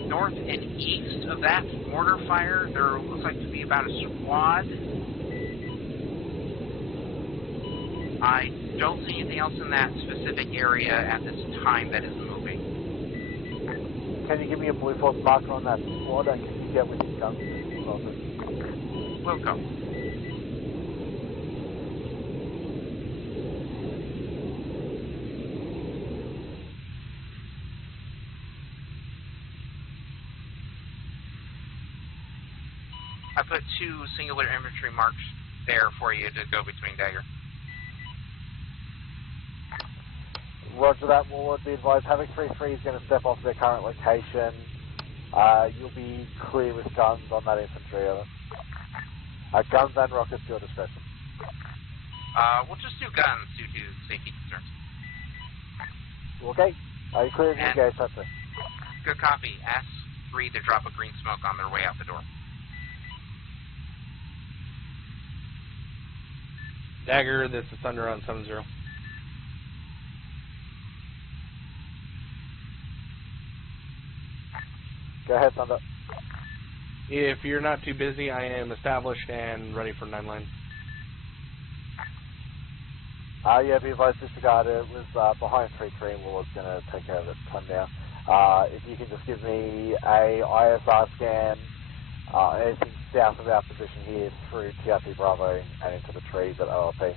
north and east of that mortar fire. There looks like to be about a squad. I don't see anything else in that specific area at this time that is moving. Can you give me a blue force marker on that squad, and can you get with your guns? Will go. I put 2 singular infantry marks there for you to go between dagger. Roger that, Warlord. Be advised, Havoc 3-3 is going to step off their current location. You'll be clear with guns on that infantry. Guns and rockets, your discretion. We'll just do guns due to safety concerns. Okay. Are you clear to engage, that's it? Good copy. Ask 3 to drop a green smoke on their way out the door. Dagger, this is Thunder on 7-0. Go ahead, Thunder. If you're not too busy, I am established and ready for 9 line. Yeah, be advised, disregard it. It was behind 3-3 and Warlord's going to take care of it. Time now. If you can just give me a ISR scan, anything south of our position here through TFC Bravo and into the trees at OLP.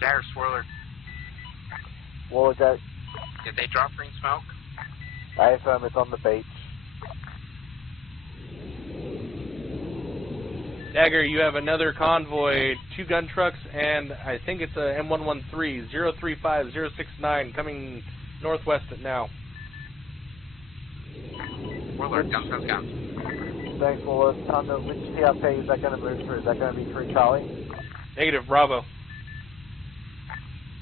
Dagger Swirler. Warlord, go. Did they drop green smoke? AFM, it's on the beach. Dagger, you have another convoy, 2 gun trucks, and I think it's a M113, 035069, coming northwest at now. Warlord, guns. Thanks, Warlord. Thunder, which TRP is that going to move through? Is that going to be through Charlie? Negative, Bravo.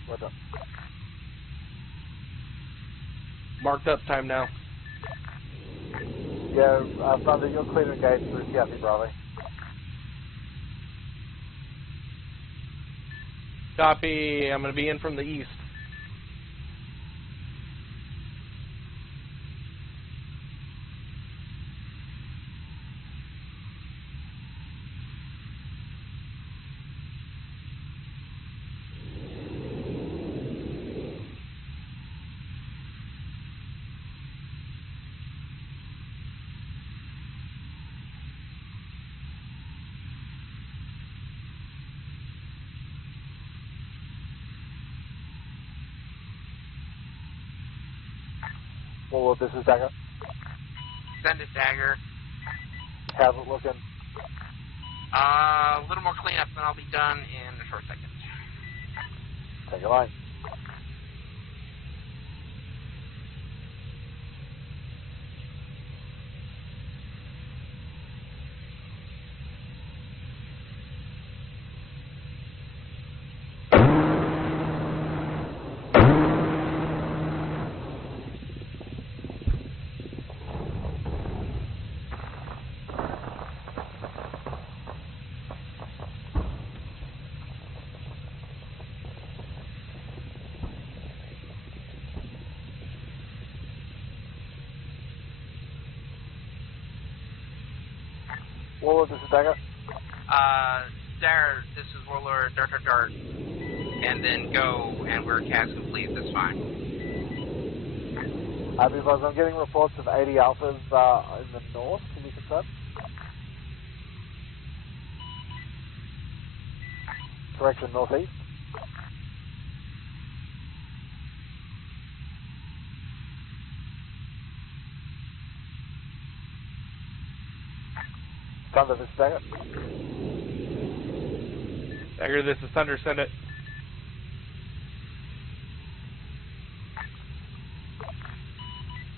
Well done. Marked up time now. Yeah, Thunder, you're clear to engage through TRP Bravo. Copy. I'm going to be in from the east. Warlord, this is Dagger. Send it, Dagger. How's it looking? A little more cleanup and I'll be done in a short second. Take a line. Warlord, this is Dagger. Dagger, this is Warlord, dart, and then go, and we're cast complete, that's fine. Because I'm getting reports of 80 alphas in the north, can you confirm? Correction, northeast. Thunder, this is Dagger. Dagger, this is Thunder, send it.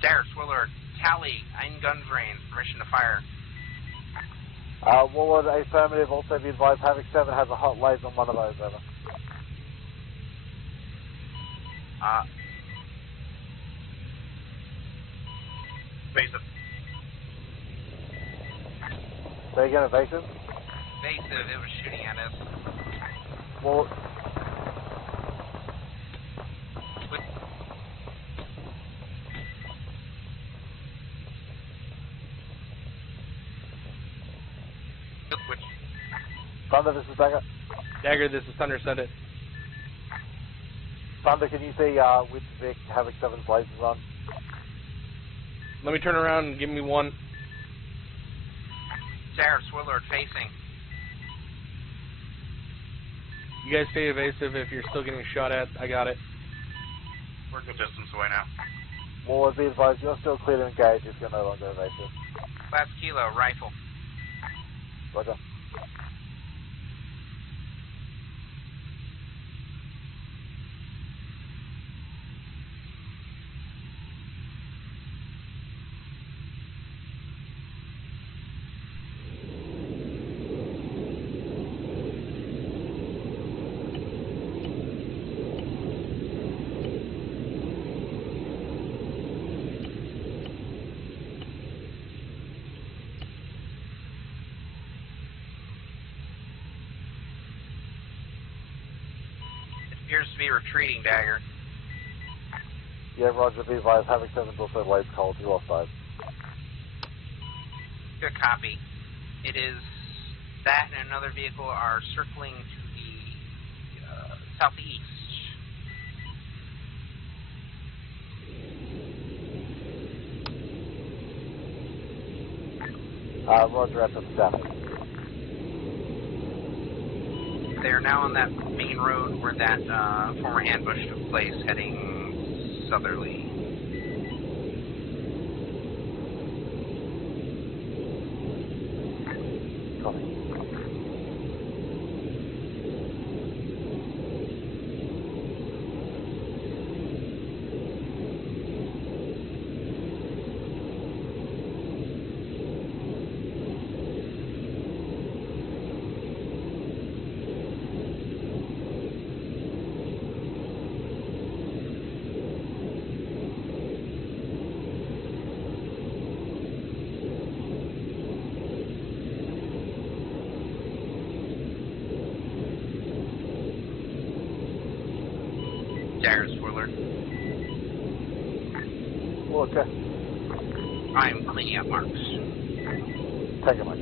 Dagger, Swirler, tally, in guns range, permission to fire. Warlord, affirmative, also be advised, Havoc 7 has a hot laser on one of those, over. Evasive. Say again, evasive? Evasive, it was shooting at us. Well, Which? Thunder, this is Dagger. Dagger, this is Thunder, send it. Thunder, can you see with Vic Havoc 7's lasers on? Let me turn around and give me one. Sarah, Swillard facing. You guys stay evasive if you're still getting shot at. I got it. We're a good distance away now. More be advised, you're still clear to engage if you're no longer evasive. Last Kilo, rifle. Roger. Appears to be retreating, Dagger. Yeah, Roger, be advised, Havoc 7's also laser cold, you lost 5. Good copy. It is that and another vehicle are circling to the southeast. Roger, at the south. They are now on that main road where that former ambush took place, heading southerly. Copy. Dagger, Swillard. Okay. I am cleaning up marks. Take it, Mike.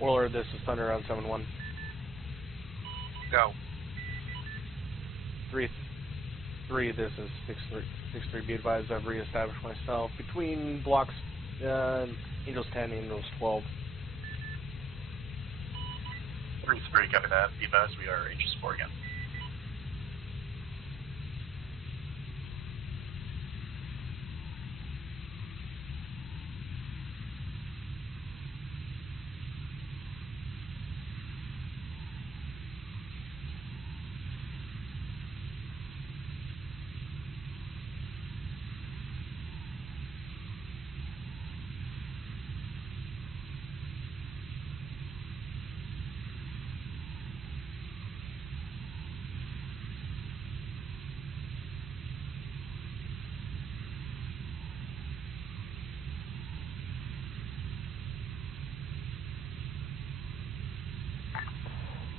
Warlord, this is Thunder on 7-1. Go. 3, this is 6-3. Be advised, I've reestablished myself between blocks Angels 10 and Angels 12. 3-3, copy that. Be advised, we are Angels 4 again.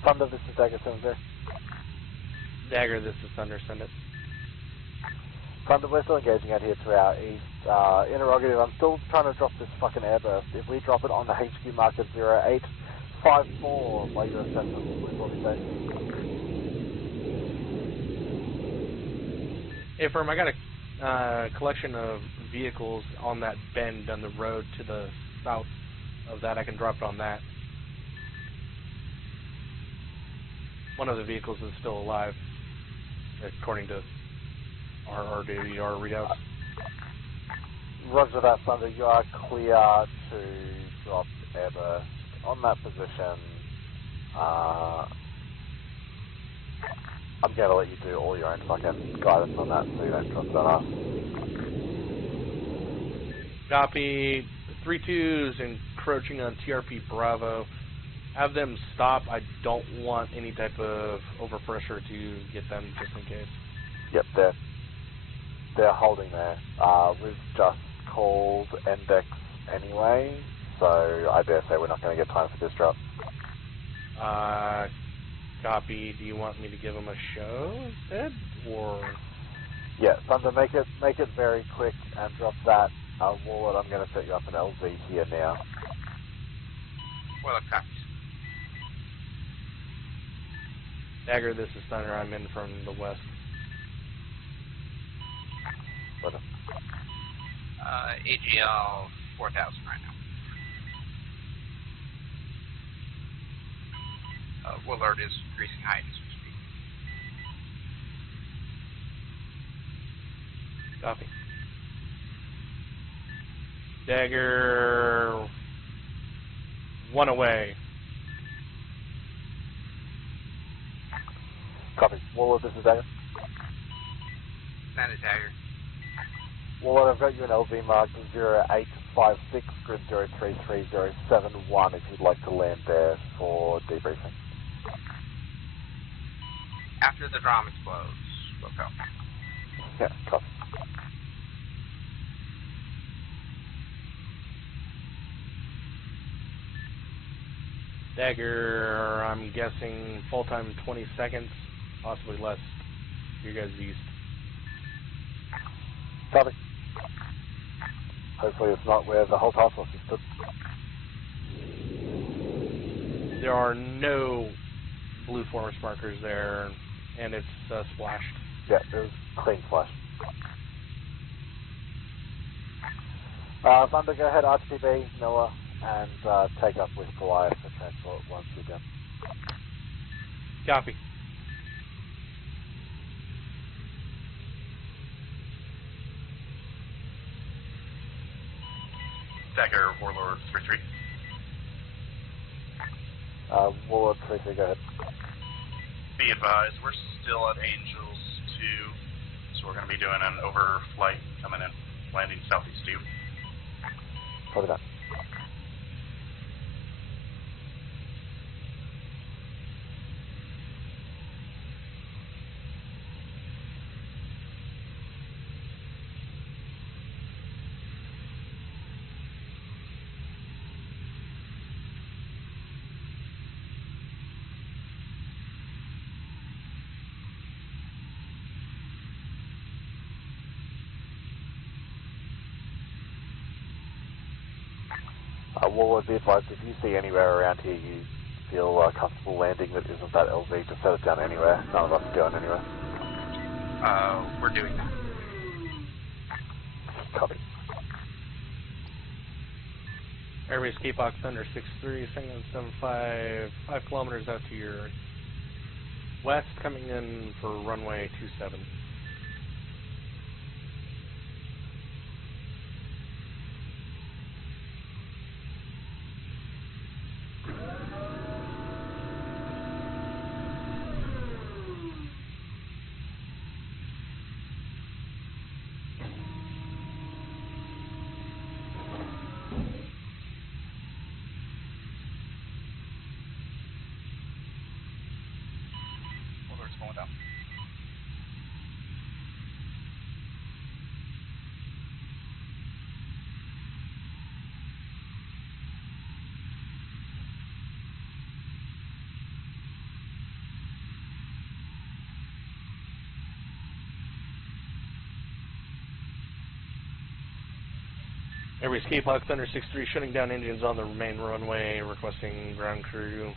Thunder, this is Dagger 7 there. Dagger, this is Thunder, send it. Thunder, we're still engaging out here to our east. Interrogative, I'm still trying to drop this fucking airburst. If we drop it on the HQ mark at 0854, later assessment, what we say? Hey, Firm, I got a collection of vehicles on that bend on the road to the south of that. I can drop it on that. One of the vehicles is still alive, according to our RWR readouts. Roger that, Thunder. You are clear to drop airburst on that position. I'm going to let you do all your own fucking guidance on that so you don't trust that up. Copy. 3-2's encroaching on TRP Bravo. Have them stop. I don't want any type of overpressure to get them just in case. Yep, they're holding there. We've just called Index anyway, so I dare say we're not going to get time for this drop. Copy. Do you want me to give him a show instead, or? Yeah, Thunder, make it very quick and drop that. Warlord, I'm going to set you up an LV here now. Warlord copies. Dagger, this is Thunder. I'm in from the west. What? AGL 4000 right now. Warlord is increasing height as we speak. Copy. Dagger, 1 away. Copy. Warlord, this is Dagger. That is Dagger. Warlord, I've got you an LV marked 0856, grid 033071 if you'd like to land there for debriefing. After the drum explodes, we'll go. Yeah, copy. Dagger, I'm guessing full time 20 seconds, possibly less. You guys east. Copy. Hopefully it's not where the whole task force is stood. There are no blue force markers there, and it's splashed. Yeah, it was clean flash. Thunder, go ahead, RTB, Miller, and take up with Goliath for transport once you're done. Copy. Dagger, Warlord 3-3. Warlord 3-3, go ahead. Be advised, we're still at Angels 2, so we're going to be doing an overflight coming in, landing southeast of you. Copy that. Warlord, be advised, if you see anywhere around here you feel comfortable landing that isn't that LV, just set it down anywhere. None of us are going anywhere. We're doing that. Copy. Airbase Cape Box Thunder 6-3, second and 7-5, 5 kilometers out to your west, coming in for runway 27. Going down. Airbase Cape Box Thunder 6-3, shutting down engines on the main runway, requesting ground crew.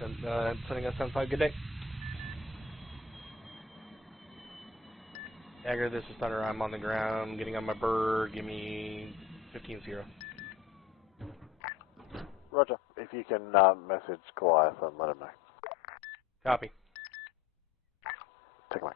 Sending us 7-5, good day. Dagger, this is Thunder. I'm on the ground, getting on my bird. Give me 15-0. Roger. If you can message Goliath and let him know. Copy. Take away.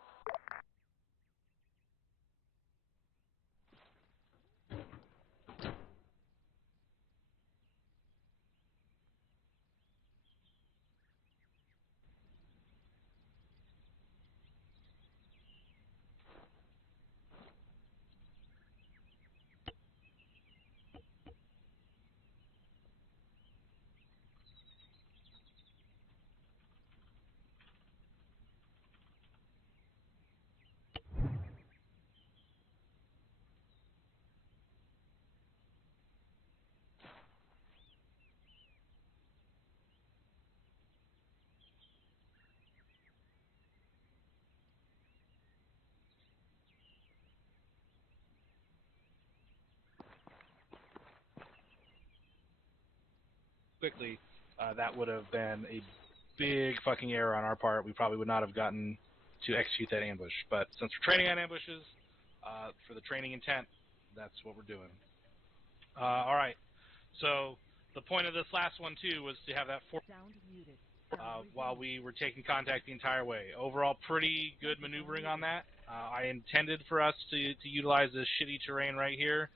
quickly, that would have been a big fucking error on our part. We probably would not have gotten to execute that ambush. But since we're training on ambushes, for the training intent, that's what we're doing. All right. So the point of this last one, too, was to have that while we were taking contact the entire way. Overall, pretty good maneuvering on that. I intended for us to utilize this shitty terrain right here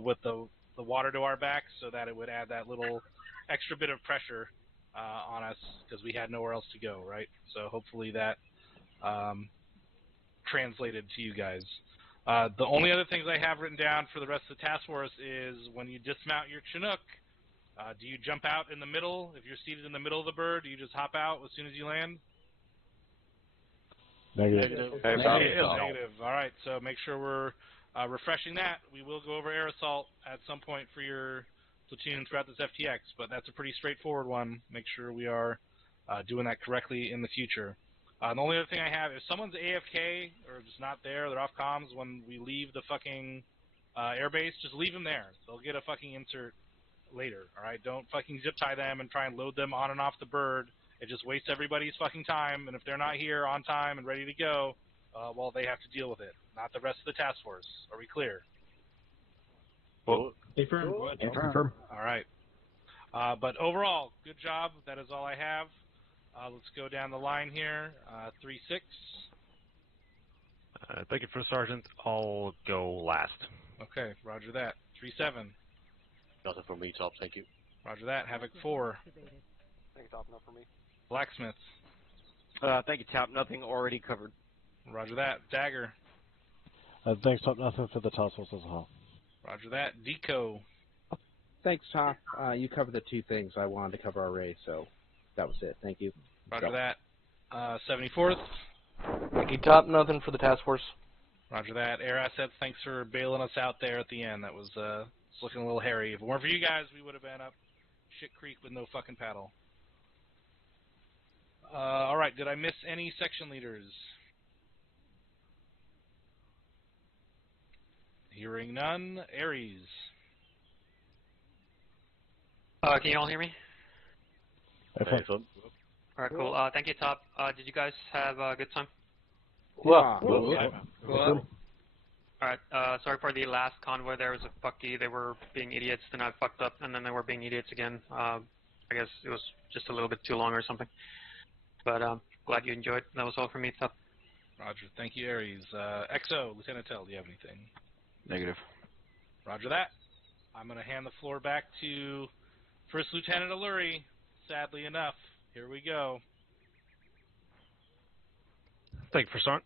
with the water to our back so that it would add that little extra bit of pressure on us because we had nowhere else to go, right? So hopefully that translated to you guys. The only other things I have written down for the rest of the task force is when you dismount your Chinook, do you jump out in the middle? If you're seated in the middle of the bird, do you just hop out as soon as you land? Negative. Negative. All right, so make sure we're refreshing that. We will go over air assault at some point for your platoon throughout this FTX, but that's a pretty straightforward one. Make sure we are doing that correctly in the future. The only other thing I have, if someone's AFK or just not there, they're off comms when we leave the fucking airbase, just leave them there. They'll get a fucking insert later, alright? Don't fucking zip tie them and try and load them on and off the bird. It just wastes everybody's fucking time, and if they're not here on time and ready to go, well, they have to deal with it, not the rest of the task force. Are we clear? Well, confirm. Alright. But overall, good job. That is all I have. Let's go down the line here. 3-6. Thank you, First Sergeant. I'll go last. Okay, roger that. 3-7. Nothing for me, Top. Thank you. Roger that. Havoc 4. Thanks, Top. Not for me. Blacksmith. Thank you, Top. Nothing already covered. Roger that. Dagger. Thanks, Top. Nothing for the task force as a whole. Roger that. Deco. Thanks, Top. You covered the two things I wanted to cover already, so that was it. Thank you. Roger that. 74th. Thank you, Top. Nothing for the task force. Roger that. Air assets, thanks for bailing us out there at the end. That was it's looking a little hairy. If it weren't for you guys, we would have been up shit creek with no fucking paddle. All right, did I miss any section leaders? Hearing none. Aries. Can you all hear me? Okay. Alright, cool. Thank you, Top. Did you guys have a good time? Alright, sorry for the last convoy. There was a fucky. They were being idiots, then I fucked up, and then they were being idiots again. I guess it was just a little bit too long or something. But glad you enjoyed. That was all from me, Top. Roger. Thank you, Aries. XO, Lieutenant Tell, do you have anything? Negative. Roger that. I'm going to hand the floor back to First Lieutenant Alluri, sadly enough. Here we go. Thank you, First Sergeant.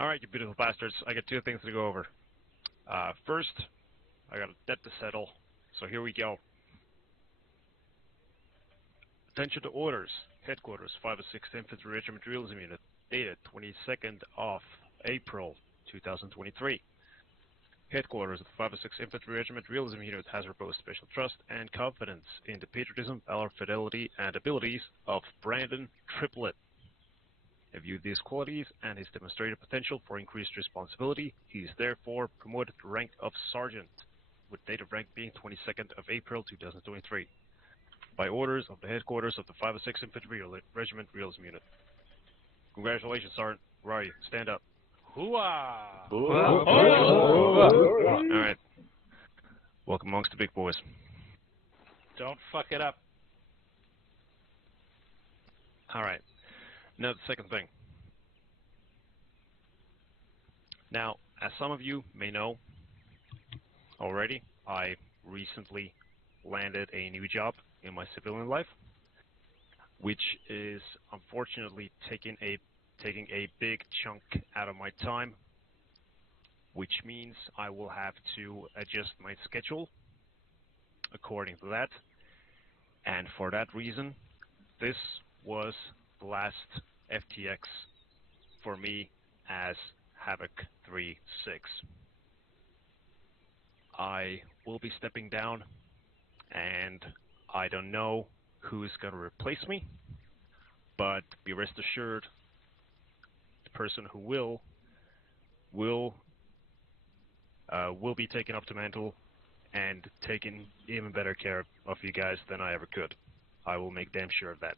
Alright, you beautiful bastards. I got two things to go over. First, I got a debt to settle, so here we go. Attention to orders. Headquarters, 506th Infantry Regiment Realism Unit, dated 22nd of April, 2023. Headquarters of the 506th Infantry Regiment Realism Unit has reposed special trust and confidence in the patriotism, valor, fidelity, and abilities of Brandon Triplett. In view of these qualities and his demonstrated potential for increased responsibility, he is therefore promoted to rank of Sergeant, with date of rank being 22nd of April 2023, by orders of the headquarters of the 506th Infantry Regiment Realism Unit. Congratulations, Sergeant. Where are you? Stand up. Hooah! Alright. Welcome amongst the big boys. Don't fuck it up. Alright. Now the second thing. Now, as some of you may know already, I recently landed a new job in my civilian life, which is unfortunately taking a big chunk out of my time, which means I will have to adjust my schedule according to that. And for that reason, this was the last FTX for me as Havoc 3-6. I will be stepping down, and I don't know who's going to replace me, but be rest assured, the person who will be taking up the mantle and taking even better care of you guys than I ever could. I will make damn sure of that.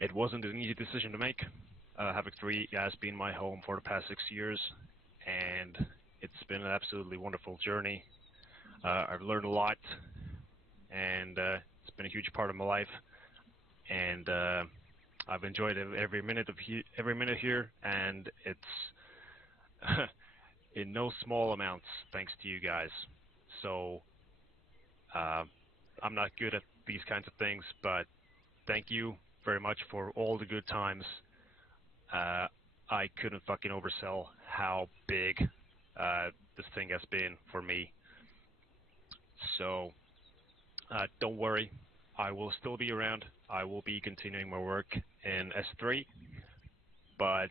It wasn't an easy decision to make. Havoc 3 has been my home for the past 6 years, and it's been an absolutely wonderful journey. I've learned a lot, and it's been a huge part of my life, and I've enjoyed every minute here, and it's in no small amounts thanks to you guys. So I'm not good at these kinds of things, but thank you very much for all the good times. I couldn't fucking oversell how big this thing has been for me. So don't worry, I will still be around. I will be continuing my work in S3, but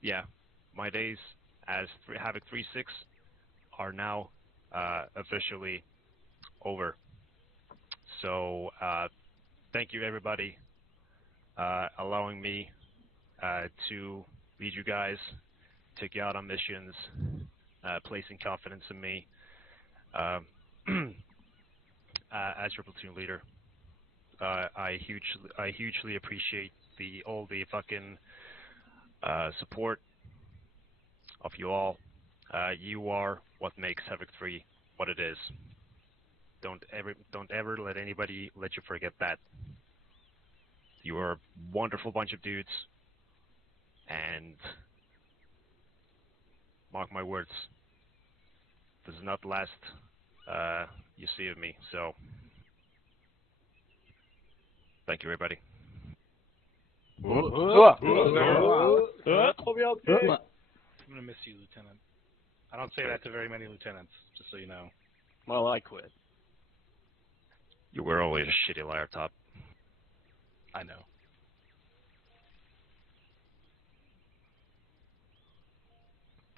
yeah, my days as Havoc 3.6 are now officially over. So thank you everybody allowing me to lead you guys, take you out on missions, placing confidence in me as your platoon leader. I hugely appreciate all the fucking support of you all. You are what makes Havoc 3 what it is. Don't ever let anybody let you forget that. You are a wonderful bunch of dudes, and mark my words, this is not the last you see of me. So thank you, everybody. I'm gonna miss you, Lieutenant. I don't say that to very many lieutenants, just so you know. Well, I quit. You were always a shitty liar, Top. I know.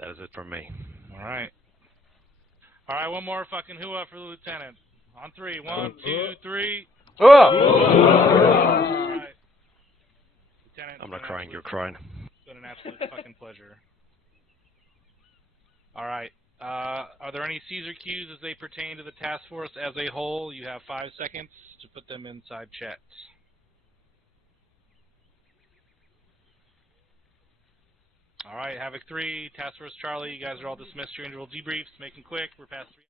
That is it from me. All right. All right, one more fucking hoo-ah for the lieutenant. On 3. 1, 2, 3. All right. Lieutenant, I'm not crying, you're crying. It's been an absolute fucking pleasure. All right. Are there any Caesar cues as they pertain to the task force as a whole? You have 5 seconds to put them inside chat. All right, Havoc 3, Task Force Charlie, you guys are all dismissed. Your individual debriefs. Make them quick. We're past 3.